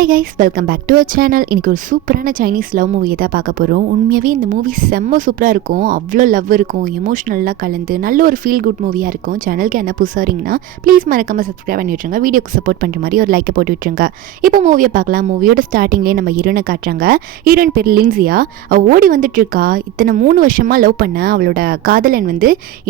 Hi guys, welcome back to our channel. இன்றைக்கி ஒரு சூப்பரான சைனீஸ் லவ் மூவியை தான் பார்க்க போகிறோம். உண்மையாகவே இந்த மூவி செம்ம சூப்பராக இருக்கும். அவ்வளோ லவ் இருக்கும், எமோஷ்னலாக கலந்து நல்ல ஒரு ஃபீல் குட் மூவியாக இருக்கும். சேனலுக்கு என்ன புதுசாக வரீங்கன்னா ப்ளீஸ் மறக்காமல் சப்ஸ்கிரைப் பண்ணி விட்டுருங்க. வீடியோக்கு சப்போர்ட் பண்ணுற மாதிரி ஒரு லைக்கை போட்டு விட்டுருங்க. இப்போ மூவியை பார்க்கலாம். மூவியோட ஸ்டார்டிங்லேயே நம்ம ஹீரோனை காட்டுறாங்க. ஹீரோயின் பேர் லின்சியா. அவள் ஓடி வந்துட்டுருக்கா. இத்தனை 3 வருஷமாக லவ் பண்ண அவளோட காதலன்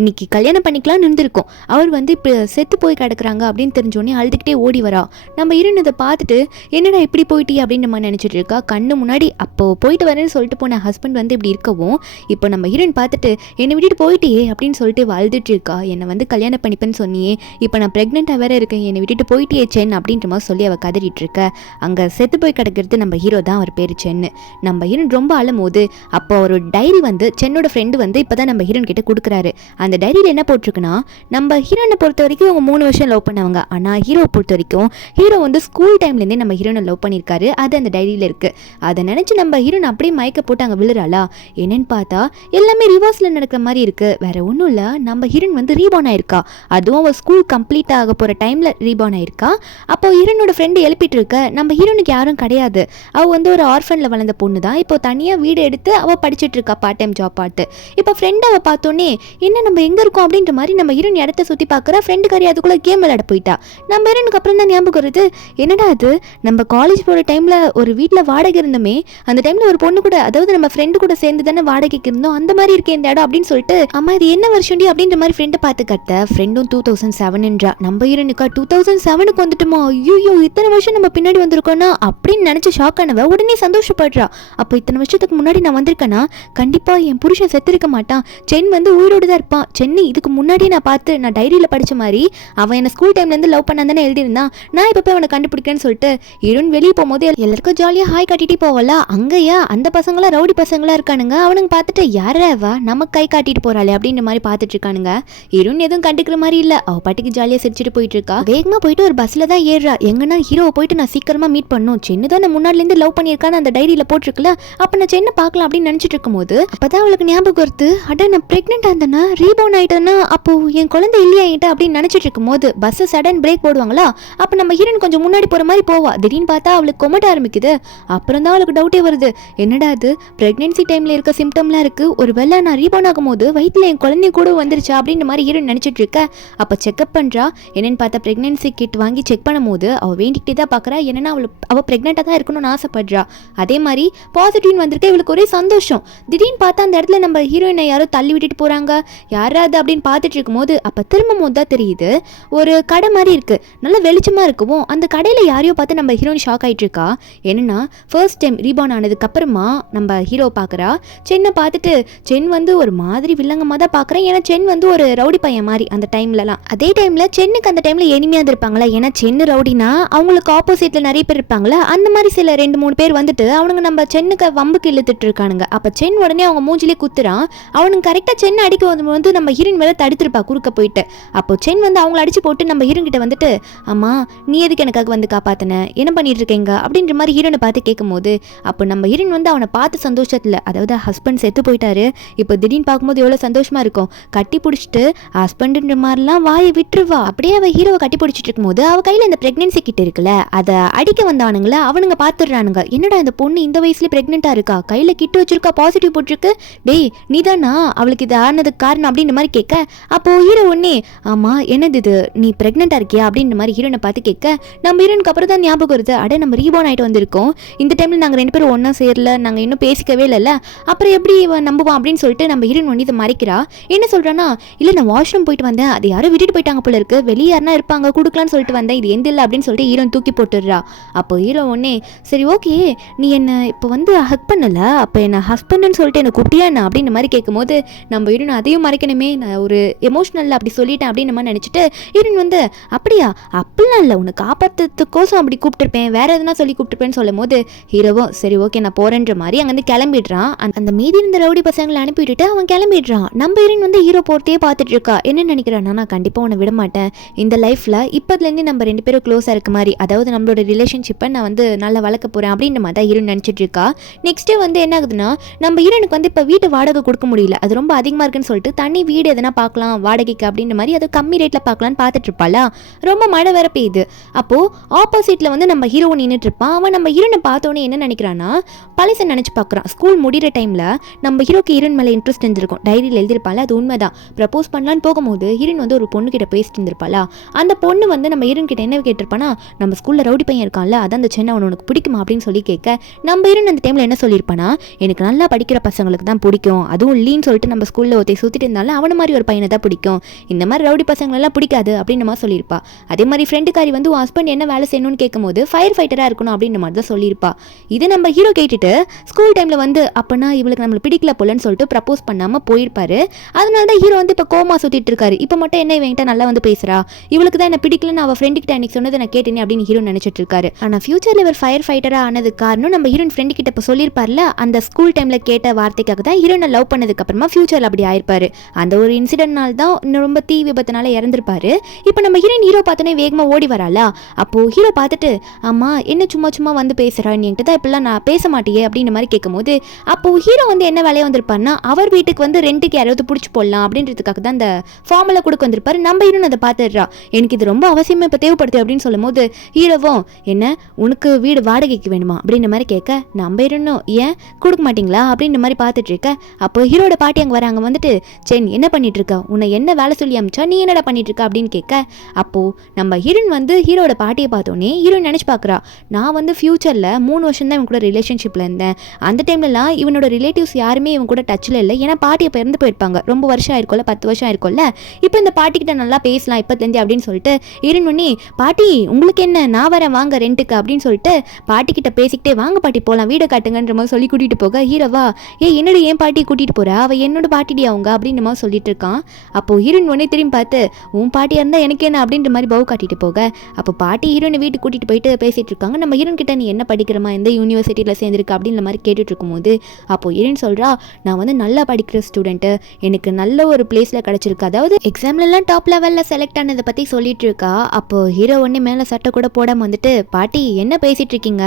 இன்னைக்கு கல்யாணம் பண்ணிக்கலாம்னு இருந்திருக்கும். அவர் இப்போ செத்து போய் கிடக்குறாங்க அப்படின்னு தெரிஞ்சோடனே அழுதுகிட்டே ஓடி வரா. நம்ம ஹீரோயின் இதை பார்த்துட்டு என்னடா இப்படி போயிட்டே அப்படின்னு நம்ம நினச்சிட்டு இருக்கா. கண்ணு முன்னாடி அப்போது போயிட்டு வரேன்னு சொல்லிட்டு போன ஹஸ்பண்ட் இப்படி இருக்கவும் இப்போ நம்ம ஹீரோயின் பார்த்துட்டு என்னை விட்டுட்டு போயிட்டே அப்படின்னு சொல்லிட்டு வாழ்ந்துட்டு இருக்கா. என்னை கல்யாணம் பண்ணிப்பேன்னு சொன்னியே, இப்போ நான் ப்ரெக்னெண்ட்டாக வேற இருக்கேன், என்னை விட்டுட்டு போயிட்டே சென் அப்படின்ற மாதிரி சொல்லி அவள் கதறிட்டு இருக்க. அங்கே செத்து போய் கிடக்கிறது நம்ம ஹீரோ தான். அவர் பேர் சென்னு. நம்ம ஹீரோயின் ரொம்ப அழும்போது அப்போ ஒரு டைரி சென்னோட ஃப்ரெண்டு இப்போ தான் நம்ம ஹீரோயின் கிட்ட கொடுக்குறாரு. அந்த டைரியில் என்ன போட்டிருக்குன்னா, நம்ம ஹீரோனை பொறுத்த வரைக்கும் அவங்க 3 வருஷம் லவ் பண்ணவங்க. ஆனால் ஹீரோவை பொறுத்த வரைக்கும் ஹீரோ ஸ்கூல் டைம்லேருந்தே நம்ம ஹீரோனை லவ் பண்ணியிருக்காரு. அது அந்த டைரியில் இருக்குது. அதை நினச்சி நம்ம ஹீரோன் அப்படியே மயக்க போட்டு அங்கே விழுறாளா. என்னன்னு பார்த்தா எல்லாமே ரிவர்ஸில் நடக்கிற மாதிரி இருக்குது. வேற ஒன்றும் இல்லை, நம்ம ஹீரோன் ரீபார்ன் ஆயிருக்கா. அதுவும் அவள் ஸ்கூல் கம்ப்ளீட் ஆக போகிற டைமில் ரீபார்ன் ஆயிருக்கா. அப்போ ஹீரோனோட ஃப்ரெண்டு எழுப்பிட்டு இருக்க. நம்ம ஹீரோனுக்கு யாரும் கிடையாது. அவள் ஒரு ஆர்ஃபனில் வளர்ந்த பொண்ணு தான். இப்போ தனியாக வீடு எடுத்து அவள் படிச்சுட்டு இருக்கா, பார்ட் டைம் ஜாப் பார்த்து. இப்போ ஃப்ரெண்ட் அவள் பார்த்தோன்னே என்ன நம்ம எங்கே இருக்கோம் அப்படின்ற மாதிரி நம்ம ஹீரோன் இடத்த சுற்றி பார்க்குறா. ஃப்ரெண்டுக்காரி அதுக்குள்ளே கேம் விளையாட போயிட்டா. நம்ம ஹீரோனுக்கு அப்புறம் தான் ஞாபகம் வருது, என்னடா அது நம்ம காலேஜ் போகிற டைமில் ஒரு வீட்டில் வாடகை இருந்தோமே, அந்த டைமில் ஒரு பொண்ணு கூட, அதாவது நம்ம ஃப்ரெண்டு கூட சேர்ந்து தானே வாடகைக்கு இருந்தோம், அந்த மாதிரி இருக்கே இந்த இடம் அப்படின்னு சொல்லிட்டு, அம்மா இது என்ன வருஷம்டி அப்படின்ற மாதிரி ஃப்ரெண்டை பார்த்து கட்ட. ஃப்ரெண்டும் 2007 நம்ம ஹீரோனுக்கா 2007க்கு வந்துட்டுமா, ஐயோ இத்தனை வருஷம் நம்ம பின்னாடி வந்திருக்கோன்னா அப்படின்னு நினச்சி ஷாக் ஆனவ உடனே சந்தோஷப்படுறா. அப்போ இத்தனை வருஷத்துக்கு முன்னாடி நான் வந்திருக்கேன்னா கண்டிப்பாக என் புருஷன் செத்துருக்க மாட்டான், சென் உயிரோடு தான் இருப்பான். சென்னை இதுக்கு முன்னாடியே நான் பார்த்து நான் டைரியில் படித்த மாதிரி அவன் என்ன ஸ்கூல் டைம்லேருந்து லவ் பண்ணாதானே எழுதியிருந்தான், நான் இப்போ போய் அவனை கண்டுபிடிக்கிறேன்னு சொல்லிட்டு ஹீரோன் வெளியே போகும்போது எல்லாருக்கும் ஜாலியாக ஹாய் காட்டிட்டு போவல. அங்கேயா அந்த பசங்களாம் ரவுடி பசங்களா இருக்கானுங்க. அவனுங்க பார்த்துட்டு யாராவா நமக்கு கை காட்டிட்டு போறாளே அப்படின்ற மாதிரி பார்த்துட்டு இருக்கானுங்க. ஹீரோன் எதுவும் கண்டுக்கிற மாதிரி இல்லை. அவள் பாட்டுக்கு ஜாலியாக சிரிச்சுட்டு போயிட்டு இருக்கா. வேகமாக போயிட்டு ஒரு பஸ்ஸில் தான் ஏறுறா. எங்கன்னா ஹீரோவை போயிட்டு நான் சீக்கிரமாக மீட் பண்ணும், சென்னு தான் நான் முன்னாடிலேருந்து லவ் பண்ணியிருக்கான்னு அந்த டைரியில் போட்டிருக்குல்ல, அப்போ நான் சென்னை பார்க்கலாம் அப்படின்னு நினச்சிட்டு இருக்கும்போது அப்போதான் அவளுக்கு ஞாபகம் வருது, அட நான் ப்ரெக்னென்ட் ஆந்தேன்னா ரீபவுன் ஆகிட்டேன்னா அப்போ என் குழந்தை இல்லையா என்கிட்ட அப்படின்னு நினச்சிட்டு இருக்கும்போது பஸ்ஸை சடன் பிரேக் போடுவாங்களா. அப்போ நம்ம ஹீரோன் கொஞ்சம் முன்னாடி போகிற மாதிரி போவா. திடீர்னு பார்த்தா அவளுக்கு கொமட்ட ஆரம்பிக்குது. அப்புறம் தான் அவளுக்கு டவுட்டே வருது, என்னடா அது பிரெக்னன்சி டைம்ல இருக்க சிம்டம்லாம் இருக்கு, ஒரு வேளை நான் ரீபார்ன் ஆகும் போது வயிற்றுல என் குழந்தை கூட வந்துருச்சா அப்படின்ற மாதிரி ஹீரோயின் நினைச்சிட்டு இருக்க. அப்போ செக்அப் பண்றா. என்னன்னு பார்த்தா பிரெக்னன்சி கிட் வாங்கி செக் பண்ணும்போது அவள் வேண்டிக்கிட்டே தான் பார்க்குறா. என்னன்னா அவள் பிரெக்னெண்ட்டாக தான் இருக்கணும்னு ஆசைப்படுறா. அதே மாதிரி பாசிட்டிவ்னு வந்திருக்க. இவளுக்கு ஒரே சந்தோஷம். திடீர்னு பார்த்தா அந்த இடத்துல நம்ம ஹீரோயினை யாரோ தள்ளி விட்டுட்டு போறாங்க. யாராவது அப்படின்னு பார்த்துட்டு இருக்கும்போது அப்போ திரும்பவும் தான் தெரியுது, ஒரு கடை மாதிரி இருக்கு, நல்ல வெளிச்சமா இருக்கவும் அந்த கடையில் யாரையோ பார்த்து நம்ம ஹீரோயின் ஷாக் ஆகிட்டு இருக்கா. என்னன்னா ஃபர்ஸ்ட் டைம் ரீபார்ன் ஆனதுக்கு அப்புறமா நம்ம ஹீரோ பார்க்குறா. சென்னை பார்த்துட்டு சென் ஒரு மாதிரி வில்லங்கமாக தான் பார்க்குறேன். ஏன்னா சென் ஒரு ரவுடி பையன் மாதிரி அந்த டைம்லலாம். அதே டைமில் சென்னுக்கு அந்த டைமில் எனிமையாக இருப்பாங்களா, ஏன்னா சென்னு ரவுடினா அவங்களுக்கு ஆப்போசிட்டில் நிறைய பேர் இருப்பாங்களா. அந்த மாதிரி சில 2-3 பேர் அவனுங்க நம்ம சென்னுக்கு வம்புக்கு இழுத்துட்டு இருக்கானுங்க. அப்போ சென் உடனே அவங்க மூஞ்சிலே குத்துறான். அவனுக்கு கரெக்டாக சென்னை அடிக்க நம்ம ஹீரோயின் மேலே தடுத்துருப்பா குறுக்க போயிட்டு. அப்போ சென் அவங்கள அடிச்சு போட்டு நம்ம ஹீரோயின் கிட்ட அம்மா நீ எதுக்கு எனக்காக காப்பாத்தின, என்ன பண்ணிட்டு இருக்கீங்க அப்படின்ற மாதிரி ஹீரோனை பார்த்து கேட்கும்போது அப்போ நம்ம ஹீரோயின் அவனை பார்த்து சந்தோஷத்தில், அதாவது ஹஸ்பண்ட் செத்து போயிட்டாரு, இப்போ திடீர்னு பார்க்கும்போது எவ்வளோ சந்தோஷமா இருக்கும். கட்டி பிடிச்சிட்டு ஹஸ்பண்டுன்ற மாதிரிலாம் வாயை விட்டுருவா. அப்படியே அவள் ஹீரோவை கட்டி பிடிச்சிட்டு இருக்கும்போது அவள் கையில் இந்த ப்ரெக்னென்சி கிட்ட இருக்குல்ல, அதை அடிக்க வந்தானுங்கள அவனுங்க பார்த்துடுறானுங்க. என்னடா இந்த பொண்ணு இந்த வயசுலேயே ப்ரெக்னெண்ட்டாக இருக்கா, கையில் கிட்ட வச்சிருக்கா, பாசிட்டிவ் போட்டிருக்கு, டேய் நீதானா அவளுக்கு இது ஆனதுக்கு காரணம் அப்படின்ற மாதிரி கேட்க. அப்போ ஹீரோ ஒன்னே ஆமா என்னது இது நீ ப்ரெக்னெண்ட்டாக இருக்கியா அப்படின்ற மாதிரி ஹீரோனை பார்த்து கேட்க. நம்ம ஹீரோனுக்கு அப்புறம் தான் ஞாபகம் வருது, அட நம்ம ரீபார்ன் ஆகிட்டு வந்திருக்கோம், இந்த டைமில் நாங்கள் 2 பேரும் ஒன்றா சேரல, நாங்கள் இன்னும் பேசிக்கவே இல்லைல்ல, அப்புறம் எப்படி நம்புவான் அப்படின்னு சொல்லிட்டு நம்ம ஹீரோயின் இதை மறைக்கிறா. என்ன சொல்கிறான்னா, இல்லை நான் வாஷ்ரூம் போயிட்டு வந்தேன், அது யாரும் விட்டுட்டு போயிட்டாங்க போல இருக்கு, வெளியே யாருனா இருப்பாங்க கொடுக்கலான்னு சொல்லிட்டு வந்தேன், இது எந்த இல்லை அப்படின்னு சொல்லிட்டு ஹீரோயின் தூக்கி போட்டுடுறா. அப்போ ஹீரோ ஒன்னே சரி ஓகே நீ என்னை இப்போ ஹக் பண்ணலை, அப்போ என்ன ஹஸ்பண்டுன்னு சொல்லிட்டு என்னை கூப்பிட்டியா என்ன அப்படின்ற மாதிரி கேட்கும்போது நம்ம ஹீரோயின் அதையும் மறைக்கணுமே, நான் ஒரு எமோஷ்னலில் அப்படி சொல்லிட்டேன் அப்படின்னு நம்ம நினச்சிட்டு ஹீரோயின் அப்படியா அப்படிலாம் இல்லை, உன்னை காப்பாற்றுறதுக்கோசம் அப்படி கூப்பிட்டுருப்பேன், வேற எதுனா சொல்லி கூப்பிட்டுருப்பேன்னு சொல்லும் போது ஹீரோவும் சரி ஓகே நான் போறேன்ற மாதிரி அங்கேருந்து கிளம்பிடுறான். அந்த மீதி இருந்த ரவுடி பசங்களை அனுப்பிவிட்டுட்டு அவன் கிளம்பிடுறான். நம்ம ஹீரோயின் ஹீரோ போகிறதே பார்த்துட்டு இருக்கா. என்ன நினைக்கிறான்னா, நான் கண்டிப்பாக உன்னை விட மாட்டேன், இந்த லைஃப்பில் இப்போதுலேருந்து நம்ம 2 பேரும் க்ளோஸாக இருக்க மாதிரி, அதாவது நம்மளோட ரிலேஷன்ஷிப்பை நான் நல்லா வளர்க்க போகிறேன் அப்படின்ற மாதிரி தான் ஹீரோயின் நினச்சிட்டு இருக்கா. நெக்ஸ்ட்டே என்ன ஆகுதுன்னா, நம்ம ஹீரோனுக்கு இப்போ வீட்டு வாடகை கொடுக்க முடியல, அது ரொம்ப அதிகமாக இருக்குன்னு சொல்லிட்டு தனி வீடு எதனா பார்க்கலாம் வாடகைக்கு அப்படின்ற மாதிரி, அது கம்மி ரேட்டில் பார்க்கலான்னு பார்த்துட்டு இருப்பாளா. ரொம்ப மழை வேற பெய்யுது. அப்போது ஆப்போசிட்டில் நம்ம ஹீரோ நின்றுட்டு இருப்பான். அவன் நம்ம ஹீரோனை பார்த்தோன்னே என்ன நினைக்கிறான்னா பழசை நினச்சி பார்க்குறான். ஸ்கூல் முடிகிற டைமில் நம்ம ஹீரோக்கு ஹீரோயின் மேலே இன்ட்ரெஸ்ட் இருந்திருக்கும். டைரியில் எழுதிருப்பாள், அது உண்மைதான். ப்ரப்போஸ் பண்ணலான்னு போகும்போது ஹீரோயின் வந்து ஒரு பொண்ணு கிட்ட பேசிட்டு இருந்திருப்பாளா. அந்த பொண்ணு வந்து நம்ம ஹீரோயின் கிட்ட என்ன கேட்டிருப்பானா, நம்ம ஸ்கூலில் ரவுடி பையன் இருக்கான்ல, அதான் அந்த சென்னை உனக்கு பிடிக்குமா அப்படின்னு சொல்லி கேட்க, நம்ம ஹீரோயின் அந்த டைமில் என்ன சொல்லியிருப்பானா, எனக்கு நல்லா படிக்கிற பசங்களுக்கு தான் பிடிக்கும், அதுவும் லீன்னு சொல்லிட்டு நம்ம ஸ்கூலில் ஒருத்தி சுற்றிட்டு இருந்தாலும் அவனை மாதிரி ஒரு பையனை தான் பிடிக்கும், இந்த மாதிரி ரவுடி பசங்களெல்லாம் பிடிக்காது அப்படின்னு மாதிரி சொல்லியிருப்பா. அதே மாதிரி ஃப்ரெண்டுக்காரி வந்து ஹஸ்பண்ட் என்ன வேலை செய்யணும்னு கேட்கும்போது ஃபயர் ஃபைட்டராக இருக்கணும் அப்படின்ற மாதிரி தான் சொல்லியிருப்பா. இது நம்ம ஹீரோ கேட்டுட்டு ஸ்கூல் டைமில் வந்து அப்போனா இவளுக்கு நம்மளுக்கு பிடிக்கல போலன்னு சொல்லிட்டு ப்ரப்போஸ் பண்ணாமல் போயிருப்பாரு. அதனால தான் ஹீரோ வந்து இப்போ கோமா சுற்றிட்டு இருக்காரு. இப்போ மட்டும் என்ன இவன்கிட்ட நல்லா வந்து பேசுகிறா, இவளுக்கு தான் என்ன பிடிக்கலன்னு அவள் ஃப்ரெண்டுக்கிட்ட அன்றைக்கி சொன்னதை நான் கேட்டேனே அப்படின்னு ஹீரோ நினச்சிட்டு இருக்காரு. ஆனால் ஃபியூச்சரில் இவர் ஃபயர் ஃபைட்டராக ஆனது காரணம் நம்ம ஹீரோயின் ஃப்ரெண்டு கிட்ட இப்போ சொல்லியிருப்பார்ல, அந்த ஸ்கூல் டைமில் கேட்ட வார்த்தைக்காக தான் ஹீரோனை லவ் பண்ணதுக்கு அப்புறமா ஃபியூச்சரில் அப்படி ஆயிருப்பாரு. அந்த ஒரு இன்சிடென்ட்னால தான் ரொம்ப தீ விபத்தினால இறந்துருப்பாரு. இப்போ நம்ம ஹீரோ பார்த்தோன்னே வேகமாக ஓடி வராளா. அப்போது ஹீரோ பார்த்துட்டு, ஆமா என்ன சும்மா சும்மா வந்து பேசுகிறா, நீ என்கிட்ட தான் இப்படிலாம் நான் பேச மாட்டேயே அப்படின்ற மாதிரி கேட்கும்போது, அப்போது ஹீரோ வந்து என்ன வேலையை வந்திருப்பாருன்னா அவர் வீட்டுக்கு வந்து ரெண்டுக்கு யாராவது பிடிச்சி போடலாம் அப்படின்றதுக்காக தான் அந்த ஃபார்முலா கொடுக்க வந்திருப்பாரு. நம்ம ஹீரோன் அதை பார்த்துடுறா, எனக்கு இது ரொம்ப அவசியமாக இப்போ தேவைப்படுது அப்படின்னு சொல்லும் போது ஹீரோவும், என்ன உனக்கு வீடு வாடகைக்கு வேணுமா அப்படின்ற மாதிரி கேட்க, நம்ம ஹீரோனும் ஏன் கொடுக்க மாட்டிங்களா அப்படின்ற மாதிரி பார்த்துட்டு இருக்க. அப்போ ஹீரோட பாட்டி அங்கே வராங்க. வந்துட்டு, சென் என்ன பண்ணிட்டு இருக்கா, உன்னை என்ன வேலை சொல்லி அமிச்சா, நீ என்னடா பண்ணிட்டு இருக்கா அப்படின்னு கேட்க, அப்போது நம்ம ஹீரோன் வந்து ஹீரோட பாட்டியை பார்த்தோன்னே ஹீரோன் நினச்சி பார்க்குறா, நான் வந்து ஃபியூச்சரில் 3 வருஷம் தான் இவன் கூட ரிலேஷன்ஷிப்பில் இருந்தேன். அந்த டைம்லலாம் இவனோட ரிலேட்டிவ்ஸ் யாருமே இவன் கூட டச்சில் இல்லை. ஏன்னா பாட்டியை பிறந்து போயிருப்பாங்க, ரொம்ப வருஷம் ஆயிருக்கும்ல, 10 வருஷம் ஆயிருக்கும்ல. இப்போ இந்த பாட்டிக்கிட்ட நல்லா பேசலாம் இப்போத்துலேருந்து அப்படின்னு சொல்லிட்டு ஹீரோயின் பண்ணி, பாட்டி உங்களுக்கு என்ன, நான் வரேன் வாங்க ரெண்டுக்கு அப்படின்னு சொல்லிட்டு பாட்டிக்கிட்ட பேசிக்கிட்டே, வாங்க பாட்டி போகலாம் வீடை காட்டுங்கன்ற மாதிரி சொல்லி கூட்டிகிட்டு போக, ஹீரோவா என்னோட ஏன் பாட்டியை கூட்டிகிட்டு போகிறா, அவள் என்னோட பாட்டிடி அவங்க அப்படின்ற மாதிரி சொல்லிட்டு இருக்கான். அப்போது ஹீரோயின் உடனே திரும்பி பார்த்து, உன் பாட்டியாக இருந்தால் எனக்கு என்ன அப்படின்ற மாதிரி பவு காட்டிட்டு போக, அப்போ பாட்டி ஹீரோயினை வீட்டுக்கு கூட்டிகிட்டு போயிட்டு பேசிகிட்டு இருக்காங்க. நம்ம ஹீரோயின் கிட்ட, நீ என்ன படிக்கிறமா, எந்த யூனிவர்சிட்டியில் சேர்ந்துருக்கு அப்படின்ற மாதிரி கேட்டுட்டு இருக்கும்போது, அப்போது ஹீரோயின் சொல்கிறா, நான் வந்து நல்லா படிக்கிற ஸ்டூடெண்ட்டு, எனக்கு நல்ல ஒரு பிளேஸில் கிடச்சிருக்கு, அதாவது எக்ஸாம்லலாம் டாப் லெவலில் செலக்ட் ஆனதை பற்றி சொல்லிட்டு இருக்கா. அப்போது ஹீரோ ஒன்று மேலே சட்டை கூட போடாமல் வந்துட்டு, பாட்டி என்ன பேசிகிட்டு இருக்கீங்க,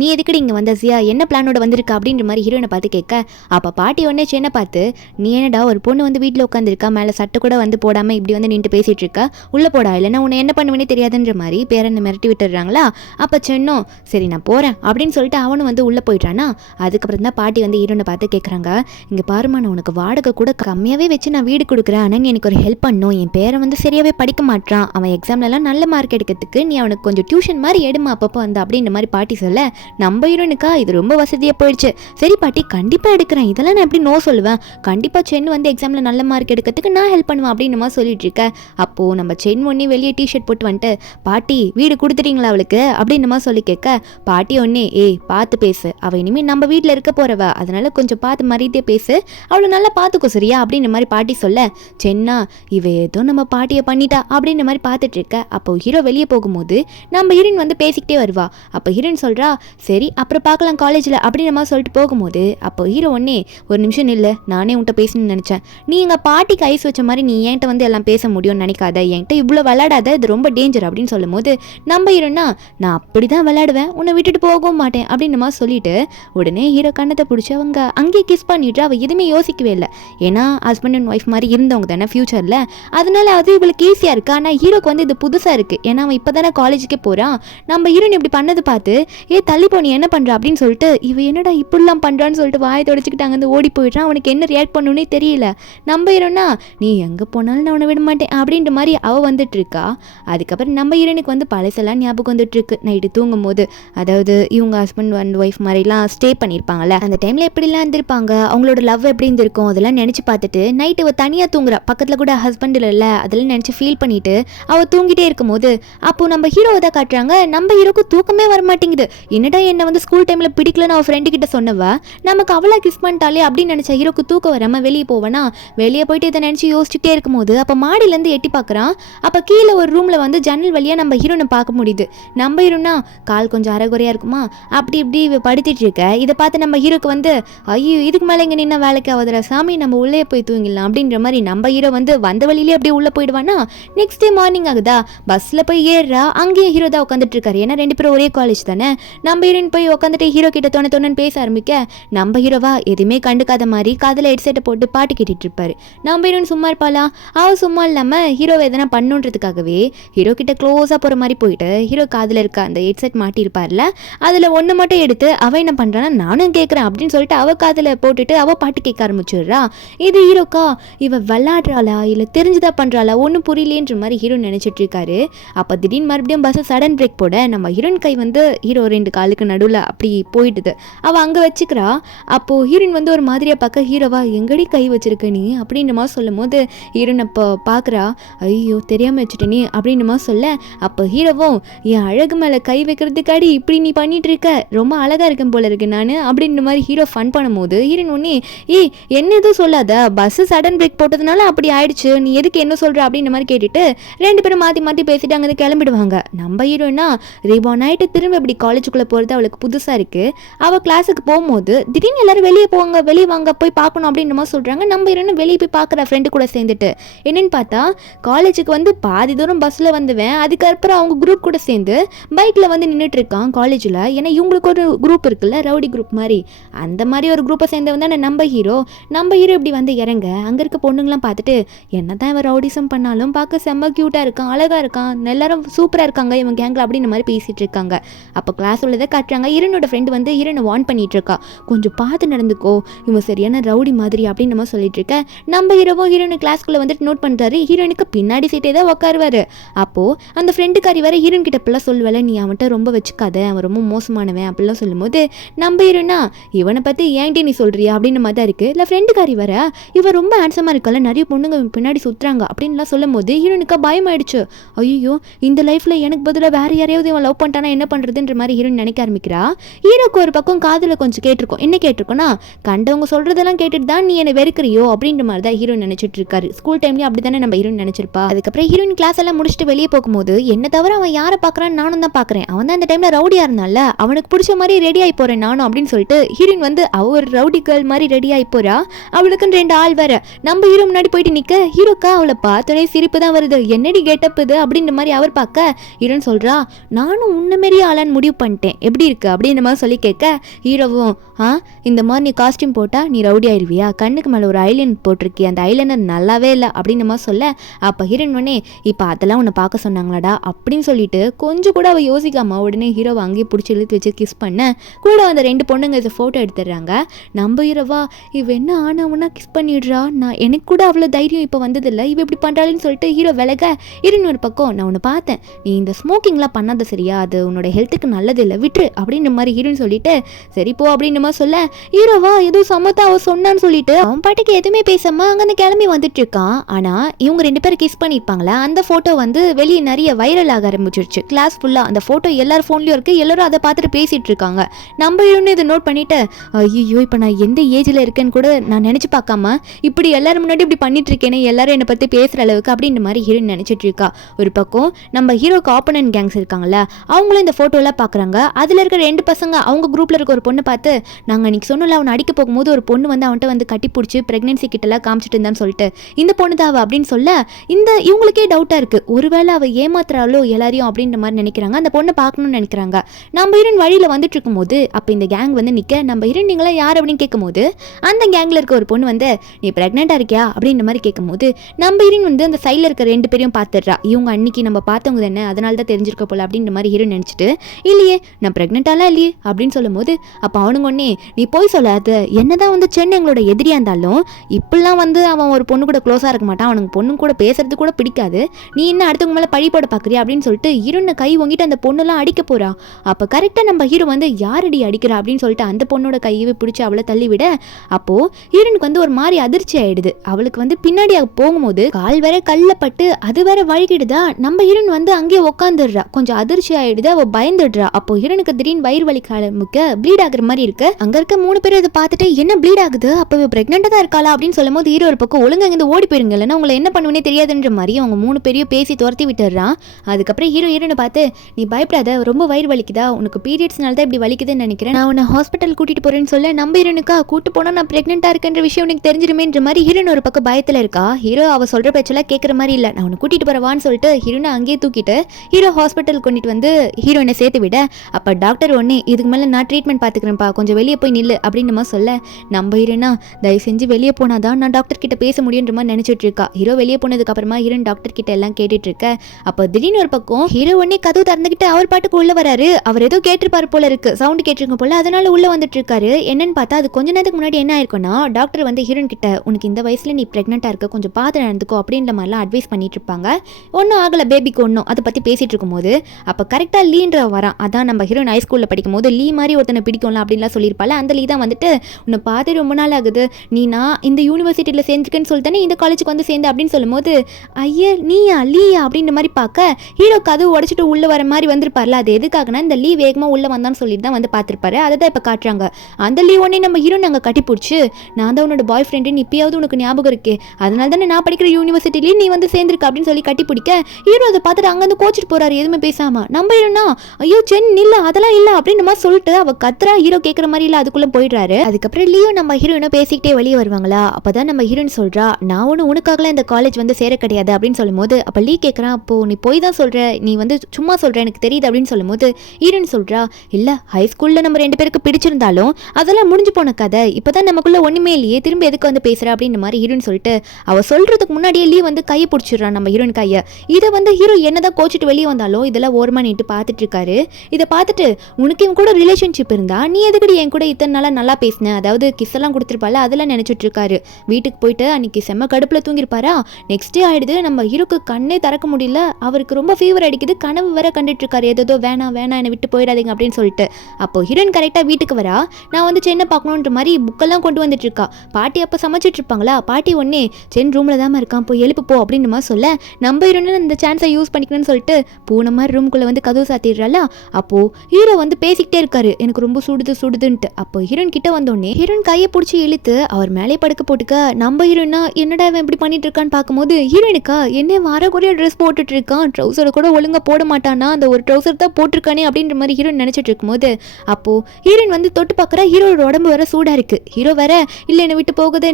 நீ எதுக்கடி இங்கே வந்த சியா, என்ன பிளானோட வந்திருக்கா அப்படின்ற மாதிரி ஹீரோனை பார்த்து கேட்க, அப்போ பாட்டி ஒன்னே சென்னை பார்த்து, நீ என்னடா ஒரு பொண்ணு வந்து வீட்டில் உட்காந்துருக்கா, மேலே சட்டை கூட வந்து போடாமல் இப்படி வந்து நின்று பேசிகிட்டு இருக்கா, உள்ளே போடா, இல்லைன்னா உன்னை என்ன பண்ணுவேனே தெரியாதுன்ற மாதிரி பேரனை மிரட்டி விட்டுடுறாங்களா. அப்போ சென்னும் சரி நான் போகிறேன் அப்படின்னு சொல்லிட்டு அவனும் வந்து உள்ளே போயிட்டானா. அதுக்கப்புறம் தான் பாட்டி வந்து ஹீரோனை பார்த்து கேட்குறாங்க, இங்கே பாருமா, நான் உனக்கு வாடகை கூட கம்மியாகவே வச்சு நான் வீடு கொடுக்குறேன், ஆனால் நீ எனக்கு ஒரு ஹெல்ப் பண்ணும், என் பேரை வந்து சரியாகவே படிக்க மாட்டான், அவன் எக்ஸாம்லலாம் நல்ல மார்க் எடுக்கிறதுக்கு நீ அவனுக்கு கொஞ்சம் டியூஷன் மாதிரி எடுமா அப்பப்போ வந்து அப்படின்ற மாதிரி பாட்டி சொல்ல, நம்ம ஹீரோனுக்கா இது ரொம்ப வசதியாக போயிடுச்சு. சரி பாட்டி கண்டிப்பாக எடுக்கிறேன், இதெல்லாம் நான் எப்படி நோ சொல்லுவேன், கண்டிப்பாக சென் வந்து எக்ஸாமில் நல்ல மார்க் எடுக்கிறதுக்கு நான் ஹெல்ப் பண்ணுவேன் அப்படின்ற மாதிரி சொல்லிட்டு இருக்கேன். அப்போது நம்ம சென் ஒன்னே வெளியே டிஷர்ட் போட்டு வந்துட்டு, பாட்டி வீடு கொடுத்துட்டீங்களா அவளுக்கு அப்படின்ற மாதிரி சொல்லி கேட்க, பாட்டி ஒன்னே பார்த்து பேசு, அவள் இனிமேல் நம்ம வீட்டில் இருக்க போகிறவ, அதனால கொஞ்சம் பார்த்து மரியாதையாக பேசு, அவளை நல்லா பார்த்துக்கோ சரியா அப்படின்ற மாதிரி பாட்டி சொல்ல, சென்னா இவ ஏதோ நம்ம பாட்டியை பண்ணிட்டா அப்படின்ற மாதிரி பார்த்துட்டு இருக்க. அப்போ ஹீரோ வெளியே போகும்போது நம்ம ஹீரோயின் வந்து பேசிக்கிட்டே வருவா. அப்போ ஹீரோயின் சொல்கிறா, சரி அப்புறம் பார்க்கலாம் காலேஜில் அப்படின்ற மாதிரி சொல்லிட்டு போகும்போது, அப்போ ஹீரோ ஒன்னே, ஒரு நிமிஷம் இல்லை, நானே உன்கிட்ட பேசணும்னு நினச்சேன், நீ எங்கள் பாட்டிக்கு ஐஸ் வச்ச மாதிரி நீ என்கிட்ட வந்து எல்லாம் பேச முடியும்னு நினைக்காத, என்கிட்ட இவ்வளோ விளையாடாத, இது ரொம்ப டேஞ்சர் அப்படின்னு சொல்லும் போது, நம்ம ஹீரோனா நான் அப்படி தான் விளையாடுவேன், உன்னை விட்டுட்டு போகவும் மாட்டேன் அப்படின்ற மாதிரி சொல்லிட்டு உடனே ஹீரோ கண்ணத்தை பிடிச்சி அவங்க அங்கேயே கிஸ் பண்ணிட்டு, அவள் எதுவுமே யோசிக்கவே இல்லை. ஏன்னா ஹஸ்பண்ட் அண்ட் ஒய்ஃப் மாதிரி இருந்தவங்க தானே ஃபியூச்சரில், அதனால அது இவளுக்கு ஈஸியாக இருக்குது. ஆனால் ஹீரோக்கு வந்து இது புதுசாக இருக்குது, ஏன்னா அவன் இப்போ தானே காலேஜுக்கே போகிறான். நம்ம ஹீரோன் இப்படி பண்ணது பார்த்து, தள்ளி போ நீ என்ன பண்ணுற அப்படின்னு சொல்லிட்டு, இவ என்னடா இப்படிலாம் பண்ணுறான்னு சொல்லிட்டு வாயை தொடச்சிக்கிட்டு அங்கேருந்து ஓடி போயிடுறான். அவனுக்கு என்ன ரியாக்ட் பண்ணணுன்னே தெரியல. நம்ம ஹீரோனா, நீ எங்கே போனாலும் நான் உன்னை விட மாட்டேன் அப்படின்ற மாதிரி அவள் வந்துட்டு இருக்கா. அதுக்கப்புறம் நம்ம ஹீரோனுக்கு வந்து பழசெல்லாம் ஞாபகம் வந்துட்டு இருக்கு. நைட்டு தூங்கும் போது, அதாவது இவங்க ஹஸ்பண்ட் அண்ட் ஒய்ஃப் மாதிரிலாம் ஸ்டே பண்ணியிருப்பாங்கல்ல, அந்த டைமில் எப்படிலாம் இருந்திருப்பாங்க, அவங்களோட லவ் எப்படி இருந்திருக்கும், அதெல்லாம் நினச்சி பார்த்துட்டு நைட்டு அவள் தனியாக தூங்குறா, பக்கத்தில் கூட ஹஸ்பண்ட் இல்லை, அதெல்லாம் நினச்சி ஃபீல் பண்ணிட்டு அவள் தூங்கிட்டே இருக்கும்போது, அப்போது நம்ம ஹீரோவை தான் காட்டுறாங்க. நம்ம ஹீரோக்கு தூக்கமே வர மாட்டேங்குது. என்னடா என்ன வந்து ஸ்கூல் டைமில் பிடிக்கலன்னு அவள் ஃப்ரெண்டு கிட்ட சொன்னவ, நமக்கு அவளை கிஸ் பண்ணிட்டாலே அப்படின்னு நினச்சா ஹீரோக்கு தூக்கம் வராமல் வெளியே போவேனா, வெளியே போயிட்டு இதை நினச்சி யோசிச்சுட்டே இருக்கும்போது, அப்போ மாடியிலேருந்து எட்டி பார்க்குறான். அப்போ கீழே ஒரு ரூமில் வந்து ஜன்னல் வழியாக நம்ம ஹீரோனை பார்க்க முடியுது. நம்ம ஹீரோனா கால் கொஞ்சம் அரைகுறையாக இருக்குமா, அப்படி இப்படி படுத்திட்டு இருக்க. இதை பார்த்து நம்ம ஹீரோக்கு வந்து, ஐயோ இதுக்கு மேலே இங்கே நின்ன வேலைக்கு ஆகுதுரா சாமி, நம்ம உள்ளே போய் தூங்கிடலாம் அப்படின்ற மாதிரி நம்ம ஹீரோ வந்து வந்த வழியிலே அப்படியே உள்ளே போயிடுவானா. நெக்ஸ்ட் டே மார்னிங் ஆகுதா, பஸ்ஸில் போய் ஏறுறா. அங்கேயே ஹீரோ தான் உட்காந்துட்டு இருக்காரு, ஏன்னா 2 பேரும் ஒரே காலேஜ் தானே. நம்ம ஹீரோயின் போய் உட்காந்துட்டு ஹீரோ கிட்ட தொண்ணு பேச ஆரம்பிக்க, நம்ம ஹீரோவா எதுவுமே கண்டுக்காத மாதிரி காதில் ஹெட்செட்டை போட்டு பாட்டு கேட்டுட்டு இருப்பாரு. நம்ம ஹீரோயின் சும்மா இருப்பாளா, அவள் சும்மா இல்லாமல் ஹீரோவை எதனா பண்ணுன்றதுக்காகவே ஹீரோ கிட்ட க்ளோஸாக போகிற மாதிரி போயிட்டு ஹீரோ காதில் இருக்க இருக்கா, அந்த ஹெட்செட் மாட்டியிருப்பார்ல, அதில் ஒன்று மட்டும் எடுத்து அவள் என்ன பண்ணுறான்னா நானும் கேட்குறேன் அப்படின்னு சொல்லிட்டு அவள் காதில் போட்டுட்டு அவள் பாட்டு கேட்க ஆரம்பிச்சிடுறா. இது ஹீரோக்கா இவ விளாடுறாளா இல்லை தெரிஞ்சுதான் பண்ணுறாளா ஒன்றும் புரியலேன்ற மாதிரி ஹீரோ நினச்சிட்டு இருக்காரு. அப்போ திடீர்னு மறுபடியும் பஸ்ஸை சடன் பிரேக் போட நம்ம ஹீரோயின் கை வந்து ஹீரோ 2 காலுக்கு நடுவில் அப்படி போயிடுது. அவள் அங்கே வச்சுக்கிறா. அப்போது ஹீரோயின் வந்து ஒரு மாதிரியாக பார்க்க ஹீரோவா எங்கடி கை வச்சிருக்க நீ அப்படின்ற மாதிரி சொல்லும் போது ஹீரோயின் அப்போ பார்க்குறா. ஐயோ தெரியாமல் வச்சுட்டேனே அப்படின்ற மாதிரி சொல்ல அப்போ ஹீரோவும் என் அழகு மேலே கை வைக்கிறதுக்காடி இப்படி நீ பண்ணிட்டு இருக்க, ரொம்ப அழகாக இருக்கேன் போல இருக்கு நான் அப்படின்ற மாதிரி ஹீரோ ஃபன் பண்ணும்போது ஹீரோயின் ஒன்னே என்ன எதுவும் சொல்லாத, பஸ்ஸு சடன் பிரேக் போட்டதுனால அப்படி ஆயிடுச்சு, நீ எதுக்கு என்ன சொல்கிற அப்படின்ற மாதிரி கேட்டுட்டு 2 பேரும் மாற்றி மாற்றி பேசிட்டு அங்கே கிளம்பிடுவாங்க. நம்ம ஹீரோயினா ரீபான் ஆகிட்டு திரும்ப இப்படி காலேஜுக்குள்ளே போகிறது அவளுக்கு புதுசாக இருக்குது. அவள் கிளாஸுக்கு போகும்போது திடீர்னு எல்லாரும் வெளியே போவாங்க, வெளியே வாங்க போய் பார்க்கணும் அப்படின்ற மாதிரி சொல்கிறாங்க. நம்ம ஹீரோயினும் வெளியே போய் பார்க்குற ஃப்ரெண்டு கூட சேர்ந்துட்டு என்னென்னு பார்த்தா காலேஜுக்கு வந்து பாதி தூரம் பஸ்ஸில் வந்துவேன், அதுக்கப்புறம் அவங்க குரூப் கூட சேர்ந்து பைக்கில் வந்து நின்றுட்டு இருக்கான் காலேஜில். ஏன்னா இவங்களுக்கு ஒரு குரூப் இருக்குல்ல, ரவுடி குரூப் மாதிரி, அந்த மாதிரி ஒரு குரூப்பை சேர்ந்தவன் தான் நம்ம ஹீரோ இப்படி வந்து இறங்க அங்கே இருக்க பொண்ணுங்களாம் பார்த்துட்டு என்ன தான் இவன் ரவுடிசம் பண்ணாலும் பார்க்க செம்ம க்யூட்டாக இருக்கான், அழகாக இருக்கான், எல்லாரும் சூப்பராக இருக்காங்க இவன் கேங்கில் அப்படின்ற மாதிரி பேசிகிட்டு இருக்காங்க. அப்போ கிளாஸ் உள்ளதை காட்டுறாங்க. ஹீரோனோட ஃப்ரெண்டு வந்து ஹீரோனை வார்ன் பண்ணிட்டு இருக்கா, கொஞ்சம் பார்த்து நடந்துக்கோ, இவன் சரியான ரவுடி மாதிரி அப்படின்னு நம்ம சொல்லிட்டு இருக்க. நம்ம ஹீரோவும் ஹீரோனு கிளாஸ்க்குள்ளே வந்துட்டு நோட் பண்ணுறாரு. ஹீரோனுக்கு பின்னாடி சீட்டே தான் உட்காருவார். அப்போது அந்த ஃப்ரெண்டுக்காரி வேறு ஹீரோன் கிட்ட அப்படிலாம் சொல்லுவேல, நீ அவன்கிட்ட ரொம்ப வச்சுக்காத, அவன் ரொம்ப மோசமானவன் அப்படிலாம் சொல்லும்போது நம்ம ஹீரோனா இவனை பற்றி ஏன்டி நீ சொல்கிறியா அப்படின்னு மாதிரி தான் இருக்குது. இல்லை ஃப்ரெண்டுக்காரி வர இவன் ரொம்ப ஹேண்ட்ஸமாக இருக்கல, நிறைய பொண்ணுங்க பின்னாடி சுற்றுறாங்க அப்படின்லாம் சொல்லும் போது ஹீரோனுக்கு பயம் ஆயிடுச்சு. ஐயோ இந்த லைஃப்பில் எனக்கு பதிலாக வேறு யாரையாவது இவன் லவ் பண்ணிட்டானா என்ன பண்ணுறதுன்ற மாதிரி ஹீரோயின் நினைக்க ஆரம்பிக்கிறா. ஹீரோக்கு ஒரு பக்கம் காதில் கொஞ்சம் கேட்டிருக்கோம். என்ன கேட்டிருக்கோன்னா கண்டவங்க சொல்கிறதெல்லாம் கேட்டுட்டு தான் நீ என்னை வெறுக்கிறியோ அப்படின்ற மாதிரி தான் ஹீரோயின் நினச்சிட்டு இருக்காரு. ஸ்கூல் டைம்லேயும் அப்படி தானே நம்ம ஹீரோயின் நினச்சிருப்பா. அதுக்கப்புறம் ஹீரோயின் கிளாஸ் எல்லாம் முடிச்சுட்டு வெளியே போகும்போது என்ன தவிர அவன் யாரை பார்க்குறான்னு நானும் தான் பார்க்குறேன், அவன் தான் இந்த டைமில் ரவுடியாக இருந்தால அவனுக்கு பிடிச்ச மாதிரி ரெடி ஆகி போகிறேன் நானும் அப்படின்னு சொல்லிட்டு ஹீரோயின் வந்து அவர் ரவுடி கேர்ள் மாதிரி ரெடி ஆகி போகிறா. அவளுக்குன்னு 2 ஆள் வேற. நம்ம ஹீரோ முன்னாடி போயிட்டு நிற்க ஹீரோக்கா அவளை பார்த்தோன்னே சிரிப்பு தான் வருது, என்னடி கெட்டப் இது அப்படின்ற மாதிரி அவர் பார்க்க ஹீரோன்னு சொல்கிறா நானும் உன்ன மாரி ஆளான்னு முடிவு பண்ணிட்டேன், எப்படி இருக்கு அப்படின்ற மாதிரி சொல்லி கேட்க ஹீரோவும் இந்த மாதிரி நீ காஸ்டியூம் போட்டால் நீ ரவுடி ஆயிடுவியா, கண்ணுக்கு மேலே ஒரு ஐலைன் போட்டிருக்கி, அந்த ஐலைனர் நல்லாவே இல்லை அப்படின்ற மாதிரி சொல்ல அப்போ ஹீரோயின் உடனே இப்போ அதெல்லாம் உன்னை பார்க்க சொன்னாங்களாடா அப்படின்னு சொல்லிட்டு கொஞ்சம் கூட அவள் யோசிக்காம உடனே ஹீரோவை அங்கேயே பிடிச்சி இழுத்து வச்சு கிஸ் பண்ண கூட அந்த 2 பொண்ணுங்க இதை ஃபோட்டோ எடுத்துடுறாங்க. நம்ம ஹீரோவா இவ என்ன ஆனவனா கிஸ் பண்ணிடுறா, நான் எனக்கு கூட அவ்வளோ தைரியம் இப்போ வந்ததில்லை, இவ இப்படி பண்ணுறாள்னு சொல்லிட்டு ஹீரோ விலக ஹீரோயின் ஒரு பக்கம் நான் உன்னை பார்த்தேன், நீ இந்த ஸ்மோக்கிங்லாம் பண்ணாத சரியா, அது உன்னோட ஹெல்த்துக்கு நல்லது இல்லை விட்டுரு அப்படின்ற மாதிரி ஹீரோயின் சொல்லிட்டு சரி போ அப்படின்ற மாதிரி சொல்ல ஹீரோவா ஏதோ சமத்தா அவ சொன்னான்னு சொல்லிட்டு அவன் பாட்டுக்கு எதுவுமே பேசாம அங்கே கிளம்பி வந்துட்டு இருக்கான். ஆனால் இவங்க 2 பேரும் கிஸ் பண்ணியிருப்பாங்களா, அந்த ஃபோட்டோ வந்து வெளியே நிறைய வைரல் ஆக ஆரம்பிச்சிருச்சு கிளாஸ் ஃபுல்லாக. அந்த ஃபோட்டோ எல்லார் ஃபோன்லேயும் இருக்குது, எல்லாரும் அதை பார்த்துட்டு பேசிகிட்டு இருக்காங்க. நம்ம ஹீரோன்னு இதை நோட் பண்ணிவிட்டு ஐயோ இப்போ நான் எந்த ஏஜில் இருக்கேன்னு கூட நான் நினச்சி பார்க்காம இப்படி எல்லாரும் முன்னாடி இப்படி பண்ணிட்டு இருக்கேனே, எல்லாரும் என்னை பற்றி பேசுகிற அளவுக்கு அப்படின்ற மாதிரி ஹீரோயின் நினச்சிட்டு இருக்கா. ஒரு பக்கம் நம்ம ஹீரோக்கு ஆப்போனன்ட் கேங்ஸ் இருக்காங்கல்ல, அவங்களும் இந்த ஃபோட்டோலாம் பார்க்குறாங்க. அதில் இருக்கிற 2 பசங்க அவங்க குரூப்பில் இருக்க ஒரு பொண்ணை பார்த்து நாங்கள் அன்றைக்கி சொன்னோம்ல அவனை அடிக்க போகும்போது ஒரு பொண்ணு வந்து அவன்கிட்ட வந்து கட்டி பிடிச்சி ப்ரெக்னென்சி கிட்டலாம் காமிச்சிட்டு இருந்தான்னு சொல்லிட்டு இந்த பொண்ணு தான் அவள் அப்படின்னு சொல்ல இவங்களுக்கே டவுட்டாக இருக்குது, ஒருவேளை அவள் ஏமாத்துறாளோ எல்லாரையும் அப்படின்ற மாதிரி நினைக்கிறாங்க. அந்த பொண்ணை பார்க்கணும்னு நினைக்கிறாங்க. நம்ம ஹீரோயின் வழியில் வந்துட்டு இருக்கும்போது அப்போ இந்த கேங் வந்து நிற்க நம்ம ஹீரோயின் நீங்களாம் யார் அப்படின்னு கேட்கும்போது அந்த கேங்கில் இருக்க ஒரு பொண்ணு வந்து நீ ப்ரெக்னெண்ட்டாக இருக்கியா அப்படின்ற மாதிரி கேட்கும்போது நம்ம ஹீரோயின் வந்து அந்த சைடில் இருக்க 2 பேரையும் பார்த்துடுறா. இவங்க அன்னைக்கு நம்ம பார்த்தவங்க தானே, அதனால தான் தெரிஞ்சிருக்க போல அப்படின்ற மாதிரி ஹீரோயின் நினச்சிட்டு இல்லையே நான் ப்ரெக்னெண்ட்டாலாம் இல்லையே அப்படின்னு சொல்லும் போது அப்போ அவனுங்க ஒன்னே நீ போய் சொல்லாத, என்னதான் வந்து சென்னை எங்களோட எதிரியாக இருந்தாலும் இப்படிலாம் வந்து அவன் ஒரு பொண்ணு கூட க்ளோஸாக இருக்க மாட்டான், அவனுக்கு பொண்ணு கூட பேசுறது கூட பிடிக்காது, நீ என்ன அடுத்தவங்க மேலே பழி போட பார்க்குறியா அப்படின்னு சொல்லிட்டு ஹீரோனை கை வாங்கிட்டு அந்த பொண்ணுலாம் அடிக்க போறா. அப்போ கரெக்டாக நம்ம ஹீரோ வந்து யாரடி அடிக்கிறா அப்படின்னு சொல்லிட்டு அந்த பொண்ணோட கையை பிடிச்சி அவளை தள்ளி விட அப்போது ஹீரோனுக்கு வந்து ஒரு மாதிரி அதிர்ச்சி ஆயிடுது. அவளுக்கு வந்து பின்னாடி போகும்போது கால் வேற கல்ல பட்டு அது வேற வழுகிடுதா. நம்ம ஹீரோன் வந்து அங்கேயே உட்காந்துடுறா, கொஞ்சம் அதிர்ச்சி ஆயிடுது, அவள் பயந்துடுறா. அப்போ ஹீரோனுக்கு திடீர்னு வயிறு வலி காலமுக்க ப்ளீட் ஆகுற மாதிரி இருக்கு. அங்கே இருக்க 3 பேர் இதை பார்த்துட்டு என்ன ப்ளீட் ஆகுது, அப்போ ப்ரெக்னெண்ட்டாக தான் இருக்காளா அப்படின்னு சொல்லும் போது ஹீரோ ஒரு பக்கம் ஒழுங்கா இருந்து ஓடி போயிருங்க, இல்லைன்னா உங்களை என்ன பண்ணுவேனே தெரியாதுன்ற மாதிரி அவங்க 3 பேரையும் பேசி துரத்தி விட்டுறான். அதுக்கப்புறம் ஹீரோனை பார்த்து நீ பயப்படாத, ரொம்ப வயிறு வலிக்குதா, உனக்கு பீரியட்ஸ்னால தான் இப்படி வலிக்குதுன்னு நினைக்கிறேன், நான் உன்னை ஹாஸ்பிட்டல் கூட்டிட்டு போறேன்னு சொல்ல நம்ம ஹீரோனுக்கா கூட்டு போனால் நான் ப்ரெக்னெண்ட்டாக இருக்கேன்ற விஷயம் உனக்கு தெரிஞ்சிருமேன்ற மாதிரி ஹீரோன் ஒரு பக்கம் பயத்தில் இருக்கா. ஹீரோ அவள் சொல்கிற பேச்செல்லாம் கேட்குற மாதிரி இல்லை, நான் உன்னை கூட்டிகிட்டு போகிறவான்னு சொல்லிட்டு ஹீரோனை அங்கேயே தூக்கிட்டு ஹீரோ ஹாஸ்பிட்டல் கொண்டுட்டு வந்து ஹீரோனை சேர்த்து விட அப்போ டாக்டர் ஒன்று இதுக்கு மேலே நான் ட்ரீட்மெண்ட் பார்த்துக்கிறேன்ப்பா, கொஞ்சம் வெளியே போய் நில்லு அப்படின்னு மாதிரி சொல்ல நம்ம ஹீரோனா தயவு செஞ்சு வெளியே போனாதான் நான் டாக்டர் கிட்ட பேச முடியுன்ற மாதிரி நினச்சிட்டு இருக்கா. ஹீரோ வெளியே போனதுக்கு அப்புறமா ஹீரோன் டாக்டர் கிட்ட எல்லாம் கேட்டுட்டு இருக்க. அப்போ திடீர்னு ஒரு பக்கம் ஹீரோ ஒன்னே கதவு திறந்துக்கிட்டு அவர் பாட்டுக்கு உள்ள வராரு. அவர் ஏதோ கேட்டிருப்பாரு போல இருக்கு, சவுண்ட் கேட்டிருக்க போல, அதனால உள்ள வந்துட்டு இருக்காரு. என்னன்னு பார்த்தா அது கொஞ்ச நேரத்துக்கு முன்னாடி என்ன ஆயிருக்கும்னா, டாக்டர் வந்து ஹீரோயின் கிட்ட உனக்கு இந்த வயசுல நீ பிரெக்னெண்டா இருக்க, கொஞ்சம் பார்த்து நடந்துக்கோ அப்படின்ற மாதிரிலாம் அட்வைஸ் பண்ணிட்டு இருப்பாங்க. ஒன்றும் ஆகலை பேபிக்கு ஒன்றும், அதை பற்றி பேசிட்டு இருக்கும்போது அப்போ கரெக்டாக லீன்ற வரான். அதான் நம்ம ஹீரோயின் ஹைஸ்கூலில் படிக்கும் போது லீ மாதிரி ஒருத்தனை பிடிக்கும்ல அப்படின்லாம் சொல்லியிருப்பாள். அந்த லீ தான் வந்துட்டு உன்னை பார்த்து ரொம்ப நாள் ஆகுது, நீ நான் இந்த யூனிவர்சிட்டியில் சேர்ந்துருக்கேன்னு சொல்லிட்டானே இந்த காலேஜுக்கு வந்து சேர்ந்து அப்படின்னு சொல்லும்போது ஐயா நீயா லீயா அப்படின்ற மாதிரி பார்க்க ஹீரோ கதவு உடச்சிட்டு உள்ளே வர மாதிரி வந்திருப்பார்ல. அது எதுக்காகனா இந்த லீ வேகமாக உள்ளே வந்தான்னு சொல்லிட்டு தான் வந்து பார்த்துருப்பாரு. அதை தான் இப்போ காட்டுறாங்க. அந்த லீ உடனே நம்ம ஹீரோ நாங்கள் கட்டி பிடிச்சி நான் தான் உன்னோட பாய் ஃப்ரெண்டுன்னு இப்பயாவது உனக்கு ஞாபகம் இருக்கே, அதனால தானே நான் படிக்கிற யூனிவர்சிட்டிலேயே நீ வந்து சேர்ந்துருக்க அப்படின்னு சொல்லி கட்டி பிடிக்க ஹீரோ அதை பார்த்துட்டு அங்கேருந்து கோச்சிட்டு போறாரு எதுவுமே பேசாம. நம்ம ஹீரோனா ஐயோ சென் இல்ல அதெல்லாம் இல்ல அப்படின்னு மாதிரி சொல்லிட்டு அவ கத்துறா. ஹீரோ கேட்குற மாதிரி இல்லை அதுக்குள்ள போயிடுறாரு. அதுக்கப்புறம் லீயோ நம்ம ஹீரோயினும் பேசிக்கிட்டே வெளியே வருவாங்களா. அப்பதான் நம்ம ஹீரோயின் சொல்றா நான் ஒன்று உனக்காகலாம் இந்த காலேஜ் வந்து சேர கிடையாது அப்படின்னு சொல்லும்போது அப்போ லீ கேட்குறான் அப்போ நீ போய் தான் சொல்ற, நீ வந்து சும்மா சொல்ற எனக்கு தெரியுது அப்படின்னு சொல்லும்போது ஹீரோயின் சொல்றா இல்லை ஹை ஸ்கூல்ல நம்ம 2 பேருக்கு பிடிச்சிருந்தாலும் அதெல்லாம் முடிஞ்சு போன கதை, இப்போதான் நமக்குள்ள ஒன்றுமே இல்லையே, திரும்ப எதுக்கு வந்து பேசுற அப்படின்ற மாதிரி ஹீரோயின் சொல்லிட்டு அவ சொல்றதுக்கு முன்னாடியே லீ வந்து கையை பிடிச்சிடுறான் நம்ம ஹீரோயின் கையை. இதை வந்து ஹீரோ என்னதான் கோச்சிட்டு வெளியே வந்தாலும் இதெல்லாம் ஓரமாக நின்று பார்த்துட்டு இருக்காரு. இதை பார்த்துட்டு உனக்கு இவன் கூட ரிலேஷன்ஷிப் இருந்தா நீ எதுக்கடி என் கூட இத்தனை நாளாக நல்லா பேசினேன், அதாவது கிஸ் எல்லாம் கொடுத்துருப்பால அதெல்லாம் நினைச்சிட்டு இருக்காரு. வீட்டுக்கு போயிட்டு அன்னைக்கு செம்ம கடுப்பில் தூங்கிருப்பாரா. நெக்ஸ்ட் டே ஆயிடுது, நம்ம ஹீரோக்கு கண்ணே திறக்க முடியல, அவருக்கு ரொம்ப ஃபீவர் அடிக்குது, கனவு வேற கண்டுட்டு இருக்காரு ஏதோ வேணாம் என்னை விட்டு போயிடாதீங்க அப்படின்னு சொல்லிட்டு. அப்போ ஹீரோயின் கரெக்டாக வீட்டுக்கு வரா. நான் வந்து சென்னை பார்க்கணுன்ற மாதிரி புக்கெல்லாம் கொண்டு வந்துட்டு இருக்கா. பாட்டி அப்போ சமைச்சிட்டு இருப்பாங்களா. பாட்டி ஒன்னே சென் ரூம்ல தான் இருக்கான் போய் எழுப்பு போ அப்படின்னு மாதிரி சொல்ல நம்ம ஹீரோயின் இந்த சான்ஸை யூஸ் பண்ணிக்கணும்னு சொல்லிட்டு பூனை மாதிரி ரூம்குள்ளே வந்து கதவு சாத்திடுறாள. அப்போது ஹீரோ வந்து பேசிக்கிட்டே இருக்காரு எனக்கு ரொம்ப சுடுதுன்ட்டு. அப்போ ஹீரோயின் கிட்ட வந்தோடனே ஹீரோயின் கையை பிடிச்சி இழுத்து அவர் மேலே படுக்க போட்டுக்க நம்ம ஹீரோயினா என்னடா இவன் இப்படி பண்ணிட்டு இருக்கான்னு பார்க்கும்போது ஹீரோயினுக்கா என்ன வார குறைய ட்ரெஸ் போட்டுட்டு இருக்கான், ட்ரௌசரை கூட ஒழுங்காக போட மாட்டானா, அந்த ஒரு ட்ரௌசர் தான் போட்டிருக்கானே அப்படின்ற மாதிரி ஹீரோயின் நினச்சிட்டு இருக்கும்போது அப்போது ஹீரோயின் வந்து தொட்டு பார்க்குறா. ஹீரோட உடம்பு வேற சூடாக இருக்குது. ஹீரோ வேற இல்லை என்னை விட்டு போகுது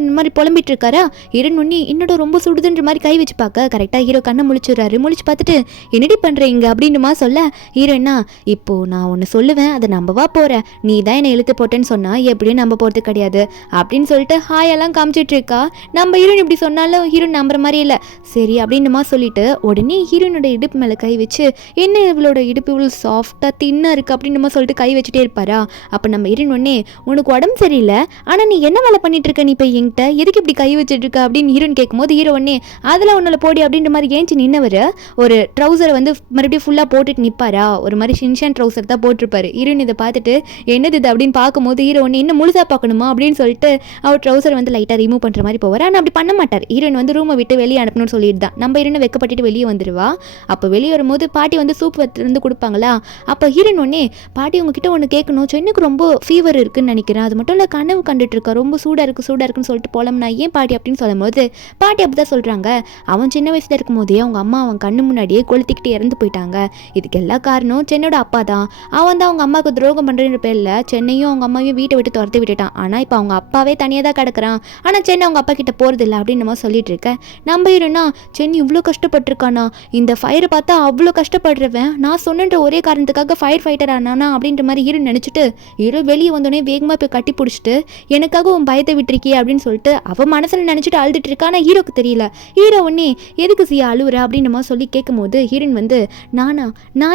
இந்த மாதிரி புலம்பிட்டு இருக்காரா. ஹீரோயின் ஒன்னி என்னோட ரொம்ப சுடுதுன்ற மாதிரி கை வச்சு பார்க்க கரெக்டாக ஹீரோ கண்ணை முழிச்சுறாரு. முழிச்சு பார்த்துட்டு என்னடி பண்ணுறீங்க அப்படின்னுமா சொல்ல ஹீரோயினா இப்போ நான் ஒன்று சொல்லுவேன் அதை நம்பவா போற, நீ தான் என்னை இழுத்து போட்டேன்னு சொன்னா எப்படியும் நம்ப போகிறது கிடையாது அப்படின்னு சொல்லிட்டு ஹாயெல்லாம் காமிச்சிட்டு இருக்கா. நம்ம ஹீரோயின் இப்படி சொன்னாலும் ஹீரோயின் நம்புற மாதிரி இல்லை. சரி அப்படின்னுமா சொல்லிட்டு உடனே ஹீரோயினோட இடுப்பு மேலே கை வச்சு என்ன இவளோட இடுப்பு இவ்வளோ சாஃப்டாக தின்னா இருக்குது அப்படின்னு சொல்லிட்டு கை வச்சுட்டே இருப்பாரா. அப்போ நம்ம ஹீரோயின் ஒன்னே உனக்கு உடம்பு சரியில்லை ஆனால் நீ என்ன வேலை பண்ணிட்டு இருக்க, நீ இப்போ என்கிட்ட எதுக்கு இப்படி கை வச்சுட்டு இருக்க அப்படின்னு ஹீரோயின் கேட்கும்போது ஹீரோ ஒன்னே அதெல்லாம் ஒன்றில் போடி அப்படின்ற மாதிரி ஏஞ்சி நின்னவர் ஒரு ட்ரௌசரை வந்து மறுபடியும் ஃபுல்லாக போட்டுட்டு நிற்பாரா. ஒரு மாதிரி ஷின்ஷான் ட்ரௌசர் தான் போட்டிருப்பாரு. ஹீரோயின் இதை பார்த்துட்டு என்னது இது அப்படின்னு பார்க்கும்போது ஹீரோ ஒன்று இன்னும் முழுசாக பார்க்கணுமா அப்படின்னு சொல்லிட்டு அவர் ட்ரௌசர் வந்து லைட்டாக ரிமூவ் பண்ணுற மாதிரி போவார். ஆனால் அப்படி பண்ண மாட்டார். ஹீரோயின் வந்து ரூமை விட்டு வெளியே அனுப்பணும்னு சொல்லிட்டு தான் நம்ம ஹீரோனை வெக்கப்பட்டுட்டு வெளியே வந்துடுவா. அப்போ வெளியே வரும்போது பாட்டி வந்து சூப் வந்து கொடுப்பாங்களா. அப்போ ஹீரோயின் ஒன்னே பாட்டி உங்ககிட்ட ஒன்று கேட்கணும், சென்னுக்கு ரொம்ப ஃபீவர் இருக்குன்னு நினைக்கிறேன், அது மட்டும் இல்லை கனவு கண்டுட்டு இருக்கா, ரொம்ப சூடாக இருக்குன்னு சொல்லிட்டு போலம்னா ஏன் பாட்டி அப்படின்னு சொல்லும்போது பாட்டி அப்படி தான் சொல்கிறாங்க அவன் சின்ன வயசில் இருக்கும் போதே அவங்க அம்மா அவன் கண்ணு முன்னாடியே கொளுத்திக்கிட்டு இறந்து போயிட்டாங்க. இதுக்கு எல்லா காரணம் சென்னோட அப்பா தான். அவன் தான் அவங்க அம்மாவுக்கு துரோகம் பண்ணுற பேரில் சென்னையும் அவங்க அம்மாவையும் வீட்டை விட்டு துரத்தி விட்டுட்டான். ஆனால் இப்போ அவங்க அப்பாவே தனியாக தான் கிடக்குறான். ஆனால் சென்னை அவங்க அப்பா கிட்ட போகிறது இல்லை அப்படின்னு நம்ம சொல்லிட்டு இருக்க நம்ம ஹீரோனா சென்னை இவ்வளோ கஷ்டப்பட்டிருக்கானா, இந்த ஃபயரை பார்த்தா அவ்வளோ கஷ்டப்படுறவன் நான் சொன்னன்ற ஒரே காரணத்துக்காக ஃபயர் ஃபைட்டர் ஆனானா அப்படின்ற மாதிரி ஹீரோ நினச்சிட்டு ஹீரோ வெளியே வந்தோடனே வேகமாக போய் கட்டி பிடிச்சிட்டு எனக்காக உன் பயத்தை விட்டுருக்கியே அப்படின்னு சொல்லிட்டு அவன் மனசில் நினச்சிட்டு அழுதுட்டு இருக்கா. ஆனால் ஹீரோக்கு தெரியல. ஹீரோ ஒன்னே எதுக்கு சியா அழுவுற அப்படின்னு நம்ம சொல்லி கேட்கும்போது ஹீரோயின் வந்து நான்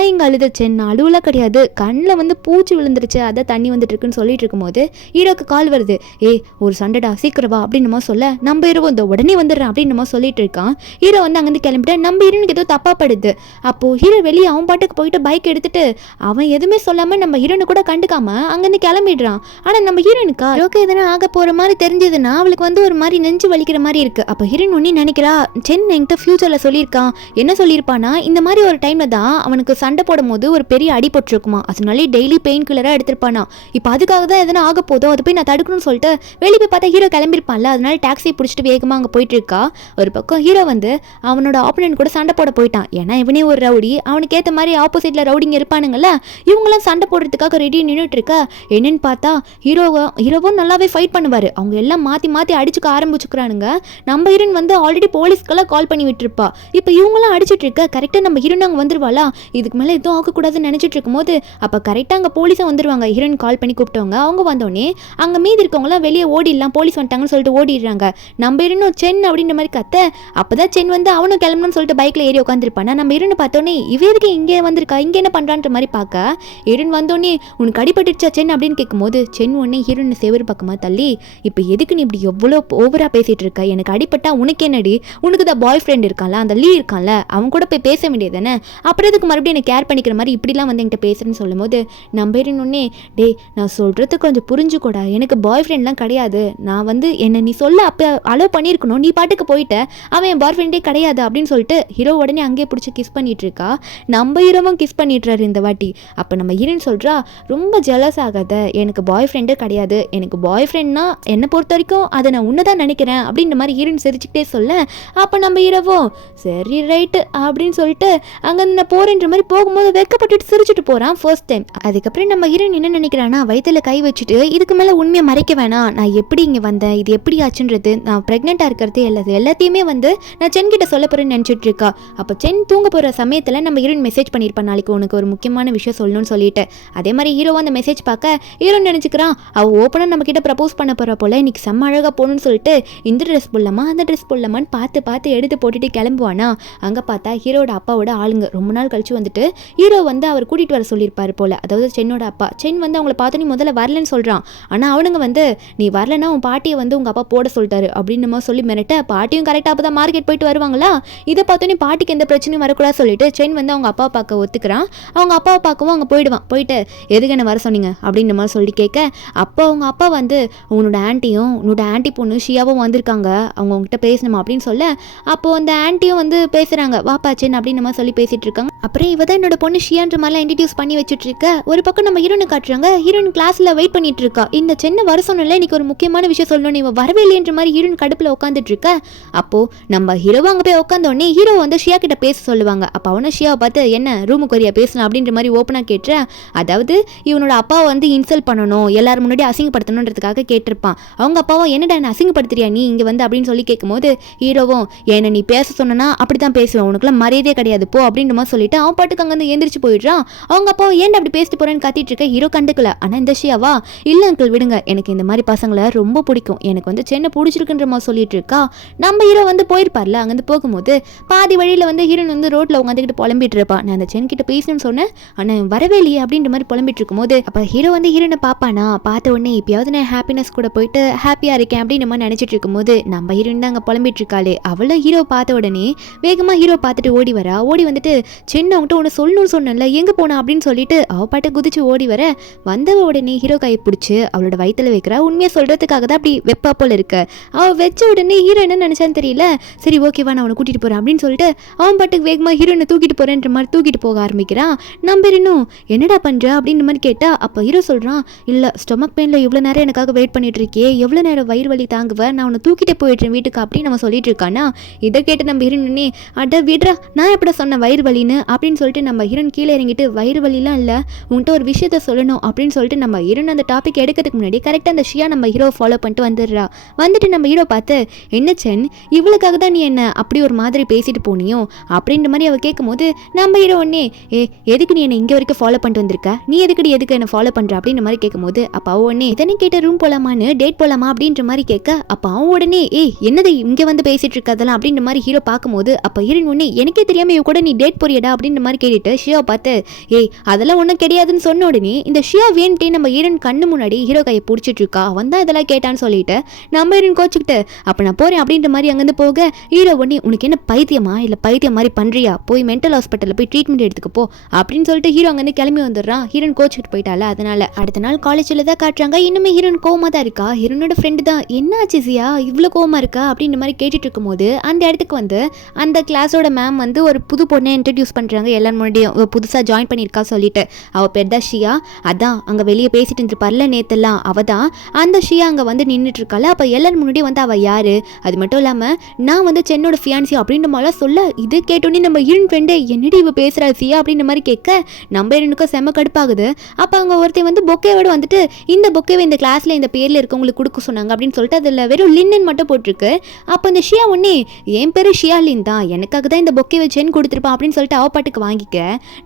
எங்கே அழுதச்சேன், நான் அழுவலாம் கிடையாது, கண்ணில் வந்து பூச்சி விழுந்துருச்சு அதை தண்ணி வந்துட்டு இருக்குன்னு சொல்லிட்டு இருக்கும்போது ஹீரோக்கு கால் வருது. ஒரு சண்டைடா சீக்கிரவா அப்படின்னு நம்ம சொல்ல நம்ம ஹீரோ இந்த உடனே வந்துடுறேன் அப்படின்னு நம்ம சொல்லிட்டு இருக்கான். ஹீரோ வந்து அங்கேருந்து கிளம்பிட்டு நம்ம ஹீரோனுக்கு ஏதோ தப்பா படுது. அப்போது ஹீரோ வெளியே அவன் பாட்டுக்கு போயிட்டு பைக் எடுத்துட்டு அவன் எதுவுமே சொல்லாமல் நம்ம ஹீரோனு கூட கண்டுக்காம அங்கேருந்து கிளம்பிடுறான். ஆனால் நம்ம ஹீரோனுக்கா ஓகே எதனா ஆக போகிற மாதிரி தெரிஞ்சதுன்னா அவளுக்கு வந்து ஒரு மாதிரி நெஞ்சு வலிக்கிற மாதிரி இருக்குது. அப்போ ஹீரோயின் ஒன்று நினைக்கிறா சென் என்கிட்ட ஃபியூச்சரில் சொல்லியிருக்கான், என்ன சொல்லியிருப்பானா இந்த மாதிரி ஒரு டைமில் தான் அவனுக்கு சண்டை போடும் போது ஒரு பெரிய அடி போட்டிருக்குமா, அதனாலே டெய்லி பெயின் கில்லராக எடுத்திருப்பானா, இப்போ அதுக்காக தான் எதனா ஆக போதோ அதை போய் நான் தடுக்கணும்னு சொல்லிட்டு வெளியே போய் பார்த்தா ஹீரோ கிளம்பியிருப்பான்ல, அதனால டாக்ஸி பிடிச்சிட்டு வேகமாக அங்கே போயிட்டு இருக்கா. ஒரு பக்கம் ஹீரோ வந்து அவனோட ஆப்போனன்ட் கூட சண்டை போட போயிட்டான். ஏன்னா இவனே ஒரு ரவுடி, அவனுக்கு ஏற்ற மாதிரி ஆப்போசிட்டில் ரவுடிங்க இருப்பானுங்கல்ல, இவங்களாம் சண்டை போடுறதுக்காக ரெடி நின்றுட்டு இருக்க. என்னன்னு பார்த்தா ஹீரோவும் நல்லாவே ஃபைட் பண்ணுவார். அவங்க எல்லாம் மாற்றி அடிச்சுக்க ஆரம்பிச்சுக்கிறானுங்க. நம்ம ஹீரோயின் வந்து ஆல்ரெடி போலீஸ்க்கெல்லாம் கால் பண்ணி விட்டுருப்பா. இப்போ இவங்களாம் அடிச்சிட்டு இருக்க கரெக்டாக நம்ம ஹீரோயின் அங்கே வந்துருவாளா, இதுக்கு மேலே எதுவும் ஆகக்கூடாதுன்னு நினச்சிட்டு இருக்கும்போது அப்போ கரெக்டாக அங்கே போலீஸும் வந்துடுவாங்க. ஹீரோயின் கால் பண்ணி கூப்பிட்டவங்க அவங்க வந்தோடனே அங்கே மீதி இருக்கவங்களாம் வெளியே ஓடிடலாம் போலீஸ் வந்துட்டாங்கன்னு சொல்லிட்டு ஓடிடுறாங்க. நம்ம ஹீரோனும் சென் அப்படின்ற மாதிரி கத்த அப்போதான் சென் வந்து அவனும் கிளம்பணும்னு சொல்லிட்டு பைக்கில் ஏறி உட்காந்துருப்பானா. நம்ம ஹீரோனை பார்த்தோன்னே வந்தோடனே இவ எதுக்கு இங்கே வந்திருக்கா, இங்கே என்ன பண்ணுறான்ற மாதிரி பார்க்க ஹீரோயின் வந்தோடனே உனக்கு அடிபட்டுச்சா சென் அப்படின்னு கேட்கும்போது சென் உடனே ஹீரோயின் சேவர் பக்கமாக தள்ளி இப்போ எதுக்கு நீ இப்படி எவ்வளோ ஓவராக பேசிகிட்டு இருக்க, எனக்கு அடிப்பட்டா உனக்கு என்னடி, உனக்கு தான் பாய் ஃப்ரெண்ட் இருக்கான்ல அந்த லீ இருக்கான்ல அவன் கூட போய் பேச வேண்டியது தானே, அப்புறம் எதுக்கு மறுபடியும் எனக்கு கேர் பண்ணிக்கிற மாதிரி இப்படிலாம் வந்து என்கிட்ட பேசுறேன்னு சொல்லும்போது நம்ம ஹீரோயின் உடனே டேய் நான் சொல்கிறது கொஞ்சம் புரிஞ்சுக்கூடா, எனக்கு பாய் ஃப்ரெண்ட்லாம் கிடையாது, நான் வந்து என்னை நீ சொல்ல அப்போ அலோவ் பண்ணியிருக்கணும், நீ பாட்டுக்கு போயிட்ட, அவன் என் பாய் ஃப்ரெண்டே கிடையாது அப்படின்னு சொல்லிட்டு ஹீரோ உடனே அங்கேயே பிடிச்சி கிஸ் பண்ணிட்டு இருக்கா. நம்ம ஹீரோவும் கிஸ் பண்ணிட்டுறாரு இந்த வாட்டி. அப்போ நம்ம ஹீரோயின் சொல்கிறா ரொம்ப ஜெலஸ் ஆகாத, எனக்கு பாய் ஃப்ரெண்டே கிடையாது, எனக்கு பாய் ஃப்ரெண்ட்னா என்னை பொறுத்த வரைக்கும் அதை நான் உன்னதான் நினைக்கிறேன் அப்படின்ற மாதிரி ஹீரோயின் சிரிச்சுக்கிட்டே சொல்ல அப்போ நம்ம ஹீரோவும் சரி ரைட்டு அப்படின்னு சொல்லிட்டு அங்கே நான் போகிறேன்ற மாதிரி போகும்போது வெக்கப்பட்டுட்டு சிரிச்சுட்டு போகிறான் ஃபர்ஸ்ட் டைம். அதுக்கப்புறம் நம்ம ஹீரோயின் என்ன நினைக்கிறான்னா வயிற்றுல கை வச்சுட்டு இதுக்கு மேலே உண்மையை மறைக்க வேணாம், நான் எப்படி இங்கே வந்தேன், இது எப்படி ஆச்சுன்றது, நான் ப்ரெக்னெண்ட்டாக இருக்கிறது எல்லாத்தையுமே வந்து நான் சென் கிட்ட சொல்ல போகிறேன்னு நினச்சிட்டு இருக்கா. அப்போ சென் தூங்க போகிற சமயத்தில் நம்ம ஹீரோயின் மெசேஜ் பண்ணியிருப்பான் நாளைக்கு உனக்கு ஒரு முக்கியமான விஷயம் சொல்லணும்னு சொல்லிட்டு. அதே மாதிரி ஹீரோவை அந்த மெசேஜ் பார்க்க ஹீரோன்னு நினச்சிக்கிறான் அவள் ஓப்பனாக நம்ம கிட்ட ப்ரப்போஸ் பண்ண போகிற போல இன்னைக்கு செம்ம அழகாக போகணும்னு சொல்லிட்டு இந்த ட்ரெஸ் போடலாமா அந்த ட்ரெஸ் போடலாமான்னு பார்த்து எடுத்து போட்டுட்டு கிளம்புவானா. அங்கே பார்த்தா ஹீரோட அப்பாவோட ஆளுங்க ரொம்ப நாள் கழிச்சு வந்துட்டு ஹீரோ வந்து அவர் கூட்டிகிட்டு வர சொல்லியிருப்பார் போல், அதாவது சென்னோட அப்பா. சென் வந்து அவங்கள பார்த்து நீ முதல்ல வரலன்னு சொல்கிறான், ஆனால் அவனுங்க வந்து நீ வரலன்னா உன் பாட்டியை வந்து உங்கள் அப்பா போட சொல்லிட்டாரு அப்படின்னு சொல்லி மிரட்ட பாட்டியும் கரெக்டாக அப்போ தான் மார்க்கெட் போயிட்டு வருவாங்களா. இதை பார்த்தோன்னே பாட்டிக்கு எந்த பிரச்சனையும் வரக்கூடாது சொல்லிட்டு சென் வந்து அவங்க அப்பாவை பார்க்க ஒத்துக்கிறான். அவங்க அப்பாவை பார்க்கவும் அங்கே போயிடுவான். போயிட்டு எதுக்கு என்ன வர சொன்னீங்க அப்படின்ற மாதிரி சொல்லி கேட்க அப்போ அவங்க அப்பா வந்து உன்னோட ஆன்ட்டியும் உன்னோட ஆன்ட்டி பொண்ணு ஷியாவும் வந்திருக்காங்க, அவங்க உங்ககிட்ட பேசணுமா அப்படின்னு சொல்ல அப்போது அந்த ஆன்ட்டியும் வந்து பேசுகிறாங்க வாப்பா சென் அப்படின்னு மாதிரி சொல்லி பேசிகிட்டு இருக்காங்க. அப்புறம் இவ தான் என்னோட பொண்ணு ஷியான்ற மாதிரிலாம் இன்ட்ரடியூஸ் பண்ணி வச்சுட்டு இருக்க. ஒரு பக்கம் நம்ம ஹீரோனை காட்டுறாங்க, ஹீரோயின் கிளாஸில் வெயிட் பண்ணிட்டு இருக்கா. இந்த சென்னை வர சொன்னல இன்னைக்கு ஒரு முக்கியமான விஷயம் சொல்லணும், இவன் வரவே இல்லைன்ற மாதிரி ஹீரோயின் கடுப்பில் உட்காந்துட்டு இருக்க. அப்போது நம்ம ஹீரோ அங்கே போய் உட்காந்தோடனே ஹீரோ வந்து ஷியா கிட்ட பேச சொல்லுவாங்க. அப்போ அவனை ஷியாவை பார்த்து என்ன ரூமுக்கு வரியா பேசலாம் அப்படின்ற மாதிரி ஓப்பனாக கேட்டுறேன். அதாவது இவனோட அப்பாவை வந்து இன்சல்ட் பண்ணணும், எல்லாரும் முன்னாடி அசிங்கப்படுத்தணுன்றதுக்காக கேட்டிருப்பான். அவங்க அப்பாவும் என்னடா என்ன அசிங்கப்படுத்துறியா நீ இங்கே வந்து அப்படின்னு சொல்லி கேட்கும்போது ஹீரோவும் என்ன நீ பேச சொன்னா அப்படி தான் பேசுவேன், உனக்குலாம் மரியாதையே கிடையாது போ அப்படின்ற மாதிரி சொல்லிட்டு அவன் பாட்டுக்கு அங்கே வந்து எந்திரிச்சு போயிடுறான். அவங்க அப்பாவும் ஏன்டா அப்படி பேசிட்டு போறேன்னு கத்திட்டு இருக்க. ஹீரோ கண்டுக்கல. ஆனால் இந்த ஷியாவா இல்லை அங்கிள் விடுங்க, எனக்கு இந்த மாதிரி பசங்களை ரொம்ப பிடிக்கும், எனக்கு வந்து சென்னை பிடிச்சிருக்குன்ற மாதிரி சொல்லிட்டு இருக்கா. நம்ம ஹீரோ வந்து போயிருப்பார்ல, அங்கேருந்து போகும்போது பாதி வழியில் வந்து ஹீரோன் வந்து ரோட்டில் உட்காந்துக்கிட்டு புலம்பிட்டு இருப்பான். நான் அந்த சென் கிட்ட பேசணும்னு சொன்னேன் ஆனால் வரவே இல்லையே அப்படின்ற மாதிரி புலம்பிட்டு இருக்கும்போது அப்போ ஹீரோ வந்து ஹீரோனை பார்ப்பானா. பார்த்த உடனே இப்பயாவது நான் ஹாப்பினஸ் கூட போயிட்டு ஹாப்பியாக இருக்கேன் அப்படின்னு நம்ம நினச்சிட்டு இருக்கும்போது நம்ம ஹீரோயின் தான் அங்கே புலம்பிட்டு இருக்காளே. அவளும் ஹீரோ பார்த்த உடனே வேகமாக ஹீரோ பார்த்துட்டு ஓடி வரா. ஓடி வந்துட்டு சென்னை அவங்ககிட்ட ஒன்று சொல்லணும்னு சொன்னல எங்கே போனா அப்படின்னு சொல்லிட்டு அவ பாட்டை குதிச்சு ஓடி வர வந்தவ உடனே ஹீரோ கையை பிடிச்சி அவளோட வயிற்றுல வைக்கிறா. உண்மையாக சொல்கிறதுக்காக தான் அப்படி வெப்பா போல் இருக்கு. அவள் வச்ச உடனே ஹீரோ என்ன நினச்சான்னு தெரியல. சரி ஓகேவா நான் அவனை கூட்டிகிட்டு போகிறேன் அப்படின்னு சொல்லிட்டு அவன் பாட்டுக்கு வேகமாக ஹீரோனை தூக்கிட்டு போகிறேன்ற மாதிரி தூக்கிட்டு போக ஆரம்பிக்கிறான். நம்ம இன்னும் என்னடா பண்ணுற அப்படின்ற மாதிரி கேட்டால் அப்போ ஹீரோ சொல்கிறான் இல்லை ஸ்டொமக் பெயினில் இவ்வளோ நேரம் எனக்காக வெயிட் பண்ணிட்டு இருக்கே, எவ்வளோ நேரம் வயிறு வலி தாங்குவேன், நான் அவனை தூக்கிட்டே போயிடுறேன் வீட்டுக்கு அப்படின்னு நம்ம சொல்லிட்டு இருக்கானா. இதை கேட்டு நம்ம ஹீரோனே அட விடுறா நான் எப்படி சொன்னேன் வயிறு வலின்னு அப்படின்னு சொல்லிட்டு நம்ம ஹீரோன் கீழே இறங்கிட்டு வயிறு வலிலாம் இல்லை உன்கிட்ட ஒரு விஷயத்த சொல்லணும் அப்படின்னு சொல்லிட்டு நம்ம ஹீரோன் அந்த டாபிக் எடுக்கிறதுக்கு முன்னாடி கரெக்டாக அந்த ஷியா நம்ம ஹீரோ ஃபாலோ பண்ணிட்டு வந்துடுறா. வந்துட்டு நம்ம ஹீரோ பார்த்து என்ன சென் இவளுக்காக தான் நீ என்ன அப்படி ஒரு மாதிரி பேசிட்டு போனியோ அப்படின்ற மாதிரி அவள் கேட்கும்போது நம்ம ஹீரோ ஒன்னே எதுக்கு நீ என்னை இங்கே வரைக்கும் ஃபாலோ பண்ணிட்டு வந்திருக்க, நீ எதுக்கு என்ன ஃபாலோ பண்ணுற அப்படின்ற மாதிரி கேட்கும்போது அப்போ அவன் உடனே இதனை கேட்ட ரூம் போகலாமான்னு டேட் போகலாமா அப்படின்ற மாதிரி கேட்க அப்போ அவன் உடனே என்னது இங்கே வந்து பேசிட்டு இருக்கதெல்லாம் அப்படின்ற மாதிரி ஹீரோ பார்க்கும்போது அப்போ ஹீரோயின் உடனே எனக்கே தெரியாமல் இவ கூட நீ டேட் போறியடா அப்படின்ற மாதிரி கேட்டுட்டு ஷியாவை பார்த்து அதெல்லாம் ஒன்றும் கிடையாதுன்னு சொன்ன உடனே இந்த ஷியா வேண்ட்டே நம்ம ஹீரோயின் கண்ணு முன்னாடி ஹீரோ கையை பிடிச்சிட்டு இருக்கா. அவன் தான் இதெல்லாம் கேட்டான்னு சொல்லிட்டு நம்ம ஹீரோயின் கோச்சிக்கிட்டு அப்போ நான் போகிறேன் அப்படின்ற மாதிரி அங்கேருந்து போக ஹீரோ உடனே உனக்கு என்ன பைத்தியமா இல்லை பைத்தியம் மாதிரி பண்ணுறியா, போய் மென்டல் ஹாஸ்பிட்டலில் போய் ட்ரீட்மெண்ட் எடுத்துக்கப்போ அப்படின்னு சொல்லிட்டு ஹீரோ அங்கேருந்து கிளம்பி வந்துடுறான். ஹீரோயின் கோச்சிக்கிட்டு போயிட்டால. அதனால அடுத்த நாள் காலேஜில் தான் காட்டுறாங்க. இன்னுமே ஹீரோயின் கோவமாக தான் இருக்கா. ஹீரோனோட ஃப்ரெண்டு தான் என்ன ஆச்சு சியா இவ்வளோ கோவமாக இருக்கா அப்படின்ற மாதிரி கேட்டுட்டு இருக்கும்போது அந்த இடத்துக்கு வந்து அந்த கிளாஸோட மேம் வந்து ஒரு புது பொண்ணை இன்ட்ரடியூஸ் பண்ணுறாங்க. எல்லாரும் முன்னாடியும் புதுசாக ஜாயின் பண்ணியிருக்கா சொல்லிட்டு அவள் பேர் தான் ஷியா. அதான் அங்கே வெளியே பேசிட்டு இருந்துருப்பார்ல நேற்றுலாம் அவள் தான் அந்த ஷியா அங்கே வந்து நின்றுட்டு இருக்காள். அப்போ எல்லாரும் முன்னாடி வந்து அவள் யார், அது மட்டும் இல்லாமல் நான் வந்து சென்னோட ஃபியான்சி அப்படின்ற மாதிரிலாம் சொல்ல இது கேட்டோன்னே நம்ம ஹீரோயின் ஃப்ரெண்டு என்னடி இவ பேசுகிறா சியா அப்படின்ற மாதிரி கேட்க நம்ம ஹீரோனுக்கும் செம்ம கடுப்பாகுது. அப்போ அங்கே ஒருத்தர் வந்து பொக்கேவோட வந்துட்டு இந்த பொக்கேவை இந்த கிளாஸில் இந்த பேரில் இருக்கவங்களுக்கு கொடுக்க சொன்னாங்க அப்படின்னு சொல்லிட்டு அதில் வெறும் லின்னன் மட்டும் போட்டிருக்கு. அப்போ இந்த ஷியா ஒன்னே என் பேர் ஷியாலின் தான், எனக்காக தான் இந்த பொக்கே வச்சேன்னு கொடுத்துருப்பான் அப்படின்னு சொல்லிட்டு அவ பாட்டுக்கு வாங்கிக்க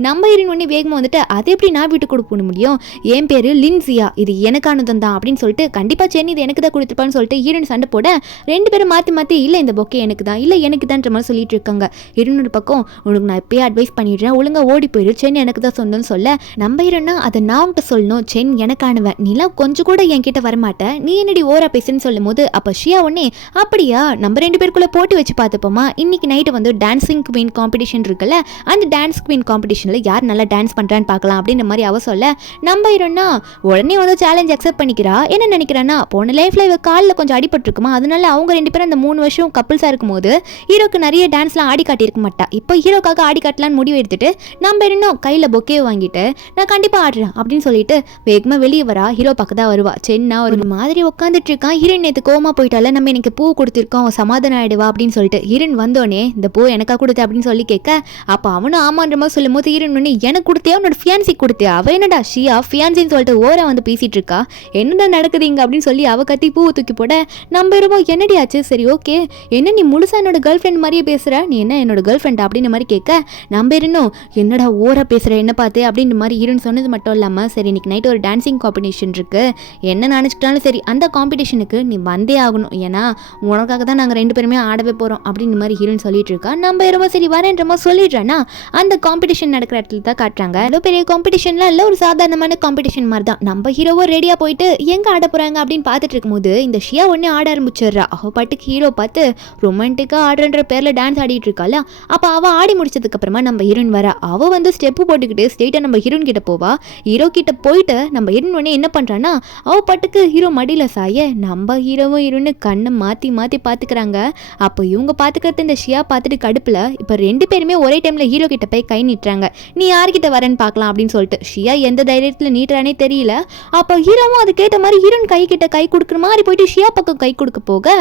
நம்ம ஹீரோயின் ஒன்னே வேகமாக வந்துட்டு அது எப்படி நான் வீட்டுக்கு கொடுக்க முடியும், என் பேர் லின்சியா, இது எனக்கானதும் தான் அப்படின்னு சொல்லிட்டு கண்டிப்பாக சென் இது எனக்கு தான் கொடுத்துருப்பான்னு சொல்லிட்டு ஹீரோயின் சண்டை போட ரெண்டு பேரும் மாற்றி இல்லை இந்த பொக்கே எனக்கு தான் இல்லை எனக்கு தான்ன்ற மாதிரி சொல்லிட்டு இருக்காங்க. ஹீரோனோட பக்கம் உனக்கு நான் இப்பயே அட்வைஸ் பண்ணிடுறேன், ஒழுங்கா ஓடி போயிடு, சென் எனக்கு தான் சொந்தம்னு சொல்ல நம்ம ஹீரோனா அதை நான் உன்கிட்ட சொல்லணும், சென் எனக்கானுவேன், நீலாம் கொஞ்சம் கூட என்கிட்ட வரமாட்டேன், நீ என்னடி ஓரா பேசுன்னு சொல்லும் போது அப்போ ஷியா உடனே அப்படியா நம்ம 2 பேருக்குள்ள போட்டி வச்சு பார்த்துப்போமா, இன்னைக்கு நைட்டு வந்து டான்ஸிங் குவீன் காம்படிஷன் இருக்குல்ல, அந்த டான்ஸ் குவீன் காம்படிஷனில் யார் நல்லா டான்ஸ் பண்ணுறான்னு பார்க்கலாம் அப்படின்ற மாதிரி அவ சொல்ல நம்ம ஹீரோனா உடனே வந்து சேலஞ்ச் அக்செப்ட் பண்ணிக்கிறா. என்ன நினைக்கிறான்னா போன லைஃப்ல இவ காலில் கொஞ்சம் அடிபட்டுருக்குமா, அதனால அவங்க 2 பேரும் அந்த 3 வருஷம் கப்பிள்ஸாக இருக்கும்போது ஹீரோக்கு நிறைய டான்ஸ்லாம் ஆடி காட்டியிருக்க மாட்டா, இப்போ ஹீரோக்காக ஆடி காட்டலான்னு முடிவு எடுத்துட்டு நம்ம இன்னும் கையில் பொக்கே வாங்கிட்டு நான் கண்டிப்பாக ஆடுறேன் அப்படின்னு சொல்லிட்டு வேகமாக வெளியே வரா. ஹீரோ பக்கம் தான் வருவா. சென்னா ஒரு மாதிரி உட்காந்துட்டு இருக்கான். ஹீரோன் நேற்று கோமா போயிட்டால, நம்ம எனக்கு பூ கொடுத்துருக்கோம், அவன் சமாதானம் ஆயிடுவா அப்படின்னு சொல்லிட்டு ஹீரோன் வந்தோடனே இந்த பூ எனக்கா கொடுத்த அப்படின்னு சொல்லி கேட்க அப்போ அவனும் ஆமான்ற மாதிரி சொல்லும் போது ஹீரோன் ஒன்று எனக்கு கொடுத்தியா உன்னோட ஃபியான்சி கொடுத்தியா, அவ என்னடா ஷியா ஃபியான்சின்னு சொல்லிட்டு ஓரா வந்து பேசிட்டு இருக்கா, என்னடா நடக்குதுங்க அப்படின்னு சொல்லி அவ கத்தி பூவை தூக்கி போட நம்ம ரொம்ப என்னடி ஆச்சு, சரி ஓகே என்ன நீ முழுசா என்னோட கேர்ள் ஃப்ரெண்ட் மாதிரியே பேசுற, நீ என்ன என்னோட கேர்ள் ஃப்ரெண்ட் அப்படின்ற மாதிரி கேட்க நம்ம இன்னும் என்னடா ஓரா பேசுற என்ன பார்த்து அப்படின்ற மாதிரி ஹீரோன் சொன்னது மட்டும் இல்லாமல் சரி இன்னைக்கு நைட் ஒரு டான்ஸிங் காம்படிஷன் இருக்கு, என்ன நினச்சிக்கிட்டாலும் சரி அந்த காம்படிஷனுக்கு நீ வந்தே ஆகணும், ஏன்னா உனக்காக தான் நாங்கள் 2 பேருமே ஆடவே போகிறோம் அப்படின்ற மாதிரி ஹீரோயின் சொல்லிட்டு இருக்கா. நம்ம ரொம்ப சரி வரேன்ற மாதிரி சொல்லிடுறேன்னா அந்த காம்படிஷன் நடக்கிற இடத்துல தான் காட்டுறாங்க. அவ்வளோ பெரிய காம்படிஷன்லாம் இல்லை, ஒரு சாதாரணமான காம்படிஷன் மாதிரி தான். நம்ம ஹீரோவோ ரெடியாக போயிட்டு எங்கே ஆட போகிறாங்க அப்படின்னு பார்த்துட்டு இருக்கும்போது இந்த ஷியா ஒன்றே ஆட ஆரம்பிச்சிடுறா. அவள் பாட்டுக்கு ஹீரோ பார்த்து ரொமான்டிக்காக ஆடுறன்ற பேரில் டான்ஸ் ஆடிட்டு இருக்காளா. அப்போ அவள் ஆடி முடிச்சதுக்கு அப்புறமா நம்ம ஹீரோயின் வரா. அவள் வந்து ஸ்டெப்பு போட்டுக்கிட்டு ஸ்ட்ரெயிட்டாக நம்ம ஹீரோயின் கிட்ட போவா. ஹீரோ கிட்ட போயிட்டு நம்ம ஹீரோயின் உடனே என்ன பண்ணுறான்னா அவள் பாட்டுக்கு ஹீரோ மடியில் சாய நம்ம ஹீரோவும் ஹீரோன்னு கண்ணை மாற்றி மாற்றி பார்த்துக்கிறாங்க. அப்போ இவங்க பார்த்துக்கிறது இந்த ஷியா பார்த்துட்டு கடுப்பில் இப்போ 2 பேருமே ஒரே டைமில் ஹீரோ கிட்ட போய் கை நீட்டுறாங்க. நீ யார்கிட்ட வரேன்னு பார்க்கலாம் அப்படின்னு சொல்லிட்டு ஷியா எந்த தைரியத்தில் நீட்டுறானே தெரியல. அப்போ ஹீரோவும் அது கேட்ட மாதிரி ஹீரோன் கை கிட்ட கை கொடுக்குற மாதிரி போயிட்டு ஷியா பக்கம் கை கொடுக்க போக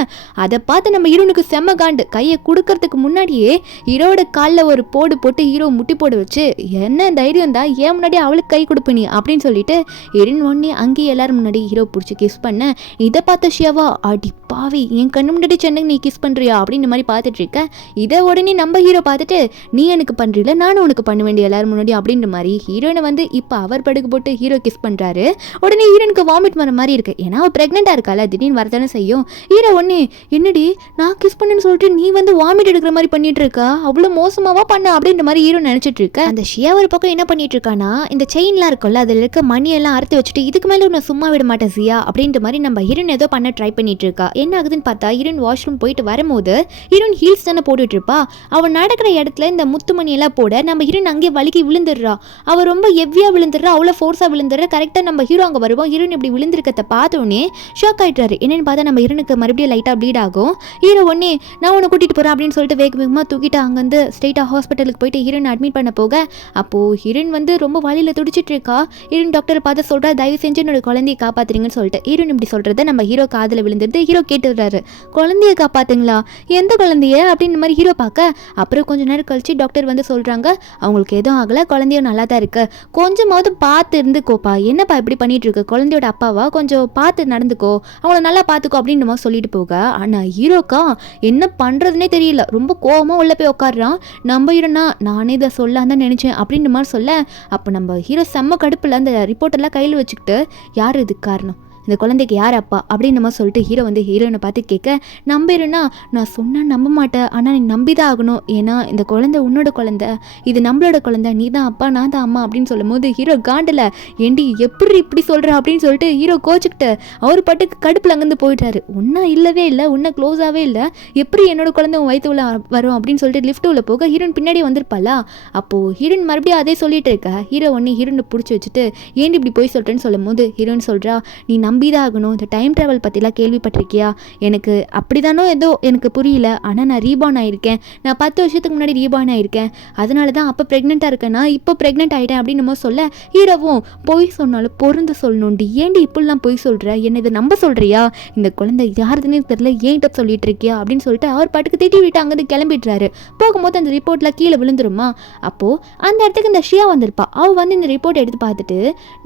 அதை பார்த்து நம்ம ஹீரோனுக்கு செம்ம காண்டு. கையை கொடுக்கறதுக்கு முன்னாடியே ஹீரோட காலில் ஒரு போடு போட்டு ஹீரோ முட்டி போட வச்சு என்ன தைரியம் தான் ஏன் முன்னாடி அவளுக்கு கை கொடுப்ப நீ அப்படின்னு சொல்லிட்டு ஹீரோயின் உடனே அங்கேயே எல்லாரும் முன்னாடி ஹீரோ பிடிச்சி கிஸ் பண்ண இதை பார்த்த ஷியாவா அடி பாவி என் கண்ணு முன்னாடி சென்னைக்கு நீ கிஸ் பண்ணுறியா அப்படின்னு மாதிரி பார்த்துட்டு இருக்க. இதை உடனே நம்ம ஹீரோ பார்த்துட்டு நீ எனக்கு பண்ணுறீல நானும் உனக்கு பண்ண வேண்டிய எல்லாரும் முன்னாடி அப்படின்ற மாதிரி ஹீரோயினை வந்து இப்போ அவர் படுக்கு போட்டு ஹீரோ கிஸ் பண்ணுறாரு. உடனே ஹீரோனுக்கு வாமிட் வர மாதிரி இருக்கு, ஏன்னா அவள் ப்ரெக்னெண்ட்டாக இருக்கால திடீர்னு வரதானே செய்யும். ஹீரோ ஒன்னே என்னடி நான் கிஸ் பண்ணுன்னு சொல்லிட்டு நீ வந்து வாமிட் எடுக்கிற மாதிரி பண்ணிட்டு இருக்கா, அவ்வளோ மோசமாவா பண்ண அப்படின்ற மாதிரி ஹீரோ நினச்சிட்டு இருக்க. அந்த ஷியா ஒரு பக்கம் என்ன பண்ணிட்டு இருக்கானா இந்த செயின்லாம் இருக்கும்ல அதில் இருக்க மணியெல்லாம் அறுத்து வச்சுட்டு இதுக்கு மேலே நான் சும்மா விட மாட்டேன் சியா அப்படின்ற மாதிரி நம்ம ஹீரோன் ஏதோ பண்ண ட்ரை பண்ணிட்டு இருக்கா. என்ன ஆகுதுன்னு பார்த்தா ஹீரோன் வாஷ்ரூம் போயிட்டு வரும்போது ஹீரோன் ஹீல்ஸ் தானே போட்டுட்டு இருப்பா. அவன் நடக்கிற இடத்துல இந்த முத்துமணி எல்லாம் போட நம்ம ஹீரோன் அங்கேயே வலிக்கி விழுந்துடுறா. அவள் ரொம்ப ஹெவியா விழுந்துடுறா, அவ்வளோ ஃபோர்ஸாக விழுந்துடுற. கரெக்டாக நம்ம ஹீரோ அங்கே வருவோம். ஹீரோன் இப்படி விழுந்திருக்கத்தை பார்த்தோன்னே ஷாக் ஆயிட்டாரு. என்னன்னு பார்த்தா நம்ம ஹீரோனுக்கு மறுபடியும் லைட்டாக ப்ளீட் ஆகும். ஹீரோ ஒன்னே நான் உன்னை கூட்டிட்டு போறேன் அப்படின்னு சொல்லிட்டு வேக வேகமாக தூக்கிட்டு அங்கேருந்து ஸ்ட்ரெயிட்டாக ஹாஸ்பிட்டலுக்கு போயிட்டு ஹீரோன் அட்மிட் பண்ண போக அப்போது ஹீரோன் வந்து ரொம்ப வலியில் துடிச்சிட்டு இருக்கா. ஹீரோன் டாக்டரை பார்த்து சொல்கிறா தயவு செஞ்சு என்னோட குழந்தையை காப்பாற்றுறீங்கன்னு சொல்லிட்டு ஹீரோன் இப்படி சொல்கிறத நம்ம ஹீரோ காதில் விழுந்துருது. ஹீரோ கேட்டுடுறாரு குழந்தைய காப்பாற்றுங்களா, எந்த குழந்தைய அப்படின்னு மாதிரி ஹீரோ பார்க்க அப்புறம் கொஞ்சம் நேரம் கழிச்சு டாக்டர் வந்து சொல்கிறாங்க அவங்களுக்கு எதுவும் ஆகலை, குழந்தைய நல்லா தான் இருக்கு, கொஞ்சமாவது பார்த்து இருந்துக்கோப்பா, என்னப்பா இப்படி பண்ணிட்டு இருக்கு, குழந்தையோட அப்பாவா கொஞ்சம் பார்த்து நடந்துக்கோ, அவங்கள நல்லா பார்த்துக்கோ அப்படின்னு மாதிரி சொல்லிட்டு போக ஆனால் ஹீரோக்கா என்ன பண்ணுறதுனே தெரியல, ரொம்ப கோவமாக உள்ள போய் உட்காடுறான். நம்ம ஹீரோனா நானே இதை சொல்லான்னு தான் நினச்சேன் அப்படின்ற மாதிரி சொல்ல அப்போ நம்ம ஹீரோ செம்ம கடுப்பில் அந்த ரிப்போர்ட்டெல்லாம் கையில் வச்சுக்கிட்டு யார் இதுக்கு காரணம், இந்த குழந்தைக்கு யார் அப்பா அப்படின்னு நம்ம சொல்லிட்டு ஹீரோ வந்து ஹீரோயினை பார்த்து கேட்க நம்பிடுன்னா நான் சொன்னால் நம்ப மாட்டேன், ஆனால் நீ நம்பி தான் ஆகணும், ஏன்னா இந்த குழந்தை உன்னோட குழந்தை, இது நம்மளோட குழந்தை, நீ தான் அப்பா நான் தான் அம்மா அப்படின்னு சொல்லும் போது ஹீரோ காண்டில் ஏண்டி எப்படி இப்படி சொல்கிற அப்படின்னு சொல்லிட்டு ஹீரோ கோச்சிக்கிட்டு அவர் பாட்டுக்கு கடுப்பில் அங்கேருந்து போயிட்டாரு. ஒன்றா இல்லவே இல்லை, ஒன்றா க்ளோஸாகவே இல்லை, எப்படி என்னோட குழந்தை உன் வயிற்று உள்ள வரும் அப்படின்னு சொல்லிட்டு லிஃப்ட் உள்ள போக ஹீரோயின் பின்னாடி வந்திருப்பாளா. அப்போது ஹீரோயின் மறுபடியும் அதே சொல்லிட்டு இருக்க. ஹீரோ ஒன்று ஹீரோனை பிடிச்சி வச்சுட்டு ஏண்டி இப்படி போய் சொல்கிறேன்னு சொல்லும் போது ஹீரோயின் சொல்கிறா நீ நம்பிதான் ஆகணும், இந்த டைம் ட்ராவல் பற்றிலாம் கேள்விப்பட்டிருக்கியா, எனக்கு அப்படிதானோ ஏதோ எனக்கு புரியல, ஆனால் நான் ரீபார்ன் ஆகியிருக்கேன், நான் 10 வருஷத்துக்கு முன்னாடி ரீபார்ன் ஆகியிருக்கேன், அதனால தான் அப்போ ப்ரெக்னெண்ட்டாக இருக்கேன்னா இப்போ ப்ரெக்னென்ட் ஆகிட்டேன் அப்படின்னு நம்ம சொல்ல ஹீரோவும் பொய் சொன்னாலும் பொருந்து சொல்லணும்டி, ஏண்டி இப்படிலாம் பொய் சொல்கிற, என்ன இதை நம்ப சொல்கிறியா, இந்த குழந்தை யாருதுன்னே தெரியல ஏன்ட்ட சொல்லிட்டு இருக்கியா அப்படின்னு சொல்லிட்டு அவர் பாட்டுக்கு திட்டி விட்டு அங்கேருந்து கிளம்பிடுறாரு. போகும்போது அந்த ரிப்போர்ட்டில் கீழே விழுந்துருமா. அப்போது அந்த இடத்துக்கு இந்த ஷியா வந்திருப்பா. அவள் வந்து இந்த ரிப்போர்ட் எடுத்து பார்த்துட்டு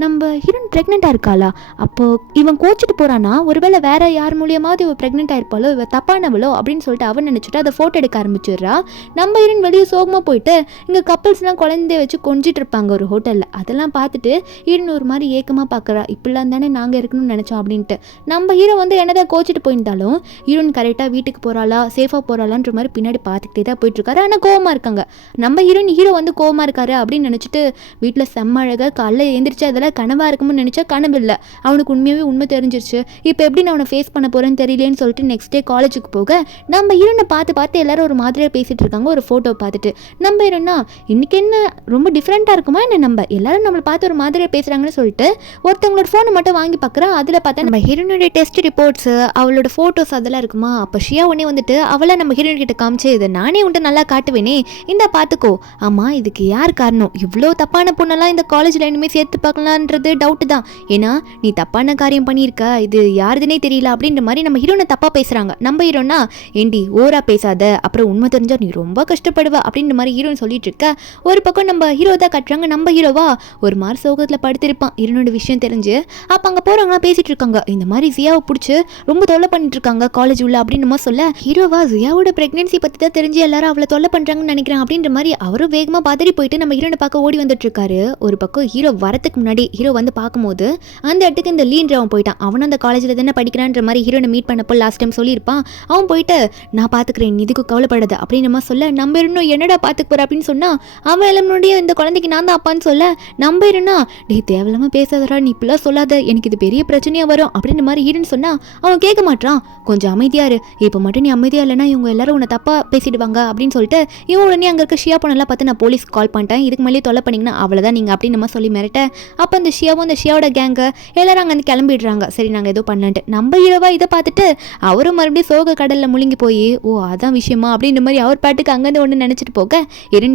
நம்ம ஹீரோயின் ப்ரெக்னெண்ட்டாக இருக்காளா, அப்போது இவன் கோச்சிட்டு போறானா, ஒருவேளை வேற யார் மூலியமாவது இவ பிரெக்னென்ட் ஆயிருப்பாளோ, இவ தப்பானவளோ அப்படின்னு சொல்லிட்டு அவன் நினைச்சிட்டு அதை போட்டோ எடுக்க ஆரம்பிச்சிடுறா. நம்ம ஹீரோயின் வெளியே சோகமா போயிட்டு இங்க கப்பல்ஸ்லாம் குழந்தைய வச்சு கொஞ்சிட்டு இருப்பாங்க ஒரு ஹோட்டல்ல. அதெல்லாம் பார்த்துட்டு ஹீரோயின் ஒரு மாதிரி ஏக்கமா பாக்குறா. இப்படிலாம் தானே நாங்க இருக்கணும்னு நினைச்சோம் அப்படின்ட்டு. நம்ம ஹீரோ வந்து என்னதான் கோச்சிட்டு போயிருந்தாலும் ஹீரோயின் கரெக்டா வீட்டுக்கு போறாளா, சேஃபா போறாளான்ற மாதிரி பின்னாடி பார்த்துக்கிட்டே தான் போயிட்டு இருக்காரு. ஆனா கோவமா இருக்காங்க. நம்ம ஹீரோ வந்து கோவமா இருக்காரு அப்படின்னு நினைச்சிட்டு வீட்டுல செம்ம அழகா காலைல எழுந்திரிச்சு அதெல்லாம் கனவா இருக்கும்னு நினைச்சா கனவு இல்லை. அவனுக்கு உண்மையாவே உண்மை தெரிஞ்சிருச்சு. இப்போ எப்படி நான் அவனை ஃபேஸ் பண்ண போறேன்னு தெரியலேன்னு சொல்லிட்டு நெக்ஸ்ட் டே காலேஜுக்கு போக நம்ம ஹீரோனை பார்த்து எல்லாரும் ஒரு மாதிரியா பேசிட்டு இருக்காங்க. ஒரு போட்டோ பார்த்துட்டு நம்ம ஹீரோனா இன்னைக்கு என்ன ரொம்ப டிஃப்ரெண்டா இருக்குமா என்ன, நம்ம எல்லாரும் நம்மளை பார்த்து ஒரு மாதிரியா பேசுறாங்கன்னு சொல்லிட்டு ஒருத்தவங்களோட போனை மட்டும் வாங்கி பார்க்குறா. அதில் பார்த்தா நம்ம ஹீரோனுடைய டெஸ்ட் ரிப்போர்ட்ஸ், அவளோட ஃபோட்டோஸ் அதெல்லாம் இருக்குமா. அப்போ ஷியா உடனே வந்துட்டு அவளை நம்ம ஹீரோயின் கிட்ட காமிச்சு, இதை நானே உன்ட்டு நல்லா காட்டுவேனே, இந்த பார்த்துக்கோ. ஆமாம், இதுக்கு யார் காரணம்? இவ்வளோ தப்பான பொண்ணெல்லாம் இந்த காலேஜில் இனிமேல் சேர்த்து பார்க்கலான்றது டவுட்டு தான். ஏன்னா நீ தப்பான காரியம் பண்ணியிருக்க, இது யாருதுனே தெரியல அப்படின்ற மாதிரி நம்ம ஹீரோனை தப்பாக பேசுகிறாங்க. நம்ம ஹீரோனா ஏண்டி ஓரா பேசாத, அப்புறம் உண்மை தெரிஞ்சா நீ ரொம்ப கஷ்டப்படுவா அப்படின்ற மாதிரி ஹீரோன்னு சொல்லிட்டு இருக்க. ஒரு பக்கம் நம்ம ஹீரோ தான் கட்டுறாங்க. நம்ம ஹீரோவா ஒரு மாதிரி சோகத்தில் படுத்திருப்பான் ஹீரோனோட விஷயம் தெரிஞ்சு. அப்போ அங்கே போகிறவங்களாம் பேசிகிட்டு இருக்காங்க. இந்த மாதிரி ஜியாவை பிடிச்சி ரொம்ப தொல்லை பண்ணிட்டு இருக்காங்க காலேஜ் உள்ள அப்படின்னு நம்ம சொல்ல, ஹீரோவா ஜியாவோட பிரெக்னன்சி பற்றி தான் தெரிஞ்சு எல்லாரும் அவளை தொல்லை பண்ணுறாங்கன்னு நினைக்கிறேன் அப்படின்ற மாதிரி அவரும் வேகமாக பதறி போயிட்டு நம்ம ஹீரோனை பார்க்க ஓடி வந்துட்டு இருக்காரு. ஒரு பக்கம் ஹீரோ வரத்துக்கு முன்னாடி ஹீரோ வந்து பார்க்கும்போது அந்த இடத்துக்கு இந்த லீன்றவன் போயிட்டான். அவனும் அந்த காலேஜில் தானே படிக்கிறான்ற மாதிரி ஹீரோனை மீட் பண்ணப்போ லாஸ்ட் டைம் சொல்லியிருப்பான். அவன் போயிட்டு நான் பார்த்துக்கிறேன், இதுக்கு கவலைப்படாது அப்படின்னு நம்ம சொல்ல, நம்ம இன்னும் என்னடா பார்த்துக்கு போற அப்படின்னு சொன்னா, அவன் எல்லாமுடைய இந்த குழந்தைக்கு நான் தான் அப்பான்னு சொல்ல, நம்ம இருனா டே தேவையில்லாம பேசாதடா, நீ இப்பெல்லாம் சொல்லாத, எனக்கு இது பெரிய பிரச்சனையா வரும் அப்படின்ற மாதிரி ஹீரோன்னு சொன்னா அவன் கேட்க மாட்டான். கொஞ்சம் அமைதியா இரு, இப்போ மட்டும் நீ அமைதியா இல்லைன்னா இவங்க எல்லாரும் உன்னை தப்பா பேசிடுவாங்க அப்படின்னு சொல்லிட்டு இவன் உடனே அங்கே இருக்க ஷியா பொண்ணெல்லாம் பார்த்து நான் போலீஸ் கால் பண்ணிட்டேன், இதுக்கு மேலே தொல்லை பண்ணிங்கன்னா அவ்வளோதான் நீங்கள் அப்படின்னு நம்ம சொல்லி மிரட்ட. அப்போ அந்த ஷியாவும் அந்த ஷியாவோட கேங்கு எல்லாரும் அங்கே வந்து கிளம்பிடுறாங்க. சரி நாங்கள் ஏதோ பண்ணலான்ட்டு. நம்ம ஹீரோவா இதை பார்த்துட்டு அவரும் மறுபடியும் சோக கடலில் முழுங்கி போய் ஓ அதான் விஷயமா அப்படின்ற மாதிரி அவர் பாட்டுக்கு அங்கேருந்து ஒன்று நினச்சிட்டு போக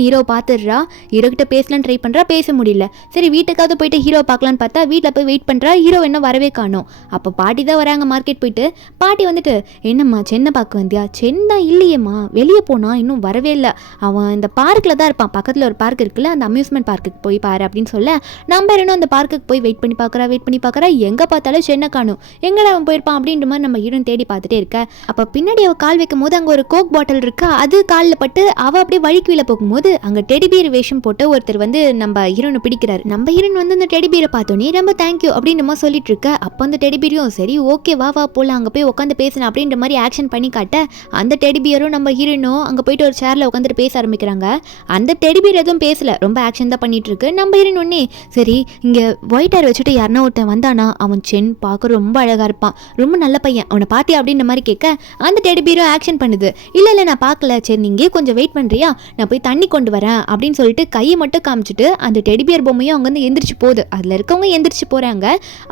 ஹீரோ பார்த்துடுறா. ஹீரோ கிட்ட பேசலான்னு ட்ரை பண்ணுறா, பேச முடியல. சரி வீட்டுக்காவது போயிட்டு ஹீரோ பார்க்கலான்னு பார்த்தா வீட்டில் போய் வெயிட் பண்ணுறா. ஹீரோ என்ன வரவே காணோம். அப்போ பாட்டி தான் வராங்க மார்க்கெட் போயிட்டு. பாட்டி வந்துட்டு என்னம்மா சென்னை பார்க்க வந்தியா? சென்னை இல்லையேம்மா, வெளியே போனா இன்னும் வரவே இல்லை, அவன் இந்த பார்க்கில் தான் இருப்பான், பக்கத்தில் ஒரு பார்க் இருக்குல்ல அந்த அம்யூஸ்மெண்ட் பார்க்குக்கு போய் பாரு அப்படின்னு சொல்ல, நம்ம இன்னும் அந்த பார்க்குக்கு போய் வெயிட் பண்ணி பார்க்குறா. எங்கே பார்த்தாலும் சென்னை காணும், எங்கடா அவன் போயிருப்பான் அப்படின்ற மாதிரி நம்ம ஹீரோன் தேடி பார்த்துட்டே இருக்க. அப்போ பின்னாடி அவள் கால் வைக்கும் போது அங்கே ஒரு கோக் பாட்டில் இருக்கா, அது காலில் பட்டு அவள் அப்படியே வழிக்குள்ள போகும்போது அங்கே டெடிபியர் வேஷம் போட்டு ஒருத்தர் வந்து நம்ம ஹீரோனை பிடிக்கிறாரு. நம்ம ஹீரோன் வந்து அந்த டெடிபியரை பார்த்தோன்னே ரொம்ப தேங்க்யூ அப்படின்னு நம்ம சொல்லிட்டு இருக்க. அப்போ அந்த டெடிபியரும் சரி ஓகே வா வா போலாம் அங்கே போய் உட்காந்து பேசணும் அப்படின்ற மாதிரி ஆக்ஷன் பண்ணி காட்ட, அந்த டெடிபியரும் நம்ம ஹீரோனும் அங்கே போயிட்டு ஒரு சேர்ல உட்காந்துட்டு பேச ஆரம்பிக்கிறாங்க. அந்த டெடிபியர் எதுவும் பேசல, ரொம்ப ஆக்ஷன் தான் பண்ணிட்டு இருக்கு. நம்ம ஹீரோன் ஒன்னே சரி இங்கே ஒயிட் ஹேர் வச்சுட்டு யாருன்னா ஒருத்தன் வந்தானா, அவன் சென் பார்க்க ரொம்ப அழகா இருப்பான், ரொம்ப நல்ல பையன், அவனை பாத்தியா அப்படின்ற மாதிரி கேட்க அந்த டெடிபியரும் ஆக்ஷன் பண்ணுது. இல்லை நான் பார்க்கல, சரி நீங்க கொஞ்சம் வெயிட் பண்ணுறியா, நான் போய் தண்ணி கொண்டு வரேன் அப்படின்னு சொல்லிட்டு கையை மட்டும் காமிச்சிட்டு அந்த டெடிபியர் பொம்மையும் அவங்க வந்து எந்திரிச்சு போகுது. அதில் இருக்கவங்க எந்திரிச்சு போகிறாங்க.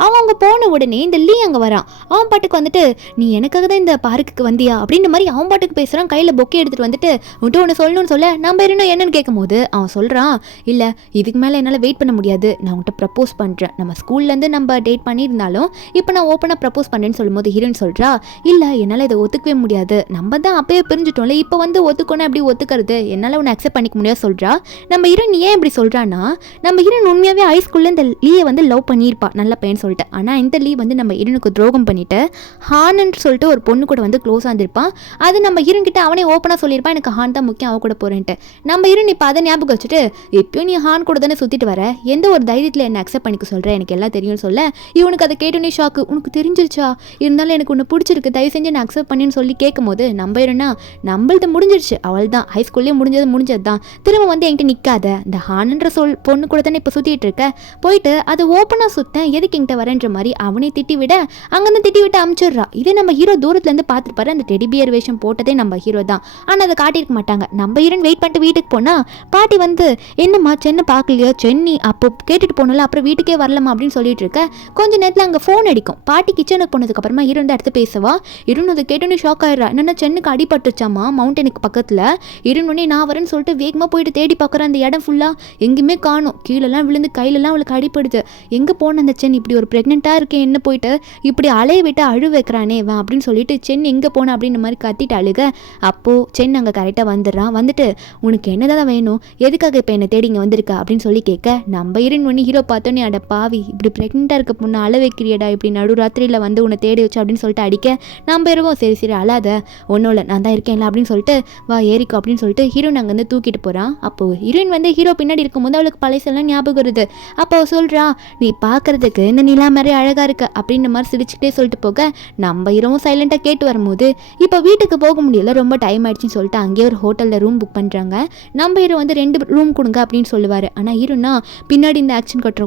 அவங்க போன உடனே இந்த லீ அங்கே வரான். அவன் பாட்டுக்கு வந்துட்டு நீ எனக்காக தான் இந்த பார்க்குக்கு வந்தியா அப்படின்ற மாதிரி அவன் பாட்டுக்கு பேசுகிறான். கையில் பொக்கே எடுத்துகிட்டு வந்துட்டு உன்ட்டு ஒன்று சொல்லணும்னு சொல்ல, நம்ம இன்னும் என்னன்னு கேட்கும் போது அவன் சொல்கிறான் இல்லை இதுக்கு மேலே என்னால் வெயிட் பண்ண முடியாது, நான் உன்கிட்ட ப்ரப்போஸ் பண்ணுறேன், நம்ம ஸ்கூல்லேருந்து நம்ம டேட் பண்ணியிருந்தாலும் இப்போ நான் ஓப்பனாக ப்ரப்போஸ் பண்ணுறேன்னு சொல்லும்போது ஹீரோயின் சொல்கிறா இல்லை என்னால் இதை ஒத்துக்கவே முடியாது, நம்ம தான் அப்பயே பிரிஞ்சுட்டோம்ல, இப்போ வந்து ஒத்துக்கணும் அப்படி ஒத்துக்கிறது என்னால் உன்னை அக்செப்ட் பண்ணிக்க முடியாது சொல்கிறா. நம்ம ஹீரோயின் ஏன் இப்படி சொல்கிறான்னா, நம்ம ஹீரோயின் உண்மையாகவே ஹைஸ்கூலில் இந்த லீயை வந்து லவ் பண்ணியிருப்பா நல்ல பையன் சொல்லிட்டு. ஆனால் இந்த லீ வந்து நம்ம ஹீரோனுக்கு துரோகம் பண்ணிட்டு ஹான்னு சொல்லிட்டு ஒரு பொண்ணு கூட வந்து க்ளோஸ் ஆகிருப்பான். அது நம்ம ஹீரோன் கிட்ட அவனே ஓப்பனாக சொல்லியிருப்பான் எனக்கு ஹான் தான் முக்கியம், அவ கூட போகிறேன்ட்டு. நம்ம ஹீரோன் இப்போ அதை ஞாபகம் வச்சுட்டு இப்பயும் நீ ஹான் கூட தானே சுற்றிட்டு வர, எந்த ஒரு தைரியத்தில் என்னை அக்செப்ட் பண்ணிக்க சொல்கிறேன், எனக்கு எல்லாம் தெரியும்னு சொல்ல இவனுக்கு அதை கேட்டோன்னே ஷாக்கு, உனக்கு தெரிஞ்சிருச்சா, இருந்தாலும் எனக்கு ஒன்று பிடிச்சிருக்கு, தயவு செஞ்சு நான் அக்செப்ட் பண்ணின்னு சொல்லி கேட்கும் போது நம்ம ஹீரோனா நம்மளது முடிஞ்சிருச்சு, அவள் தான் ஹைஸ்கூல்லேயே முடிஞ்சது தான், திரும்ப வந்து என்கிட்ட நிற்காத, இந்த ஹான்ன்ற பொண்ணு கூட தானே இப்போ சுற்றிட்டு இருக்க, போயிட்டு அது ஓப்பனாக சுத்தேன் எதுக்கு என்கிட்ட வரேன்ற மாதிரி அவனை திட்டி விட அங்கேருந்து திட்டி விட்டு அமுச்சிடுறா. இதே நம்ம ஹீரோ தூரத்துலேருந்து பார்த்துருப்பாரு, அந்த டெடிபியர் வேஷம் போட்டதே நம்ம ஹீரோ தான், ஆனால் அதை காட்டியிருக்க மாட்டாங்க. நம்ம ஹீரோன் வெயிட் பண்ணிட்டு வீட்டுக்கு போனால் பாட்டி வந்து என்னம்மா சென்னை பார்க்கலையோ, சென்னி அப்போ கேட்டுட்டு போனல அப்புறம் வீட்டுக்கே வரலாமா அப்படின்னு சொல்லிட்டு இருக்க. கொஞ்ச நேரத்தில் அங்கே ஃபோன் அடிக்கும். பாட்டி கிச்சனுக்கு போனதுக்கு அப்புறமா ஹீரோன் அடுத்து பேசுவா. ஹீரோன் அதை கேட்டோன்னே ஷாக் ஆயிடுறா, என்னென்ன சென்னுக்கு அடிபட்டுச்சாமா மவுண்டனுக்கு பக்கத்தில். ஹீரோனே நான் வரேன்னு சொல்லிட்டு வேகமாக போயிட்டு தேடி பார்க்குறேன், அந்த இடம் ஃபுல்லாக எங்கேயுமே காணும், கீழெல்லாம் விழுந்து கையிலெல்லாம் அவளுக்கு அடிப்படுது, எங்கே போன அந்த சென் இப்படி ஒரு ப்ரெக்னெண்ட்டாக இருக்கேன் என்ன போயிட்டு இப்படி அலைய விட்டு அழு வைக்கிறானே வா அப்படின்னு சொல்லிட்டு சென் எங்கே போன அப்படின்ற மாதிரி கத்திட்டு அழுக. அப்போது சென் அங்கே கரெக்டாக வந்துடுறான். வந்துட்டு உனக்கு என்னதான் வேணும், எதுக்காக இப்போ என்னை தேடி இங்கே வந்திருக்கா அப்படின்னு சொல்லி கேட்க நம்ம ஹீரோன் ஒன்று ஹீரோ பார்த்தோன்னே அட பாவி இப்படி ப்ரெக்னெண்ட்டாக இருக்க பொண்ணு அழ வைக்க யோசிக்கிறியடா இப்படி நடுராத்திரியில் வந்து உன்னை தேடி வச்சு அப்படின்னு சொல்லிட்டு அடிக்க நம்ம இருவோம் சரி சரி அழாத ஒன்றும் இல்லை நான் தான் இருக்கேன்ல அப்படின்னு சொல்லிட்டு வா ஏறிக்கோ அப்படின்னு சொல்லிட்டு ஹீரோயின் அங்கே வந்து தூக்கிட்டு போகிறான். அப்போது ஹீரோயின் வந்து ஹீரோ பின்னாடி இருக்கும்போது அவளுக்கு பழசெல்லாம் ஞாபகம் வருது. அப்போ சொல்கிறா நீ பார்க்கறதுக்கு இந்த நிலா மாதிரி அழகாக இருக்க அப்படின்ற மாதிரி சிரிச்சுக்கிட்டே சொல்லிட்டு போக நம்ம ஹீரோவும் சைலண்டாக கேட்டு வரும்போது இப்போ வீட்டுக்கு போக முடியல ரொம்ப டைம் ஆயிடுச்சுன்னு சொல்லிட்டு அங்கேயே ஒரு ஹோட்டலில் ரூம் புக் பண்ணுறாங்க. நம்ம ஹீரோ வந்து 2 ரூம் கொடுங்க அப்படின்னு சொல்லுவார். ஆனால் ஹீரோனா பின்னாடி இந்த ஆக்ஷன் கட்டுற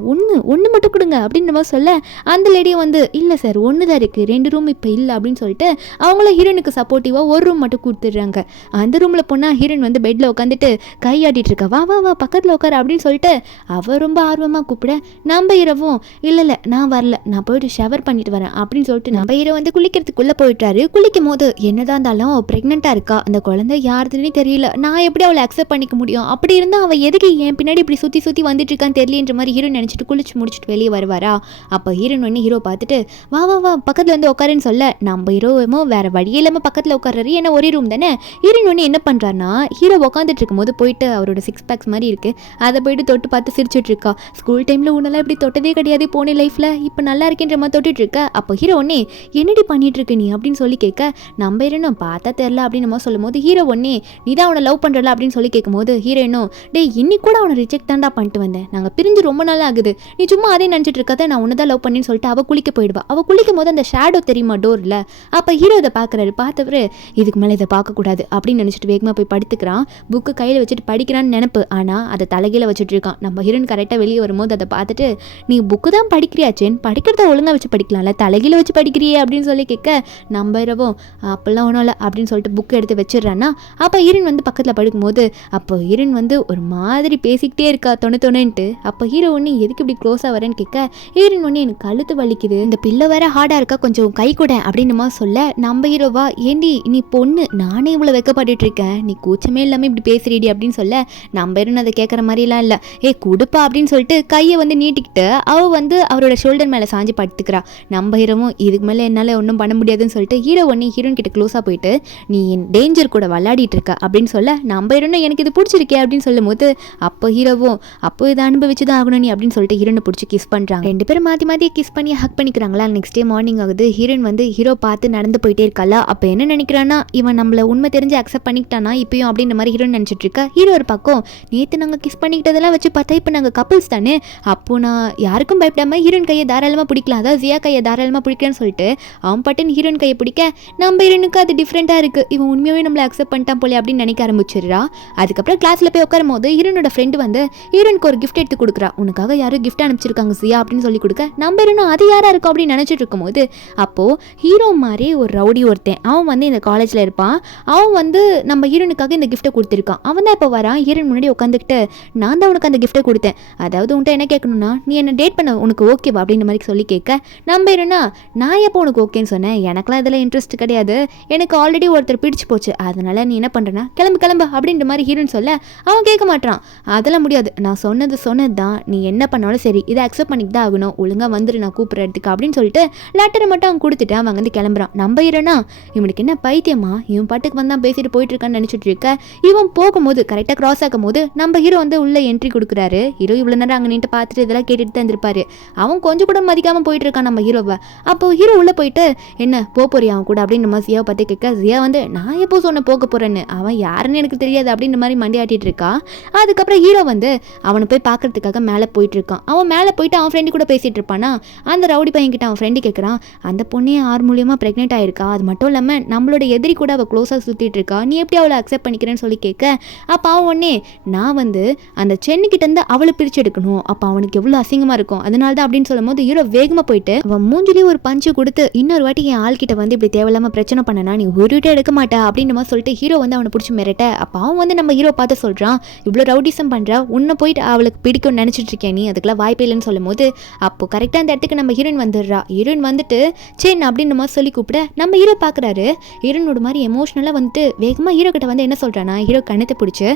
ஒன்று மட்டும் கொடுங்க அப்படின்ற மாதிரி சொல்ல அந்த லேடியும் வந்து இல்லை சார் ஒன்று தான் இருக்குது 2 ரூம் இப்போ இல்லை அப்படின்னு சொல்லிட்டு அவங்கள ஹீரோனுக்கு சப்போர்ட்டிவாக ஒரு ரூம் மட்டும் கொடுத்துட்றாங்க. அந்த ரூமில் போனால் ஹீரோயின் வந்து பெட்டில் உட்காந்துட்டு கையாட்டிட்டு இருக்கா. வா வா வா பக்கத்தில் உட்கார அப்படின்னு சொல்லிட்டு அவள் ரொம்ப ஆர்வமாக கூப்பிட நம்ம ஹீரோவும் இல்லை நான் வரல நான் போயிட்டு ஷவர் பண்ணிட்டு வரேன் அப்படின்னு சொல்லிட்டு நம்ம ஹீரோ வந்து குளிக்கிறதுக்குள்ளே போயிட்டாரு. குளிக்கும் போது என்னதான் இருந்தாலும் ப்ரெக்னெண்ட்டாக இருக்கா. அந்த குழந்தை யாருதுன்னே தெரியல. நான் எப்படி அவளை அக்செப்ட் பண்ணிக்க முடியும்? அப்படி இருந்தால் அவள் எதுக்கு என் பின்னாடி இப்படி சுற்றி வந்துட்டு இருக்கான்னு தெரியலன்ற மாதிரி ஹீரோ நினச்சிட்டு குளிச்சு முடிச்சுட்டு வெளியே வருவாரா. அப்போ ஹீரோயின் வந்து ஹீரோ பார்த்துட்டு வா வா வா பக்கத்தில் வந்து உட்காருன்னு சொல்ல நம்ம ஹீரோவும் வேறு வழியே இல்லாமல் பக்கத்தில் உட்கார்றாரு. ஏன்னா ஒரே ரூம் தானே. ஹீரோயின் ஒன்று என்ன பண்ணுறாருன்னா ஹீரோ உட்காந்துட்டு இருக்கும்போது போயிட்டு அவரோட 6 பேக்ஸ் மாதிரி இருக்குது அதை போயிட்டு தொட்டு பார்த்து சிரிச்சுட்டு இருக்கா. ஸ்கூல் டைமில் உன்னெல்லாம் இப்படி தொட்டதே கிடையாது போனே லைஃப்பில் இப்போ நல்லா இருக்கேன்ற மாதிரி தொட்டுட்டு இருக்க. அப்போ ஹீரோ ஒன்னே என்னடி பண்ணிட்டு இருக்க நீ அப்படின்னு சொல்லி கேட்க நம்ம ஹீரோனும் பார்த்தா தெரில அப்படின்னு நம்ம சொல்லும் போது ஹீரோ ஒன்னே நீ தான் அவனை லவ் பண்ணுறல அப்படின்னு சொல்லி கேட்கும்போது ஹீரோயினும் டே இன்னைக்கு கூட அவனை ரிஜெக்ட் தான்டா பண்ணிட்டு வந்தேன் நாங்கள் பிரிஞ்சு ரொம்ப நாள் ஆகுது நீ சும்மா அதே நினச்சிட்டு இருக்காத நான் உன்னை தான் லவ் பண்ணின்னு சொல்லிட்டு அவள் குளிக்க போயிடுவா. அவள் குளிக்கும் போது அந்த ஷேடோ தெரியுமா டோரில். அப்போ ஹீரோ இதை பார்க்குறாரு. பார்த்தவர் இதுக்கு மேலே இதை பார்க்கக்கூடாது அப்படின்னு நினச்சிட்டு வேகமாக போய் படுத்துக்கிறான். புக்கு கையில் வச்சுட்டு படிக்கிறான்னு நினப்பு ஆனால் அதை தலைகீழ வச்சுட்டு இருக்கான். நம்ம ஹீரோயின் கரெக்டாக வெளியே வரும்போது அதை பார்த்துட்டு நீ புக்கு தான் படிக்கிறியாச்சேன்னு படிக்கிறத ஒழுங்காக வச்சு படிக்கலாம்ல தலைகீழ வச்சு படிக்கிறியே அப்படின்னு சொல்லி கேட்க நம்ம இரவும் அப்பெல்லாம் ஒன்றும் இல்லை அப்படின்னு சொல்லிட்டு புக்கு எடுத்து வச்சிடறான்னா அப்போ ஹீரோயின் வந்து பக்கத்தில் படுக்கும்போது அப்போ ஹீரோயின் வந்து ஒரு மாதிரி பேசிக்கிட்டே இருக்கா தொண்ணுன்ட்டு. அப்போ ஹீரோ ஒன்று எதுக்கு இப்படி க்ளோஸாக வரேன்னு கேட்க ஹீரோயின் ஒன்று எனக்கு கழுத்து வலிக்குது இந்த பிள்ளை வேற ஹார்டாக இருக்கா கொஞ்சம் கை கூட அப்படின்னு சொல்ல நம்ம ஹீரோவா ஏண்டி நீ பொண்ணு நானே இவ்வளோ வெக்கப்பட்டு இருக்கேன் நீ கூச்சமே இல்லாமல் இப்படி பேசுறீடி அப்படின்னு சொல்ல நம்ம ஹீரோன் அதை கேட்குற மாதிரிலாம் இல்லை கொடுப்பா அப்படின்னு சொல்லிட்டு கையை வந்து நீட்டிக்கிட்டு அவள் வந்து அவரோட ஷோல்டர் மேலே சாஞ்சு படுத்துக்கிறா. நம்ம ஹீரோவும் இதுக்கு மேலே என்னால் ஒன்றும் பண்ண முடியாதுன்னு சொல்லிட்டு ஹீரோ ஒன்று ஹீரோயின் கிட்ட க்ளோஸாக போயிட்டு நீ என் டேஞ்சர் கூட விளையாடிட்டு இருக்க அப்படின்னு சொல்ல நம்ம ஹீரோன்னு எனக்கு இது பிடிச்சிருக்கே அப்படின்னு சொல்லும் போது அப்போ ஹீரோவும் அப்போ இதை அனுபவிச்சு தான் ஆகணும் நீ அப்படின்னு சொல்லிட்டு ஹீரோனை பிடிச்சி கிஸ் பண்ணுறாங்க. 2 பேரும் மாற்றி கிஸ் பண்ணி ஹக் பண்ணிக்கிறாங்களா. நெக்ஸ்ட் டே மார்னிங் ஆகுது. ஹீரோயின் வந்து ஹீரோ பார்த்து நடந்து போயிட்டே இருக்காளா. அப்போ என்ன நினைக்கிறான்னா இவன் நம்மளை உண்மை தெரிஞ்சு அக்செப்ட் பண்ணிக்கிட்டானா இப்பயும் அப்படின்ற மாதிரி ஹீரோயின் நினச்சிட்டு இருக்கா. ஹீரோ ஒரு பக்கம் நேற்று நாங்கள் கிஸ் பண்ணிக்கிட்டதெல்லாம் வச்சு பார்த்தா இப்போ நாங்கள் கப்பிள்ஸ் தானே அப்போ நான் யாருக்கும் பயப்படாமல் ஹீரோயின் கையை தாராளமாக பிடிக்கலாம் அதாவது ஜியா கையை தாராளமாக பிடிக்கலான்னு சொல்லிட்டு அவன் பட்டுன்னு ஹீரோயின் கையை பிடிக்க நம்ம ஹீரோனுக்கு அது டிஃப்ரெண்ட்டாக இருக்குது இவன் உண்மையாகவே நம்மளை அக்செப்ட் பண்ணிட்டான் போல அப்படின்னு நினைக்க ஆரம்பிச்சிடுறா. அதுக்கப்புறம் கிளாஸில் போய் உட்காரும் போது ஹீரோனோட ஃப்ரெண்டு வந்து ஹீரோனுக்கு ஒரு கிஃப்ட் எடுத்து கொடுக்குறா. உனக்காக யாரும் கிஃப்ட் அனுப்பிச்சிருக்காங்க ஜியா அப்படின்னு சொல்லி கொடுக்க நம்ம ஹீரோனும் அது யாராக இருக்கும் அப்படின்னு நினச்சிட்டு இருக்கும்போது அப்போது ஹீரோ மாதிரி ஒரு ரவுடி ஒருத்தன் அவன் வந்து இந்த காலேஜில் இருப்பான். அவன் வந்து நம்ம ஹீரோனுக்காக இந்த கிஃப்ட்டை கொடுத்துருக்கான். அவன் தான் இப்போ வரான். ஹீரோயின் முன்னாடி உட்காந்துக்கிட்டு நான் தான் உனக்கு அந்த கிஃப்ட்டை கொடுத்தேன் அதாவது உன்ட்ட என்ன கேட்கணும்னா நீ என்ன டேட் பண்ண உனக்கு ஓகேவா அப்படின்ற மாதிரி சொல்லி கேட்க நம்ம ஹீரோனா நான் எப்போ உனக்கு ஓகேன்னு சொன்னேன் எனக்குலாம் இதில் இன்ட்ரெஸ்ட் கிடையாது எனக்கு ஆல்ரெடி ஒருத்தர் பிடிச்சி போச்சு அதனால நீ என்ன பண்ணுறனா கிளம்பு அப்படின்ற மாதிரி ஹீரோயின் சொல்ல அவன் கேட்க மாட்டான். அதெல்லாம் முடியாது நான் சொன்னது தான் நீ என்ன பண்ணாலும் சரி இதை அக்செப்ட் பண்ணிட்டு தான் ஆகணும் ஒழுங்காக வந்துரு நான் கூப்பிட்ற இடத்துக்கு அப்படின்னு சொல்லிட்டு லெட்டரை மட்டும் அவன் கொடுத்துட்டு அவன் வந்து கிளம்புறான். நம்ம ஹீரோனா இவனுக்கு என்ன பைத்தியமா இவன் பாட்டுக்கு வந்தான் பேசிட்டு போயிட்டு இருக்கான்னு நினச்சிட்டு இருக்க. இவன் போகும்போது கரெக்டாக கிராஸ் ஆகும் போது நம்ம ஹீரோ வந்து உள்ள என்ட்ரி கொடுக்குறாரு. ஹீரோ இவ்வளோ நேரம் அங்கே நின்று பார்த்துட்டு இதெல்லாம் கேட்டுட்டு தான் இருந்திருப்பாரு. அவன் கொஞ்சம் கூட மதிக்காமல் போயிட்டு இருக்கான் நம்ம ஹீரோவை. அப்போ ஹீரோ உள்ளே போயிட்டு என்ன போறியா அவன் கூட அப்படின்னு நம்ம ஜியாவை பற்றி கேட்க ஜியா வந்து நான் எப்போ சொன்ன போக போகிறேன்னு அவன் யாருன்னு எனக்கு தெரியாது அப்படின்ற மாதிரி மண்டியாட்டிட்டு இருக்கா. அதுக்கப்புறம் ஹீரோ வந்து அவனை போய் பார்க்கறதுக்காக மேலே போயிட்டு இருக்கான். அவன் மேலே போயிட்டு அவன் ஃப்ரெண்டு கூட பேசிகிட்டு இருப்பானா. அந்த ரவுடி பையன்கிட்ட அவன் ஃப்ரெண்டு கேட்குறான் அந்த பொண்ணே 6 மூலியமாக ப்ரெக்னென்ட் ஆயிருக்கா அது மட்டும் இல்லாமல் நம்மளோட எதிரி கூட அவள் க்ளோஸாக சுற்றிட்டு இருக்கா நீ எப்படி அவளை அக்செப்ட் பண்ணிக்கிறேன்னு சொல்லி கேட்க அப்போ அவன் உடனே நான் வந்து அந்த சென்னிக்கிட்டேருந்து அவளை பிரித்து எடுக்கணும் அப்போ அவனுக்கு எவ்வளோ அசிங்கமாக இருக்கும் அதனால தான் அப்படின்னு சொல்லும் போது ஹீரோ வேகமாக போயிட்டு அவன் மூஞ்சிலேயே ஒரு பஞ்சு கொடுத்து இன்னொரு வாட்டி என் ஆள்கிட்ட வந்து இப்படி தேவையில்லாமல் பிரச்சனை பண்ணனா நீ ஒரு விட்டு எடுக்க மாட்டா அப்படின்னு மாதிரி சொல்லிட்டு ஹீரோ வந்து அவனை பிடிச்சி மிரட்ட அப்போ அவன் வந்து நம்ம ஹீரோ பார்த்து சொல்கிறான் இவ்வளோ ரவுடிசம் பண்ணுறா உன்னை போயிட்டு அவளுக்கு பிடிக்கும்னு நினச்சிட்டு இருக்கேன் நீ அதுக்கெல்லாம் வாய்ப்பே இல்லைன்னு சொல்லும் போது அப்போ கரெக்டாக அந்த இடத்துக்கு நம்ம ஹீரோயின் வந்துடுறா. ஹீரோயின் வந்துட்டு சரி அப்படின்னு மாதிரி சொல்லி கூப்பிட நம்ம ஹீரோ பார்க்குறாரு. ஹீரோனோட மாதிரி எமோஷனலாக வந்துட்டு வேகமாக ஹீரோ கிட்ட வந்து என்ன சொல்கிறானா ஹீரோ கண்ணத்தை பிடிச்சி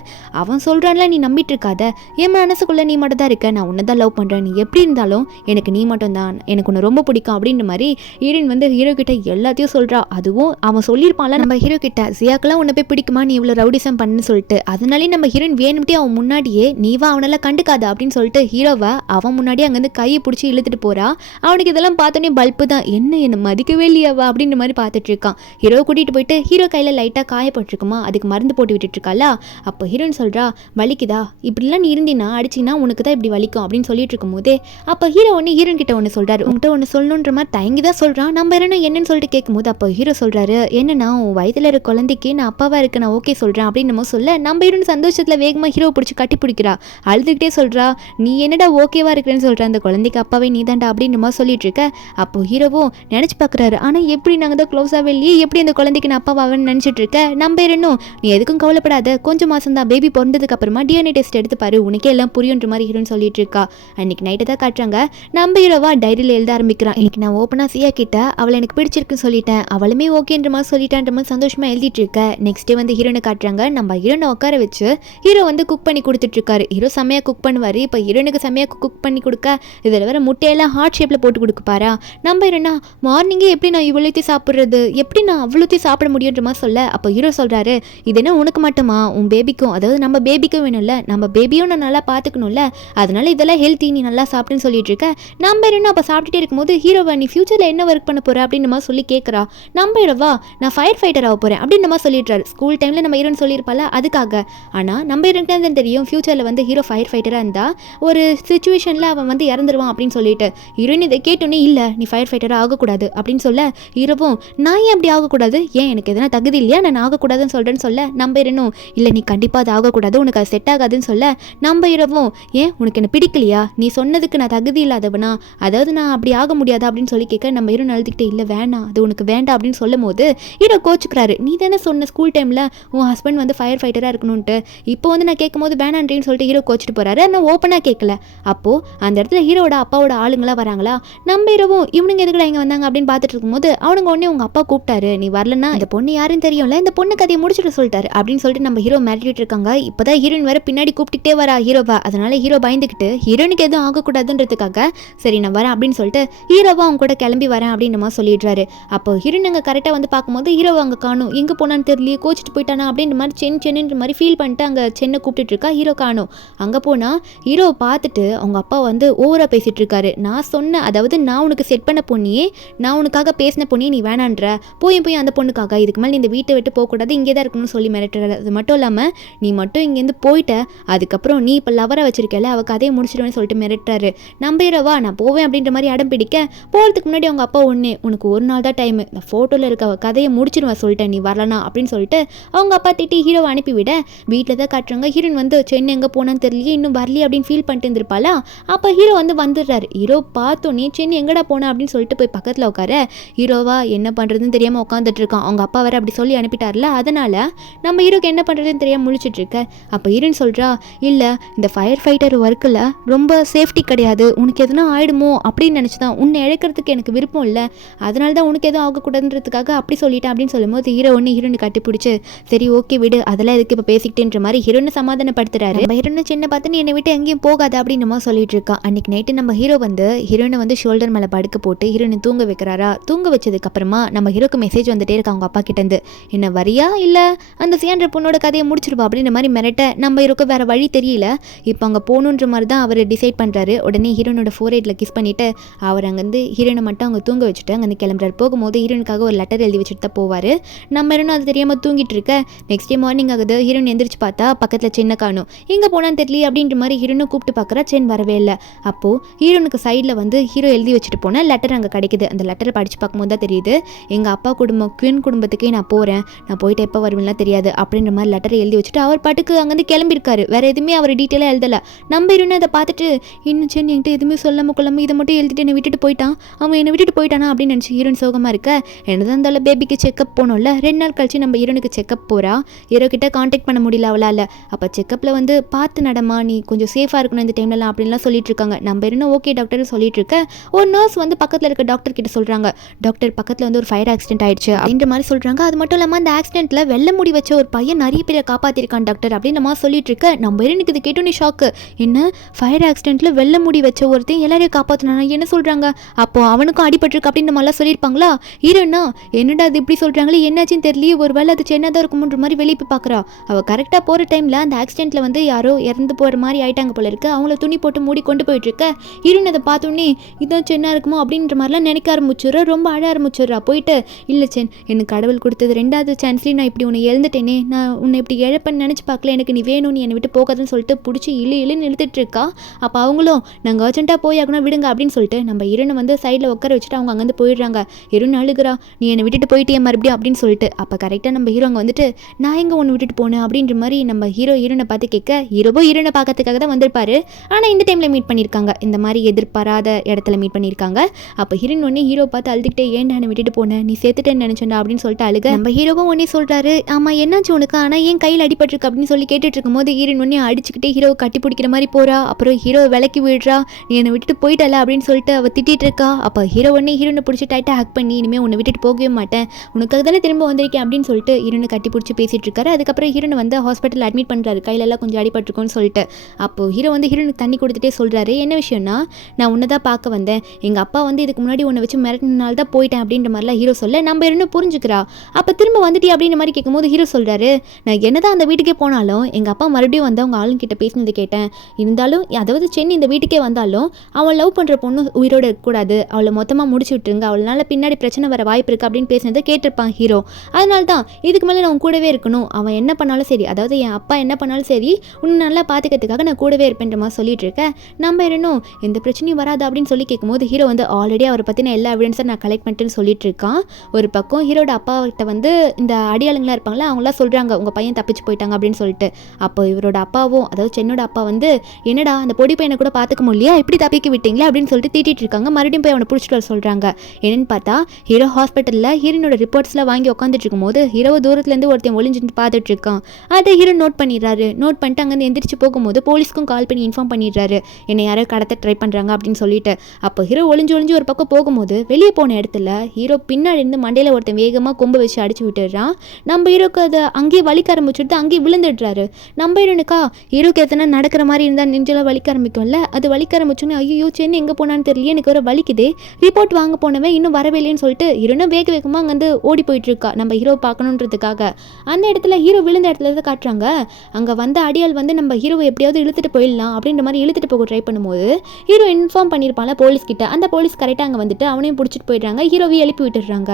அவன் சொல்கிறான்ல நீ நம்பிட்டு இருக்காத என் மனசுக்குள்ளே நீ மட்டும் தான் இருக்க நான் உன்னை தான் லவ் பண்ணுறேன் நீ எப்படி இருந்தாலும் எனக்கு நீ மட்டும் தான் எனக்கு உன்னை ரொம்ப பிடிக்கும் அப்படின்ற மாதிரி ஹீரோயின் வந்து ஹீரோ கிட்ட எல்லாத்தையும் சொல்கிறா. அதுவும் அவன் சொல்லியிருப்பான்ல நம்ம ஹீரோ கிட்ட ஜியாக்கெல்லாம் உன்னை போய் பிடிக்குமா நீ இவ்வளோ ரவுடிசம் பண்ணுன்னு சொல்லிட்டு அதனாலே நம்ம ஹீரோயின் வேணும்ட்டே அவன் முன்னாடியே நீவா அவனெல்லாம் கண்டுக்காத அப்படின்னு சொல்லிட்டு ஹீரோவை அவன் முன்னாடியே அங்கேருந்து கையை பிடிச்சி இழுத்துட்டு போறா. அவனுக்கு இதெல்லாம் பார்த்தோன்னே பல்ப்பு தான், என்ன மதிக்கவே இல்லையாவா அப்படின்ற மாதிரி பார்த்துட்டு இருக்கான். ஹீரோ கூட்டிகிட்டு போயிட்டு ஹீரோ கையில் லைட்டாக காயப்பட்டிருக்குமா, அதுக்கு மருந்து போட்டு விட்டுட்டு இருக்காளா. அப்போ ஹீரோன்னு சொல்கிறா, வலிக்குதா, இப்படிலாம் நீ இருந்தினா அடிச்சிங்கன்னா உனக்கு தான் இப்படி வலிக்கும் அப்படின்னு சொல்லிட்டு இருக்கும் போதே அப்போ ஹீரோ ஒன்று ஹீரோன் கிட்ட ஒன்று சொல்கிறாரு. உங்கள்கிட்ட ஒன்று சொல்லணுன்ற மாதிரி தயங்கி தான் சொல்கிறான். நம்ம என்னன்னு சொல்லிட்டு கேட்கும்போது அப்போ ஹீரோ சொல்கிறாரு, என்னன்னா உன் வயதில் இருக்க குழந்தைக்கு நான் அப்பாவாக இருக்கு, நான் ஓகே சொல்கிறேன் அப்படின்னு நம்ம சொல்ல நம்ம ஹீரோன் சந்தோஷத்தில் வேகமாக ஹீரோ பிடிச்சி கட்டி பிடிக்கிறா. அழுதுகிட்டே சொல்கிறா, நீ என்னடா ஓகேவா இருக்கிறேன்னு சொல்கிற, அந்த குழந்தைக்கு அப்பாவே நீ தாண்டா அப்படின்னு நம்ம சொல்லிட்டு இருக்க. அப்போ ஹீரோவும் நினச்சி பார்க்குறாரு, ஆனால் எப்படி நாங்கள் தான் க்ளோஸாகவே இல்லையே, எப்படி அந்த குழந்தைக்கு நான் அப்பாவாகன்னு நினச்சிட்டு இருக்க. நம்ம ஹீரோனும் நீ எதுக்கும் கவலைப்படாத, கொஞ்சம் மாதம் தான், பேபி பிறந்ததுக்கு அப்புறமா டிஎன்ஏ டெஸ்ட் எடுத்து பாரு, உனக்கே எல்லாம் புரியுன்ற மாதிரி ஹீரோன்னு சொல்லிட்டு இருக்கா. அன்னைக்கு நைட்டு தான் காட்டுறாங்க. நம்ம ஹீரோவா டைரியில் எழுத ஆரம்பிக்கிறான். இன்னைக்கு நான் ஓப்பனாக சியா கிட்ட அவளை எனக்கு பிடிச்சிருக்குன்னு சொல்லிட்டேன், அவளுமே ஓகேன்ற மாதிரி சொல்லிட்டான்ற மாதிரி சந்தோஷமாக எழுதிட்டு இருக்க. நெக்ஸ்ட் டே வந்து ஹீரோனை காட்டுறாங்க. நம்ம ஹீரோனை உட்கார வச்சு ஹீரோ வந்து குக் பண்ணி கொடுத்துட்டு இருக்காரு. ஹீரோ செம்மையாக குக் பண்ணுவார். இப்போ ஹீரோனுக்கு செம்மையாக குக் பண்ணி கொடுக்க இதில் வேற முட்டையெல்லாம் ஹார்ட் ஷேப்பில் போட்டு கொடுக்குப்பாரா. நம்ம ஹீரோனா மார்னிங்கே எப்படி நான் இவ்வளோத்தையும் சாப்பிட்றது, எப்படி நான் அவ்வளோத்தையும் சாப்பிட முடியுன்ற மாதிரி சொல்ல அப்போ ஹீரோ சொல்கிறாரு, இது என்ன உனக்கு மட்டுமா, உன் பேபிக்கும், அதாவது நம்ம பேபிக்கும் வேணும்ல, நம்ம பேபியும் நான் நல்லா பார்த்துக்கணும்ல, அதனால இதெல்லாம் ஹெல்த்தி, நீ நல்லா சாப்பிட்டுன்னு சொல்லிட்டு இருக்க. நம்ம ஹீரோனா அப்போ சாப்பிட்டுட்டே இருக்கும்போது ஹீரோவா நீ ஃபியூச்சரில் என்ன ஒர்க் பண்ண போகிற அப்படின்னு நம்ம சொல்லி கேட்குறா. நம்ம ஹீரோவா நான் ஃபயர் ஃபைட்டர் ஆக போகிறேன் அப்படின்னு நம்ம சொல்லிடுறாரு. ஸ்கூல் டைமில் நம்ம ஹீரோன்னு சொல்லியிருப்பால அதுக்காக. ஆனால் நம்ம ஹீரோக்கு தான் தெரியும் ஃபியூச்சரில் வந்து ஹீரோ ஃபயர் ஃபைட்டராக இருந்தால் ஒரு சுச்சுவேஷனில் அவன் வந்து இறந்துருவான் அப்படின்னு சொல்லிட்டு. ஹீரோயின் இதை கேட்டோன்னே இல்லை நீ ஃபயர் ஃபைட்டராக ஆகக்கூடாது அப்படின்னு சொல்ல ஹீரோவும் நான் ஏன் அப்படி ஆகக்கூடாது, ஏன் எனக்கு எதனா தகுதி இல்லையா, நான் ஆகக்கூடாதுன்னு சொல்கிறேன்னு சொல்ல நம்ம ஹீரோனும் இல்லை நீ கண்டிப்பாக அது ஆகக்கூடாது, உனக்கு அது செட் ஆகாதுன்னு சொல்ல நம்ம ஹீரோவும் ஏன் உனக்கு என்ன பிடிக்கலையா, நீ சொன்னதுக்கு நான் தகுதி இல்லாதவனா, அதாவது நான் அப்படி ஆக முடியாது அப்படின்னு சொல்லி கேட்க நம்ம ஹீரோ அழுதுகிட்டே இல்லை வேணாம் அது உனக்கு வேண்டாம் அப்படின்னு சொல்லும் போது ஹீரோ கோச்சுக்கிறாரு. நீ தானே சொன்ன ஸ்கூல் டைமில் உன் ஹஸ்பண்ட் வந்து ஃபயர் ஃபைட்டராக இருக்கணும்ட்டு, இப்போ வந்து நான் கேட்கும் போது வேணான்றேன்னு சொல்லிட்டு ஹீரோ கோச்சிட்டு போகிறாரு. ஆனால் ஓப்பனாக கேட்கல. அப்போது அந்த இடத்துல ஹீரோட அப்பாவோட ஆளுங்களாம் வராங்களா. நம்ம ஹீரோவும் இவனுங்க எதுக்குடா இங்கே வந்தாங்க அப்படின்னு பார்த்துட்டு இருக்கும்போது அவனுங்க உடனே உங்கள் அப்பா கூப்பிட்டாரு, நீ வரலன்னா இந்த பொண்ணு யாருன்னு தெரியும்ல, இந்த பொண்ணு கதையை முடிச்சுட்டு சொல்லிட்டாரு அப்படின்னு சொல்லிட்டு நம்ம ஹீரோ மிரட்டிட்டு இருக்காங்க. இப்போதான் ஹீரோயின் வேற பின்னாடி கூப்பிட்டுட்டே வரா ஹீரோவா. அதனால ஹீரோ பயந்துக்கிட்டு ஹீரோனுக்கு எதுவும் ஆகக்கூடாதுன்றதுக்காக சரி நான் வரேன் அப்படின்னு சொல்லிட்டு ஹீரோவா அவங்க கூட கிளம்பி வரேன் அப்படின்னு நம்ம சொல்லிடுறாரு. அப்போ ஹீரோயின் அங்கே கரெக்டாக வந்து பார்க்கும்போது ஹீரோவை அங்கே காணும், எங்கே போனான்னு தெரியலையே, கோச்சிட்டு போயிட்டானா அப்படின்ற மாதிரி சென்னுன்ற மாதிரி ஃபீல் பண்ணிட்டு அங்கே சென்னை கூப்பிட்டு இருக்கா. ஹீரோ காணும். அங்கே போனால் ஹீரோவை பார்த்துட்டு அவங்க அப்பா வந்து ஓவராக பேசிகிட்டு இருக்காரு. நான் சொன்ன, அதாவது நான் உனக்கு செட் பண்ண பொண்ணியே, நான் உனக்காக பேசின பொண்ணியே நீ வேணான்ற, போய் அந்த பொண்ணுக்காக இதுக்கு மேலே இந்த வீட்டை விட்டு போகக்கூடாது, இங்கே தான் இருக்கணும்னு சொல்லி மிரட்டுறாரு. அது மட்டும் இல்லாமல் நீ மட்டும் இங்கேருந்து போயிட்ட, அதுக்கப்புறம் நீ இப்போ லவரை வச்சிருக்கல, அவள் கதையை முடிச்சிடுவேன்னு சொல்லிட்டு மிரட்டுறாரு. நம்ம ஹீரோவா நான் போவேன் அப்படின்ற மாதிரி அடம் பிடிக்க போகிறதுக்கு முன்னாடி அவங்க அப்பா ஒன்று உனக்கு ஒரு நாள் தான் டைமு, இந்த ஃபோட்டோவில் இருக்க கதையை முடிச்சிடுவேன் சொல்லிட்டேன், நீ வரலனா அப்படின்னு சொல்லிட்டு அவங்க அப்பா திட்டி ஹீரோவை அனுப்பிவிட வீட்டில் தான் காட்டுறாங்க. ஹீரோயின் வந்து சென்னை எங்கே போனான்னு தெரியலையே, இன்னும் வரலையே அப்படின்னு ஃபீல் பண்ணிட்டு இருந்திருப்பாளா. அப்போ ஹீரோ வந்து வந்துடுறாரு. ஹீரோ பார்த்தோன்னே சென்னை எங்கடா போனா அப்படின்னு சொல்லிட்டு போய் பக்கத்தில் உட்கார ஹீரோவா என்ன பண்ணுறதுன்னு தெரியாமல் உட்காந்துட்டு இருக்கான். அவங்க அப்பா வேற அப்படி சொல்லி அனுப்பிட்டார்ல, அதனால நம்ம ஹீரோக்கு என்ன பண்ணுறதுன்னு தெரியாமல் முழிச்சிட்டு இருக்க. அப்போ ஹீரோயின் சொல்கிறா, இல்லை இந்த ஃபயர் ஃபைட்டர் ஒர்க்கில் ரொம்ப சேஃப்டி கிடையாது, உனக்கு எதுனா ஆயிடுமோ அப்படின்னு நினச்சி தான் உன்னை இழக்கிறதுக்கு எனக்கு விருப்பம் இல்லை, அதனால தான் உனக்கு எதுவும் ஆகக்கூடாதுன்றதுக்காக அப்படி சொல்லிட்டேன் அப்படின்னு சொல்லும்போது ஹீரோ ஒன்று ஹீரோனை கட்டிப்பிடிச்சு சரி ஓகே விடு, அதெல்லாம் எதுக்கு இப்போ பேசிக்கிட்டேன்ற மாதிரி ஹீரோனை சமாதானப்படுத்துறாரு. நம்ம ஹீரோனை சின்ன பார்த்து நீ என்னை விட்டு எங்கேயும் போகாத அப்படின்னு நம்ம சொல்லிட்டு இருக்கா. அன்னைக்கு நைட்டு நம்ம ஹீரோ வந்து ஹீரோனை வந்து ஷோல்டர் மேலே படுக்க போட்டு ஹீரோனை தூங்க வைக்கிறாரா. தூங்க வச்சதுக்கு அப்புறமா நம்ம ஹீரோக்கு மெசேஜ் வந்துட்டே இருக்கா அவங்க அப்பா கிட்டேருந்து, என்ன வரியா இல்லை அந்த சியான்ற பொண்ணோட கதையை முடிச்சிருவா அப்படின்ற மாதிரி மிரட்ட நம்ம ஹீரோக்கு வேற வழி தெரியல. இப்போ அங்கே போகணுன்ற மாதிரி தான் அவர் டிசைட் பண்ணுறாரு. உடனே ஹீரோனோட ஃபோர்ஹெட்டில் கிஸ் பண்ணிவிட்டு அவர் அங்கேருந்து ஹீரோனை மட்டும் அவங்க தூங்க வச்சுட்டு அங்கேருந்து கிளம்புறாரு. போகும்போது ஹீரோனுக்காக ஒரு லெட்டர் எழுதி வச்சுட்டு தான் போவார். நம்ம ஹீரோனும் அது தெரியாமல் தூங்கிட்டு இருக்க. நெக்ஸ்ட் டே மார்னிங் ஆகுது. ஹீரோன் எந்திரிச்சு பார்த்தா பக்கத்தில் சென்னை காணும். எங்கே போனான்னு தெரியல அப்படின்ற மாதிரி ஹீரோனும் கூப்பிட்டு பார்க்குறா. சென் வரவே இல்லை. அப்போது ஹீரோனுக்கு சைடில் வந்து ஹீரோ எழுதி வச்சுட்டு போனால் லெட்டர் அங்கே கிடைக்குது. அந்த லெட்டரை படித்து பார்க்கும்போது தான் தெரியுது, எங்கள் அப்பா குடும்பம் குயின் குடும்பத்துக்கே நான் போகிறேன், நான் போயிட்டு எப்போ வருவேன்லாம் தெரியாது அப்படின்ற மாதிரி லெட்டரை எழுதி வச்சுட்டு அவர் பாட்டுக்கு அங்கேருந்து கிளம்பியிருக்காரு. வேறு எதுவுமே அவர் டீட்டெயிலாக எழுதலை. நம்ம ஹீரோன்னு அதை பார்த்துட்டு இன்னும் சென் என்கிட்ட எதுவுமே சொல்லாமல் கொள்ளாமல் இதை மட்டும் எழுதிட்டு என்னை விட்டுட்டு போயிட்டான், அவன் என்னை விட்டுட்டு போயிட்டானா அப்படின்னு நினச்சி ஹீரோன் சோகமாக இருக்க. என்னதான் இருந்தாலும் பேபிக்கு செக்கப் போனோம்ல, 2 நாள் கழிச்சு நம்ம ஹீரோனுக்கு செக்கப் போகிறா. ஹீரோ கிட்ட கான்டாக்ட் பண்ண முடியல அவளால். அப்போ செக்கப்பில் வந்து பார்த்து நடமா, நீ கொஞ்சம் சேஃபாக இருக்கணும் இந்த டைம்லலாம் அப்படின்லாம் சொல்லிட்டு இருக்காங்க. நம்ம ஹீரோனும் ஓகே டாக்டர்னு சொல்லிட்டு இருக்க. ஒரு நர்ஸ் வந்து பக்கத்தில் இருக்க டாக்டர் கிட்ட சொல்கிறாங்க, டாக்டர் பக்கத்தில் வந்து ஒரு ஃபயர் ஆக்சிடென்ட் ஆயிடுச்சு அப்படின்ற மாதிரி சொல்கிறாங்க. அது மட்டும் இல்லாமல் அந்த ஆக்சிடென்ட்டில் வெள்ளை முடி வச்ச ஒரு பையன் நிறைய பேரை காப்பாற்றிருக்கான் டாக்டர் அப்படின்னு நம்ம சொல்லிட்டு இருக்க. நம்ம ஹீரோனுக்கு இது கேட்டோன்னே ஷாக்கு. என்ன ஃபயர் ஆக்சிடென்ட்டில் வெள்ளை முடி வச்ச ஒருத்தையும் எல்லாரையும் காப்பாற்றினா என்ன சொல்கிறாங்க, அப்போ அவனுக்கும் அடிபட்டிருக்கு அப்படின்னு நம்மளாம் சொல்லியிருப்பாங்களா. ஹீரோனா என்னடா அது இப்படி சொல்கிறாங்களே, என்னாச்சுன்னு தெரியலையே, ஒரு வேலை அது சென்னதாக இருக்கும்ன்ற மாதிரி வெளியே போய் பார்க்குறா. அவள் கரெக்டாக போகிற டைமில் அந்த ஆக்சிடென்ட்டில் வந்து யாரோ இறந்து போகிற மாதிரி ஆயிட்டாங்க போல இருக்கு. அவங்கள துணி போட்டு மூடி கொண்டு போயிட்டு இருக்க. ஹீரோன் அதை பார்த்தோன்னே இதான் சென்னா இருக்குமோ அப்படின்ற மாதிரிலாம் நினைக்க ஆரம்பிச்சிடுறா. ரொம்ப அழ ஆரம்பிச்சிடுறா. போயிட்டு இல்லை சென், எனக்கு கடவுள் கொடுத்தது 2வது சான்ஸ்லேயும் நான் இப்படி உன்னை இழந்துட்டேனே, நான் உன்னை இப்படி இழப்பேன்னு நினச்சி பார்க்கல, எனக்கு நீ வேணும், நீ என்னை விட்டு போகாதுன்னு சொல்லிட்டு பிடிச்சி இழுன்னு இழுத்துட்டு இருக்கா. அப்போ அவங்களும் நாங்கள் அர்ஜென்ட்டாக போய் ஆகணும் விடுங்க அப்படின்னு சொல்லிட்டு நம்ம இருனை வந்து சைடில் உட்கார வச்சுட்டு அவங்க அங்கேருந்து போயிடுறாங்க. இருன்னு அழுகிறா, நீ என்னை விட்டுட்டு போயிட்டே மறுபடியும் அப்படின்னு சொல்லிட்டு. அப்போ கரெக்டாக நம்ம ஹீரோ அங்கே வந்துட்டு நான் எங்கே ஒன்று விட்டுட்டு போனேன் அப்படின்ற மாதிரி நம்ம ஹீரோனை பார்த்து கேட்க, ஹீரோவோ இருனை பார்க்கறதுக்காக தான் வந்திருப்பாரு. ஆனால் இந்த டைமில் மீட் பண்ணியிருக்காங்க, இந்த மாதிரி எதிர்பாராத இடத்துல மீட் பண்ணியிருக்காங்க. அப்போ ஹீரோன் ஒன்னே ஹீரோ பார்த்து அழுதுகிட்டே ஏன்டா என்னை விட்டுட்டு போனேன், நீ சேர்த்துட்டேன்னு நினச்சேன்டா அப்படின்னு சொல்லிட்டு அழுக. நம்ம ஹீரோவும் ஒன்னே சொல்கிறாரு, ஆமாம் என்னாச்சு உனக்கு, ஆனால் ஏன் கையில் அடிபட்டிருக்கு அப்படின்னு சொல்லி கேட்டுட்டு இருக்கும்போது ஹீரோன் ஒன்னே அடிச்சுக்கிட்டே ஹீரோவை கட்டி பிடிக்கிற மாதிரி போகிறா. அப்புறம் ஹீரோவை விலக்கி விடுறா, நீ என்னை விட்டுட்டு போயிட்டல அப்படின்னு சொல்லிட்டு அவள் திட்டிகிட்டு இருக்கா. அப்போ ஹீரோ ஒன்னே ஹீரோனை பிடிச்சி டைட்டாக ஹக் பண்ணி இனிமேல் உன்னை விட்டுட்டு போகவே மாட்டேன், உனக்காக தானே திரும்ப வந்திருக்கேன் அப்படின்னு சொல்லிட்டு ஹீரோனை கட்டி பிடிச்சி பேசிகிட்டு இருக்காரு. அதுக்கப்புறம் ஹீரோனை வந்து ஹாஸ்பிட்டல் அட்மிட் பண்ணுறாரு, கையிலெல்லாம் கொஞ்சம் அடிபட்டிருக்கும்னு சொல்லிட்டு. அப்போது ஹீரோ வந்து ஹீரோனுக்கு தண்ணி கொடுத்துட்டே சொல்கிறாரு, என்ன விஷயம்னா நான் உன்னை தான் பார்க்க வந்தேன், எங்கள் அப்பா வந்து இதுக்கு முன்னாடி உன்னை வச்சு மிரட்டினால தான் போயிட்டேன் அப்படின்ற மாதிரிலாம் ஹீரோ சொல்ல நம்ம இன்னும் புரிஞ்சுக்கிறா. அப்போ திரும்ப வந்துட்டே அப்படின்ற மாதிரி கேட்கும்போது ஹீரோ சொல்கிறாரு, நான் என்ன தான் அந்த வீட்டுக்கே போனாலும் எங்கள் அப்பா மறுபடியும் வந்து அவங்க ஆளுங்கிட்ட பேசினது கேட்டேன், இருந்தாலும் அதாவது சென்னை இந்த வீட்டுக்கே வந்தாலும் அவள் லவ் பண்ணுற பொண்ணு உயிரோடு இருக்கக்கூடாது, அவளை மொத்தமாக முடிச்சு விட்டுருங்க, அவளால் பின்னாடி பிரச்சனை வர வாய்ப்பு இருக்குது அப்படின்னு பேசினதை கேட்டிருப்பான் ஹீரோ. அதனால தான் இதுக்கு மேலே நான் கூடவே இருக்கணும், அவன் என்ன பண்ணாலும் சரி, அதாவது என் அப்பா என்ன பண்ணாலும் சரி உன்னை நல்லா பார்த்துக்கிறதுக்காக நான் கூடவே இருப்பேன்ற மாதிரி சொல்லிட்டு இருக்கேன், நம்ம இன்னும் எந்த பிரச்சனையும் வராது அப்படின்னு சொல்லி கேட்கும்போது ஹீரோ வந்து ஆல்ரெடி அவரை பற்றின எல்லா எவிடன்ஸை நான் கலெக்ட் பண்ணிட்டுன்னு சொல்லிட்டு இருக்கான். ஒரு பக்கம் ஹீரோட அப்பாக்கிட்ட வந்து இந்த அடியாளுங்களாம் இருப்பாங்களா அவங்களாம் சொல்கிறாங்க உங்கள் பையன் தப்பிச்சு போயிட்டாங்க அப்படின்னு சொல்லிட்டு. அப்போ இவரோட அப்பாவும் அதாவது சென்னோட அப்பா வந்து என்னடா அந்த பொடி பையனை கூட பார்த்துக்க முடியலையா, இப்படி தப்பிக்க விட்டீங்களா அப்படின்னு சொல்லிட்டு திட்டிட்டு இருக்காங்க. மறுபடியும் போய் அவனை பிடிச்சிட்டு வர சொல்கிறாங்க. என்னன்னு பார்த்தா ஹீரோ ஹாஸ்பிட்டலில் ஹீரோனோட ரிப்போர்ட்ஸ்லாம் வாங்கி உட்காந்துட்டு இருக்கும்போது ஹீரோவை தூரத்துலேருந்து ஒருத்தன் ஒளிஞ்சுட்டு பார்த்துட்டு இருக்கான். அதை ஹீரோ நோட் பண்ணிடுறாரு. நோட் பண்ணிட்டு அங்கேருந்து எந்திரிச்சு போகும்போது போலீஸ்க்கும் கால் பண்ணி இன்ஃபார்ம் பண்ணிடுறாரு, என்னை யாரோ கடத்த ட்ரை பண்ணுறாங்க அப்படின்னு சொல்லிட்டு. அப்போ ஹீரோ ஒளிஞ்சு ஒரு பக்கம் போகும்போது வெளியே போன இடத்துல ஹீரோ பின்னாடி இருந்து மண்டையில் ஒருத்தன் வேகமாக கொம்பு வச்சு அடிச்சு விட்டுடுறான். நம்ம ஹீரோக்கு அதை அங்கேயே வலிக்க ஆரம்பிச்சுட்டு அங்கேயே விழுந்துடுறாரு. நம்ம ஹீரோனுக்கா ஹீரோக்கு எத்தனை நடக்கிற மாதிரி இருந்தால் நெஞ்செல்லாம் வலிக்க ஆரம்பிக்கும்ல, அது வலிக்க ஆரம்பிச்சோன்னே ஐயோ சென்னை எங்கே போனான்னு தெரியல, எனக்கு ஒரு வலிக்குது, ரிப்போர்ட் வாங்க போனவன் இன்னும் வரவே இல்லைன்னு சொல்லிட்டு ஹீரோனும் வேகமாக அங்கேருந்து ஓடி போயிட்டு இருக்கா நம்ம ஹீரோ பார்க்கணுன்றதுக்காக. அந்த இடத்துல ஹீரோ விழுந்த இடத்துல தான் காட்டுறாங்க. அங்கே வந்த அடியால் வந்து நம்ம ஹீரோவை எப்படியாவது இழுத்துட்டு போயிடலாம் அப்படின்ற மாதிரி இழுத்துட்டு போக ட்ரை பண்ணும்போது ஹீரோ இன்ஃபார்ம் பண்ணியிருப்பாங்க போலீஸ் கிட்ட. அந்த போலீஸ் கரெக்டாக அங்கே வந்துட்டு அவனையும் பிடிச்சிட்டு போயிடுறாங்க, ஹீரோவை எழுப்பி விட்டுடுறாங்க.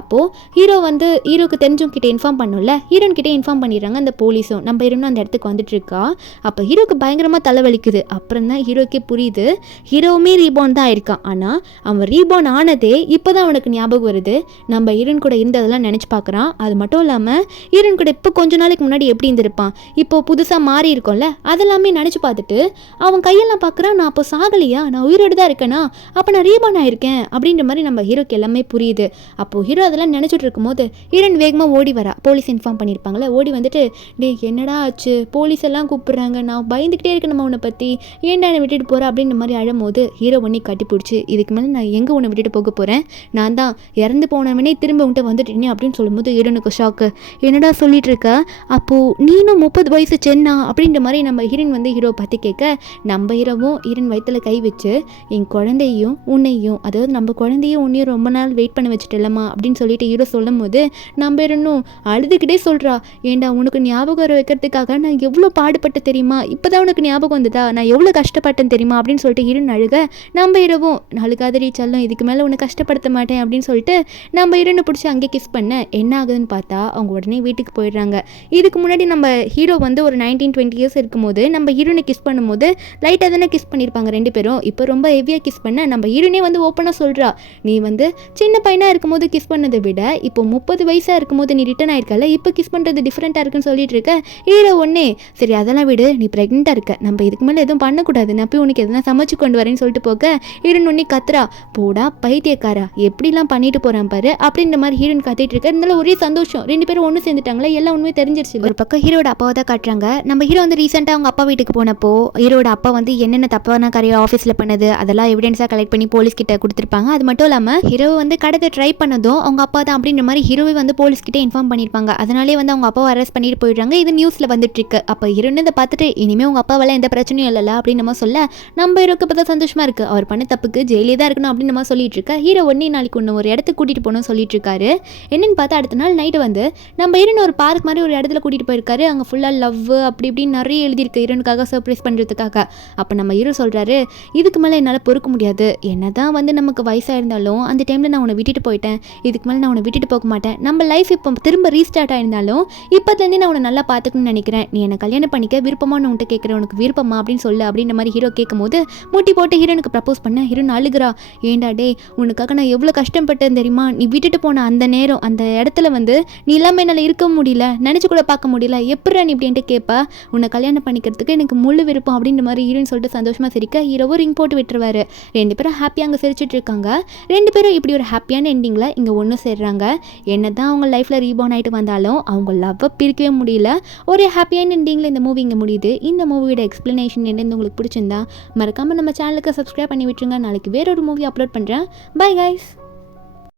அப்போது ஹீரோ வந்து ஹீரோக்கு தெரிஞ்சவங்க கிட்ட இன்ஃபார்ம் பண்ணல, ஹீரோன் கிட்டே இன்ஃபார்ம் பண்ணிடுறாங்க அந்த போலீஸும். நம்ம ஹீரோனும் அந்த இடத்துக்கு வந்துட்டு இருக்கா. அப்போ ஹீரோக்கு பயங்கரமாக தலைவலிக்குது. அப்புறம் தான் ஹீரோக்கே புரியுது ஹீரோவுமே ரீபார்ன் தான் ஆயிருக்கான். ஆனால் அவன் ரீபார்ன் ஆனதே இப்போ தான் அவனுக்கு ஞாபகம் வருது, நம்ம ஹீரோன் கூட இருந்ததெல்லாம் நினச்சி பார்க்குறான். அது மட்டும் இல்லாமல் ஹீரோன் கூட இப்போ கொஞ்ச நாளைக்கு முன்னாடி எப்படி இருந்திருப்பான், இப்போ புதுசாக மாறி இருக்கும்ல, அதெல்லாமே நினச்சி பார்த்துட்டு அவன் கையெல்லாம் பார்க்குறான், நான் அப்போ சாகலையா, நான் உயிரோடு தான் இருக்கேனா, அப்போ நான் ரீபார்ன் ஆயிருக்கேன் அப்படின்ற மாதிரி நம்ம ஹீரோக்கு எல்லாமே புரியுது. அப்போது ஹீரோ அதெல்லாம் நினச்சிட்டு இருக்கும்போது ஹீரோன் வேகமாக ஓடி வரா. போலீஸ் இன்ஃபார்ம் பண்ணியிருப்பாங்களே, ஓடி வந்துட்டு டே என்னடா ஆச்சு, போலீஸ் எல்லாம் கூப்பிட்றாங்க, நான் பயந்துக்கிட்டே இருக்கேன் நம்ம உன்னை பற்றி, ஏன்டா என்னை விட்டுட்டு போகிறேன் அப்படின்ற மாதிரி அழும்போது ஹீரோ ஒன்றி கட்டி பிடிச்சி இதுக்கு மேலே நான் எங்கே உன்னை விட்டுட்டு போக போகிறேன், நான் தான் இறந்து போனவனே திரும்ப உன்ட்ட வந்துட்டேனே அப்படின்னு சொல்லும்போது ஹீரோனுக்கு ஷாக்கு, என்னடா சொல்லிட்டு இருக்க, அப்போது நீனும் 30 வயசு சென்னா அப்படின்ற மாதிரி நம்ம ஹீரோயின் வந்து ஹீரோ பற்றி கேட்க, நம்ம ஹீரோவும் ஹீரோயின் வயிற்றுல கை வச்சு என் குழந்தையும் உன்னையும், அதாவது நம்ம குழந்தையும் உன்னையும் ரொம்ப நாள் வெயிட் பண்ண வச்சுட்டலம்மா அப்படின்னு சொல்லிட்டு ஹீரோ சொல்லும் போது நம்ம ஹீரோனும் அழுதுகிட்டே சொல்கிறா, ஏண்டா உனக்கு ஞாபகம் வர வைக்கிறதுக்காக நான் எவ்வளோ பாடுபட்டு தெரியுமா, இப்போ தான் உனக்கு ஞாபகம் வந்ததா, நான் எவ்வளோ கஷ்டப்பட்டேன் தெரியுமா அப்படின்னு சொல்லிட்டு ஹீரோன் அழுக, நம்ம ஹீரோவும் அழுகாதடி செல்லம், இதுக்கு மேலே உன்னை கஷ்டப்படுத்த மாட்டேன் அப்படின்னு சொல்லிட்டு நம்ம ஹீரோனை பிடிச்சி அங்கே கிஸ் பண்ண என்ன ஆகுதுன்னு பார்த்தா அவங்க உடனே வீட்டுக்கு போயிடுறாங்க. இதுக்கு முன்னாடி நம்ம ஹீரோ வந்து ஒரு 19-20 இயர்ஸ் இருக்கும்போது நம்ம ஹீரோனை கிஸ் பண்ணும்போது லைட்டாக தானே கிஸ் பண்ணியிருப்பாங்க ரெண்டு பேரும், இப்போ ரொம்ப ஹெவியாக கிஸ் பண்ண நம்ம ஹீரோனே வந்து ஓப்பனாக சொல்கிறா, நீ வந்து சின்ன பையனாக இருக்கும்போது கிஸ் பண்ணதை விட இப்போ 30 வயசாக இருக்கும்போது நீ ரிட்டன் ஆயிருக்கல, இப்போ கிஸ் பண்ணுறது டிஃப்ரெண்ட்டாக இருக்குன்னு சொல்லிட்டு இருக்க. ஹீரோ ஒன்னே சரி அதெல்லாம் விடு, நீ ப்ரெக்னெண்ட்டாக இருக்க, நம்ம இதுக்கு மேலே எதுவும் பண்ணக்கூடாது, நான் போய் உனக்கு எதனா சமைச்சு கொண்டு வரேன்னு சொல்லிட்டு போக ஹீரோன் ஒன்னே கத்துறா, போடா பைத்தியக்காரா எப்படிலாம் பண்ணிட்டு போகிறான் பாரு அப்படின்ற மாதிரி ஹீரோன் கத்திட்டு இருக்க. இருந்தாலும் ஒரே சந்தோஷம், ரெண்டு பேரும் ஒன்று சேர்ந்துட்டாங்களே, எல்லாம் உண்மையை தெரிஞ்சிருச்சு. ஒரு பக்கம் ஹீரோட அப்பாவை தான் காட்டுறாங்க. நம்ம ஹீரோ வந்து ரீசெண்டாக அவங்க அப்பா வீட்டுக்கு போனப்போ ஹீரோட அப்பா வந்து என்னென்ன தப்பான காரியம் ஆஃபீஸில் பண்ணது அதெல்லாம் எவிடன்ஸாக கலெக்ட் பண்ணி போலீஸ் கிட்ட கொடுத்துருப்பாங்க. அது மட்டும் இல்லாமல் ஹீரோவை வந்து கடத்த ட்ரை பண்ணதும் அவங்க அப்பா தான் அப்படின்ற மாதிரி ஹீரோவை வந்து போலீஸ் கிட்டே இன்ஃபார்ம் பண்ணியிருப்பாங்க. அதனாலே வந்து அவங்க அப்பாவை அரெஸ்ட் பண்ணிட்டு போயிடுறாங்க. இது நியூஸில் வந்துட்டு இருக்கு. அப்போ ஹீரோன்னு இதை பார்த்துட்டு இனிமேல் உங்கள் அப்பாவெல்லாம் எந்த பிரச்சனையும் இல்லைல்ல அப்படின்னு நம்ம சொல்ல நம்ம ஹீரோக்கு இப்போ தான் சந்தோஷமாக இருக்குது, அவர் பண்ண தப்புக்கு ஜெயிலே தான் இருக்கணும் அப்படின்னு நம்ம சொல்லிட்டு இருக்க. ஹீரோ ஒன்றே நாளைக்கு ஒன்று ஒரு இடத்துக்கு கூட்டிகிட்டு போகணும்னு சொல்லிட்டு இருக்காரு. என்னென்னு பார்த்தா அடுத்த நாள் நைட்டு வந்து நம்ம ஹீரோன் ஒரு பார்க் மாதிரி ஒரு இடத்துல கூட்டிகிட்டு போயிருக்காரு. அங்கே ஃபுல்லாக லவ் அப்படி இப்படின்னு நிறைய எழுதியிருக்கு ஹீரோனுக்காக சர்ப்ரைஸ் பண்ணுறதுக்காக. அப்போ நம்ம ஹீரோ சொல்கிறாரு, இதுக்கு மேலே என்னால் என்னால் பொறுக்க முடியாது. என்ன தான் வந்து நமக்கு வயசாக இருந்தாலும் அந்த டைமில் நான் உன்னை விட்டுட்டு போயிட்டேன், இதுக்கு மேலே நான் உன்னை விட்டுட்டு போக மாட்டேன், நம்ம லைஃப் இப்போ திரும்ப ரீஸ்டார்ட் ஆயிருந்தாலும் இப்போத்துலேருந்தே நான் உன்னை நல்லா பார்த்துக்கணும்னு நினைக்கிறேன், நீ என்னை கல்யாணம் பண்ணிக்க விருப்பமானு உன்கிட்ட கேட்குறேன், உனக்கு விருப்பமா அப்படின்னு சொல்லு அப்படின்ற மாதிரி ஹீரோ கேட்கும்போது முட்டி போட்டு ஹீரோனுக்கு ப்ரப்போஸ் பண்ண ஹீரோன் அழுகிறா. ஏண்டா டே, உனக்காக நான் எவ்வளோ கஷ்டப்பட்டேன் தெரியுமா, நீ விட்டுட்டு போன அந்த நேரம் அந்த இடத்துல வந்து நீ இல்லாமல் என்னால் இருக்க முடியல, நினச்சி கூட பார்க்க முடியல, எப்படா நீ இப்படின்ட்டு கேட்பா, உன்னை கல்யாணம் பண்ணிக்கிறதுக்கு எனக்கு முழு விருப்பம் அப்படின்ற மாதிரி ஹீரோன்னு சொல்லிட்டு சந்தோஷமாக சிரிக்க ஹீரோவும் ரிங் போட்டு விட்டுருவாரு. 2 பேரும் ஹாப்பியாக அங்கே சிரிச்சிட்டு இருக்காங்க. 2 பேரும் இப்படி ஒரு ஹாப்பியான எண்டிங்கில் இங்கே ஒன்று சேர்றாங்க. என்ன தான் அவங்க லைஃப்பில் ரீபார்ன் ஆகிட்டு வந்தாலும் அவங்க லவ்வை பிரிக்கவே முடியல. ஒரு ஹாப்பியான எண்டிங்கில் இந்த மூவி இங்கே முடியுது. இந்த மூவியோட எக்ஸ்ப்ளனேஷன் என்னன்னு உங்களுக்கு பிடிச்சிருந்தா மறக்காமல் நம்ம சேனலுக்கு சப்ஸ்கிரைப் பண்ணி விட்டுருங்க. நாளைக்கு வேறொரு மூவி அப்லோட் பண்ணுறேன். Bye guys.